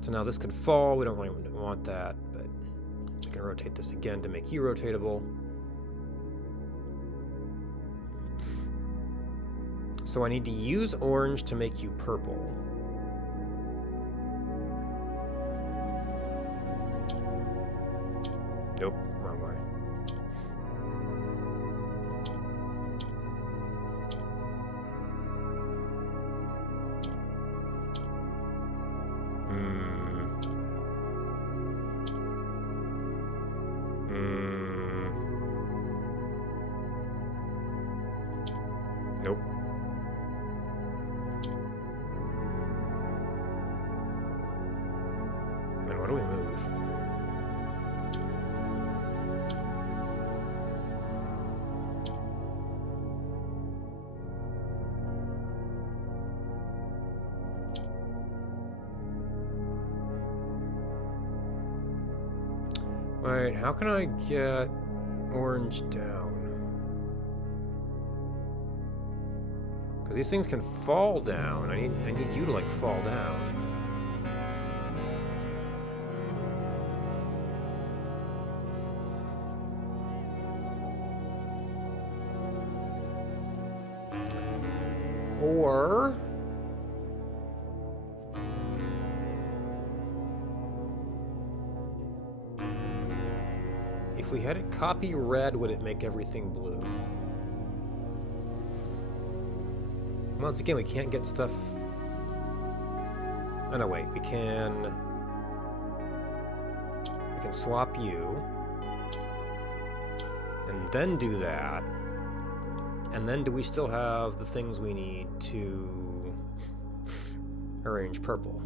So now this could fall. We don't really want that, but we can rotate this again to make you rotatable. So I need to use orange to make you purple. Nope, wrong way. Nope. Then what do we move? Wait, how can I get orange down? Because these things can fall down. I need you to like fall down. Or if we had it copy red, would it make everything blue? Once again, we can't get stuff. Oh no, wait. We can swap you, and then do that. And then do we still have the things we need to arrange purple?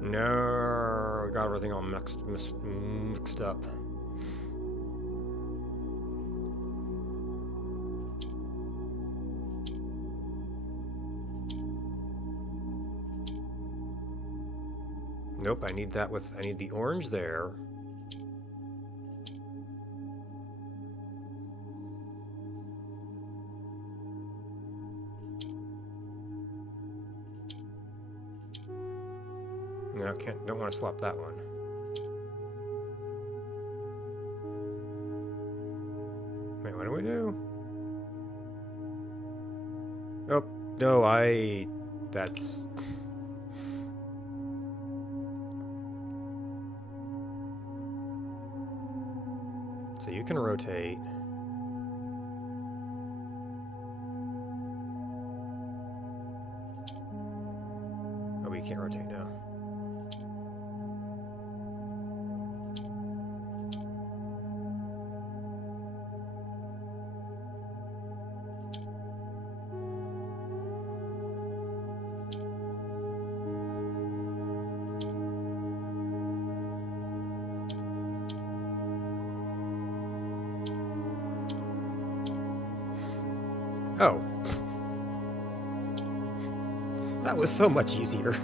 No, got everything all mixed up. Nope, I need the orange there. No, don't want to swap that one. Wait, what do we do? Oh, no, that's... So you can rotate. Oh, we can't rotate now. Oh. That was so much easier.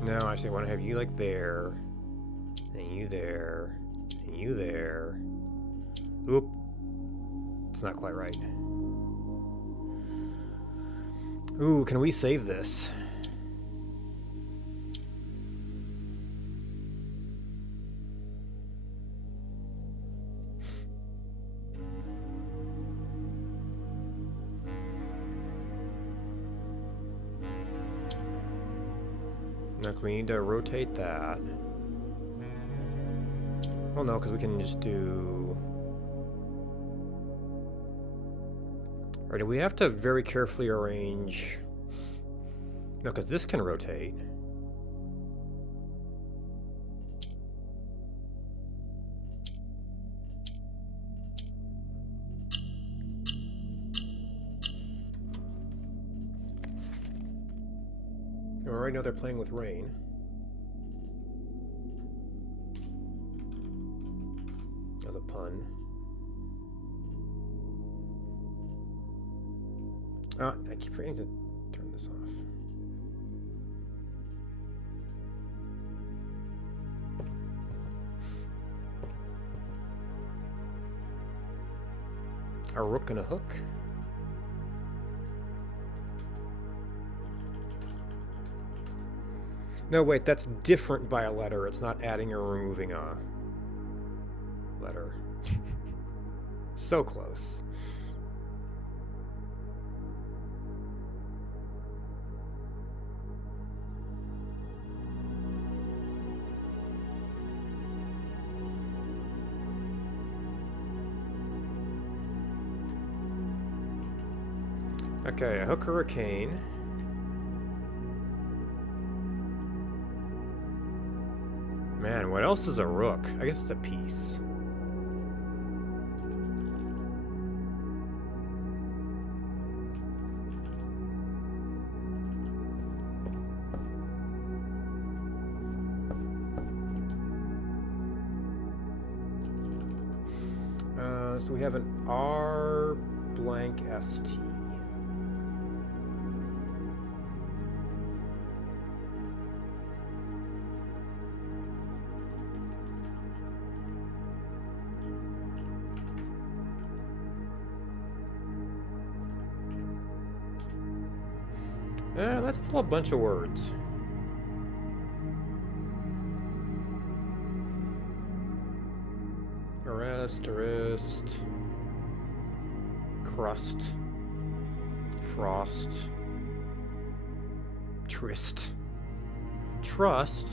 No, actually, I want to have you like there, and you there, and you there. Oop. It's not quite right. Ooh, can we save this? Look, we need to rotate that. Well, no, because we can just do... Or do we have to very carefully arrange... No, because this can rotate. I already know they're playing with rain. As a pun. Ah, I keep forgetting to turn this off. A rook and a hook. No, wait, that's different by a letter. It's not adding or removing a letter. So close. Okay, a hook or a cane. Man, what else is a rook? I guess it's a piece. So we have an R blank ST. That's still a bunch of words. Arrest, crust, frost, tryst, trust.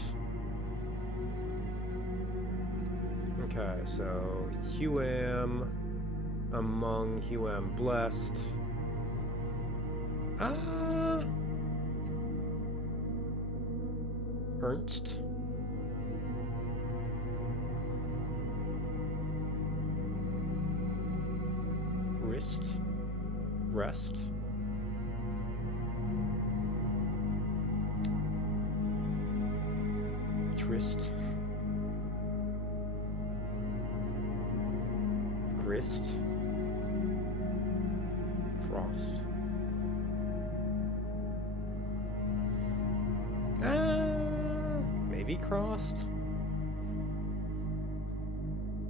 Okay, so Huam, among Huam blessed. Ernst. Wrist. Rest. Tryst. Grist. Frost. Maybe crossed?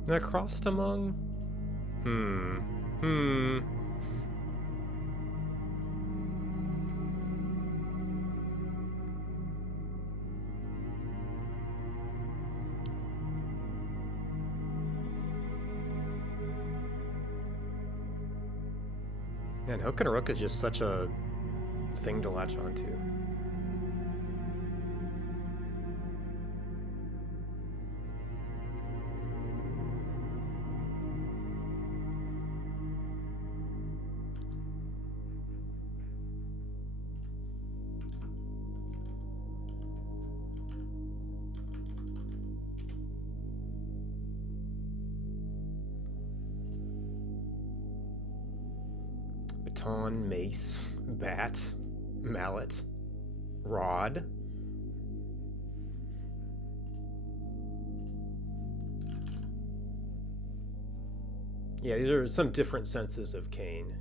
Not crossed among? Man, hook and rook is just such a thing to latch onto. baton, mace, bat, mallet, rod. Yeah, these are some different senses of cane.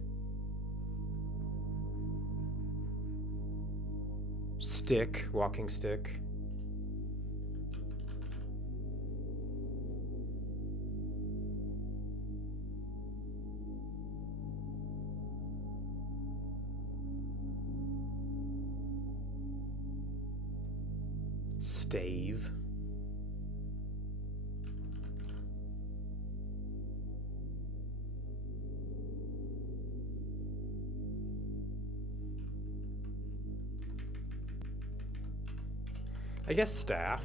Stick, walking stick. Stave. I guess staff.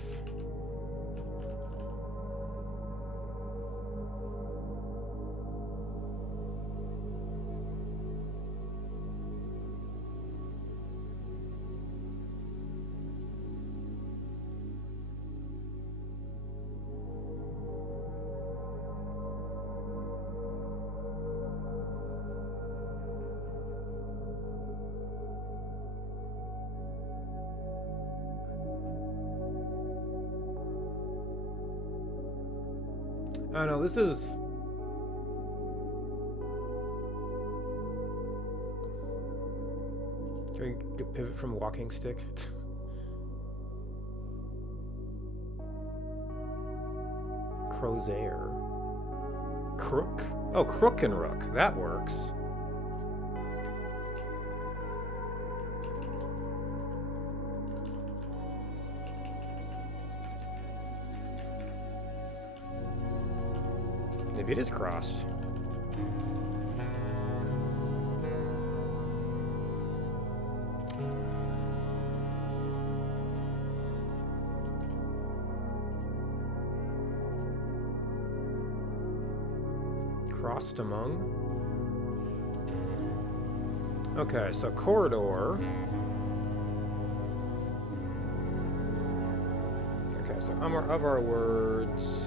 I don't know, this is... Can we pivot from walking stick? Crozier. Crook? Oh, crook and rook. That works. Maybe it is crossed. Crossed among? Okay, so corridor. Okay, so of our words,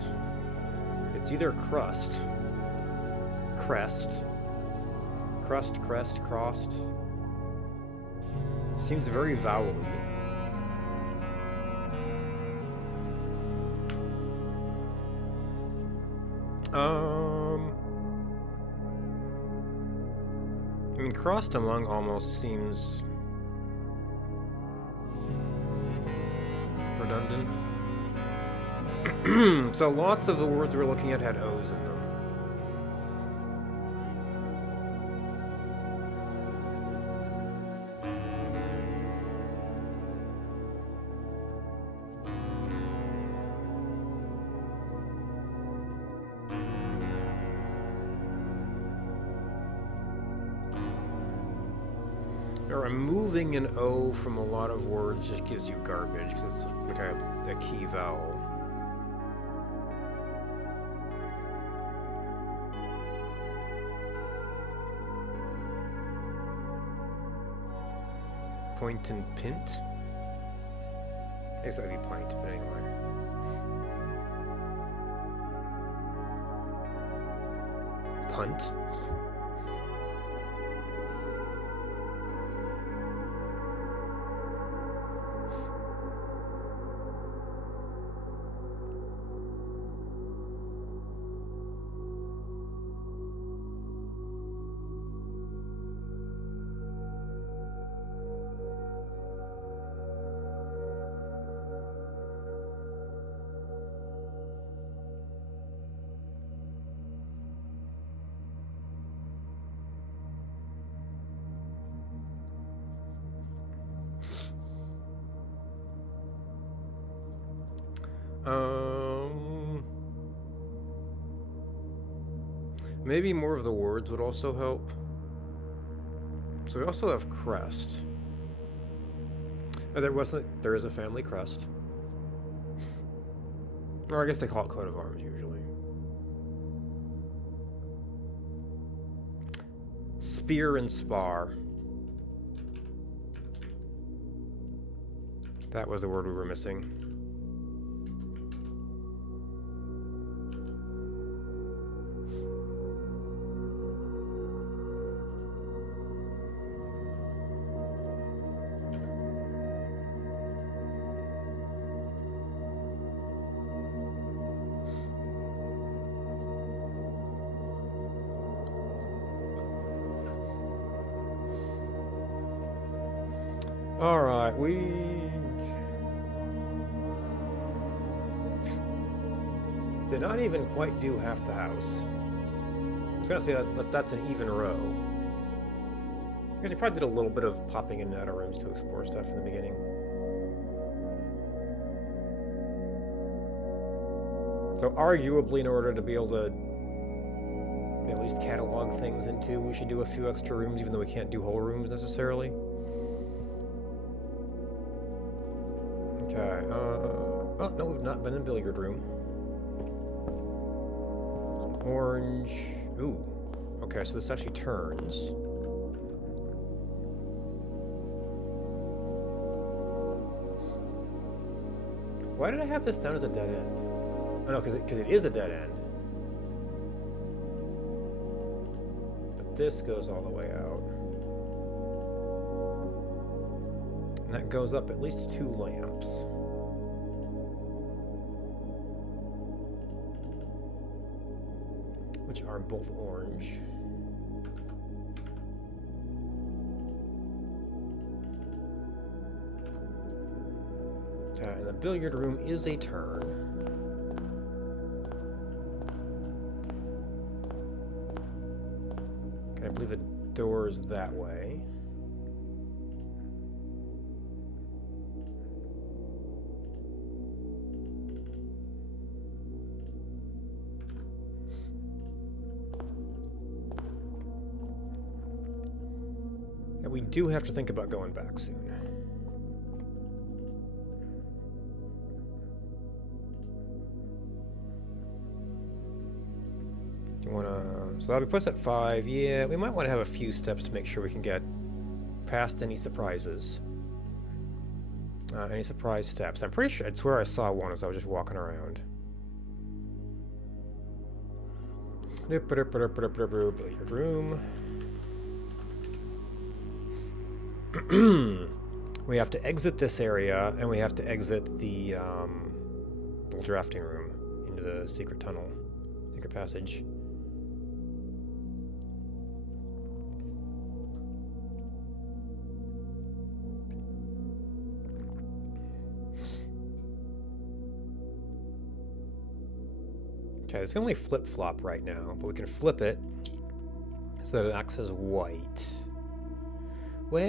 it's either crust, crest, crust, crest, crossed. Seems very vowel-y. I mean, crossed among almost seems redundant. So lots of the words we're looking at had O's in them. Removing an O from a lot of words just gives you garbage because it's like a key vowel. Point and pint? I guess that'd be pint, but anyway. Punt? Maybe more of the words would also help. So we also have crest. Oh, there is a family crest. Or I guess they call it coat of arms usually. Spear and spar. That was the word we were missing. Alright, did not even quite do half the house. I was gonna say that's an even row. Because you probably did a little bit of popping in and out of rooms to explore stuff in the beginning. So arguably, in order to be able to at least catalog things into, we should do a few extra rooms, even though we can't do whole rooms necessarily. Okay, oh, no, we've not been in billiard room. Some orange. Ooh. Okay, so this actually turns. Why did I have this down as a dead end? Oh no, because it is a dead end. But this goes all the way out. And that goes up at least 2 lamps. Which are both orange. And the billiard room is a turn. Okay, I believe the door is that way. Now we do have to think about going back soon. So that'll be put us at 5. Yeah, we might want to have a few steps to make sure we can get past any surprises. Any surprise steps. I'm pretty sure, I swear I saw one as I was just walking around. Billiard room. We have to exit this area, and we have to exit the little drafting room into the secret tunnel, secret passage. Okay, it's only flip-flop right now, but we can flip it so that it acts as white. Well...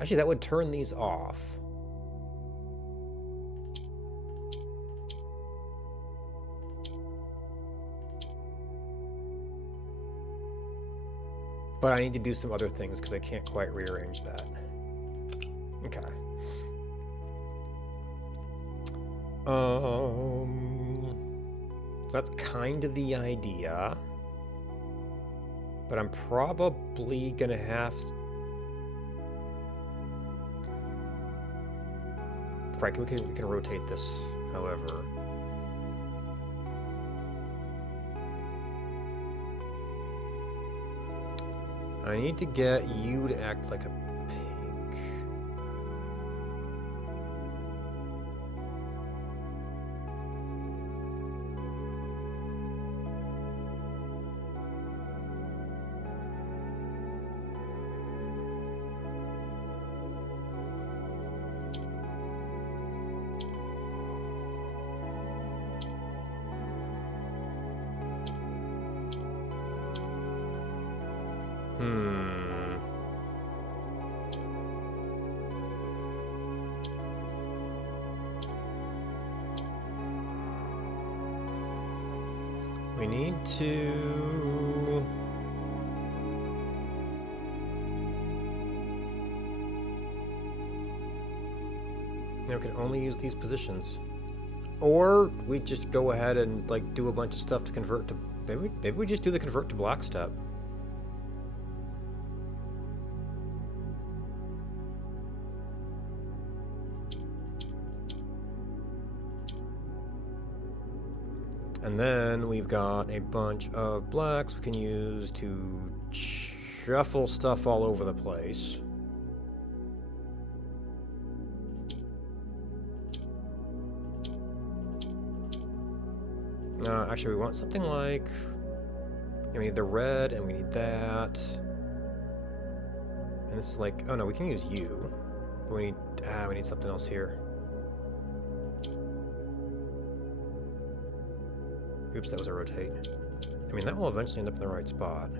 Actually, that would turn these off. But I need to do some other things because I can't quite rearrange that. Okay. So that's kind of the idea. But I'm probably gonna have to... Right, we can rotate this, however. I need to get you to act like a pink. We need to... Now we can only use these positions. Or we just go ahead and like do a bunch of stuff to convert to... Maybe we just do the convert to black step. And then we've got a bunch of blacks we can use to shuffle stuff all over the place. Actually, we want something like... We need the red, and we need that. And this is like... Oh, no, we can use you. But we need something else here. Oops, that was a rotate. I mean, that will eventually end up in the right spot.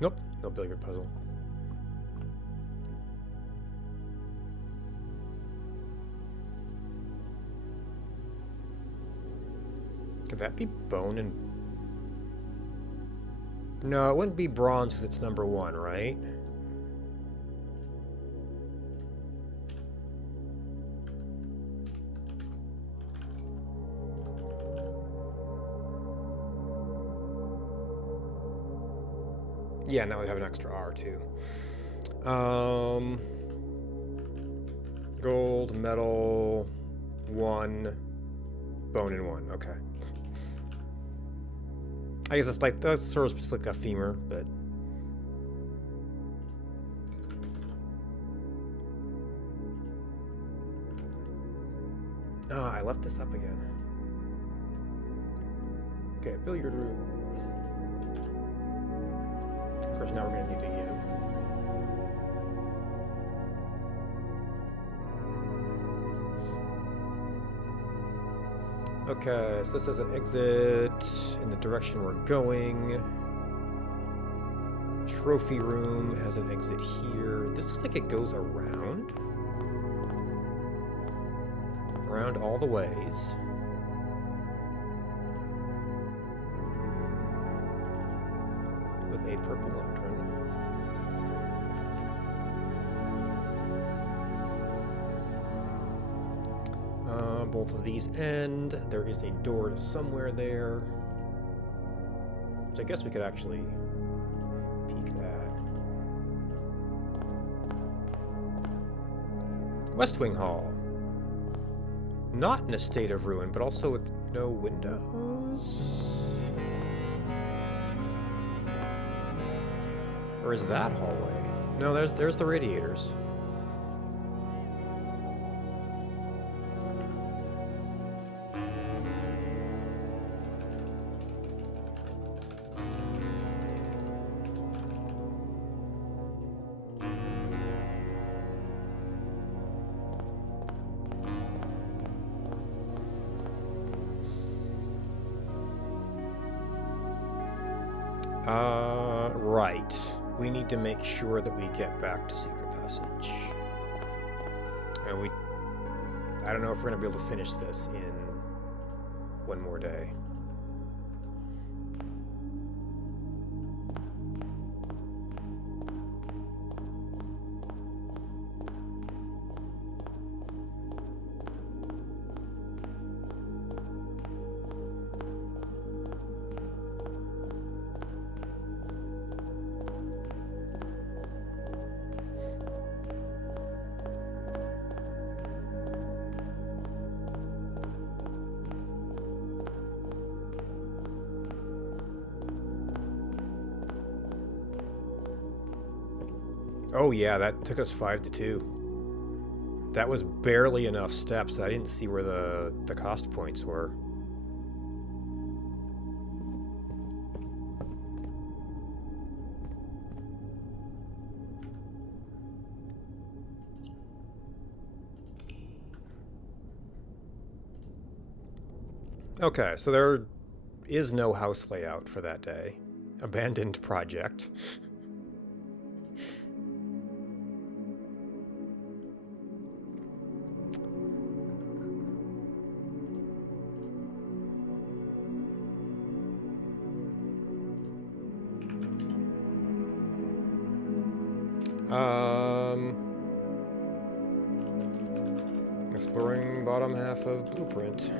Nope, no billiard puzzle. Could that be bone and... No, it wouldn't be bronze because it's number 1, right? Yeah, now we have an extra R too. Gold, metal, 1, bone and 1. Okay. I guess it's like that's sort of like a femur, but I left this up again. Okay, billiard room. Of course, now we're gonna need it again. Okay, so this is an exit in the direction we're going. Trophy room has an exit here. This looks like it goes around. Around all the ways. With a purple lantern. Both of these end. There is a door to somewhere there. Which I guess we could actually peek that. West Wing Hall. Not in a state of ruin, but also with no windows? Or is that hallway? No, there's the radiators. Right. We need to make sure that we get back to Secret Passage. And I don't know if we're going to be able to finish this in one more day. Oh yeah, that took us 5 to 2. That was barely enough steps. I didn't see where the cost points were. Okay, so there is no house layout for that day. Abandoned project. Exploring bottom half of Blueprint.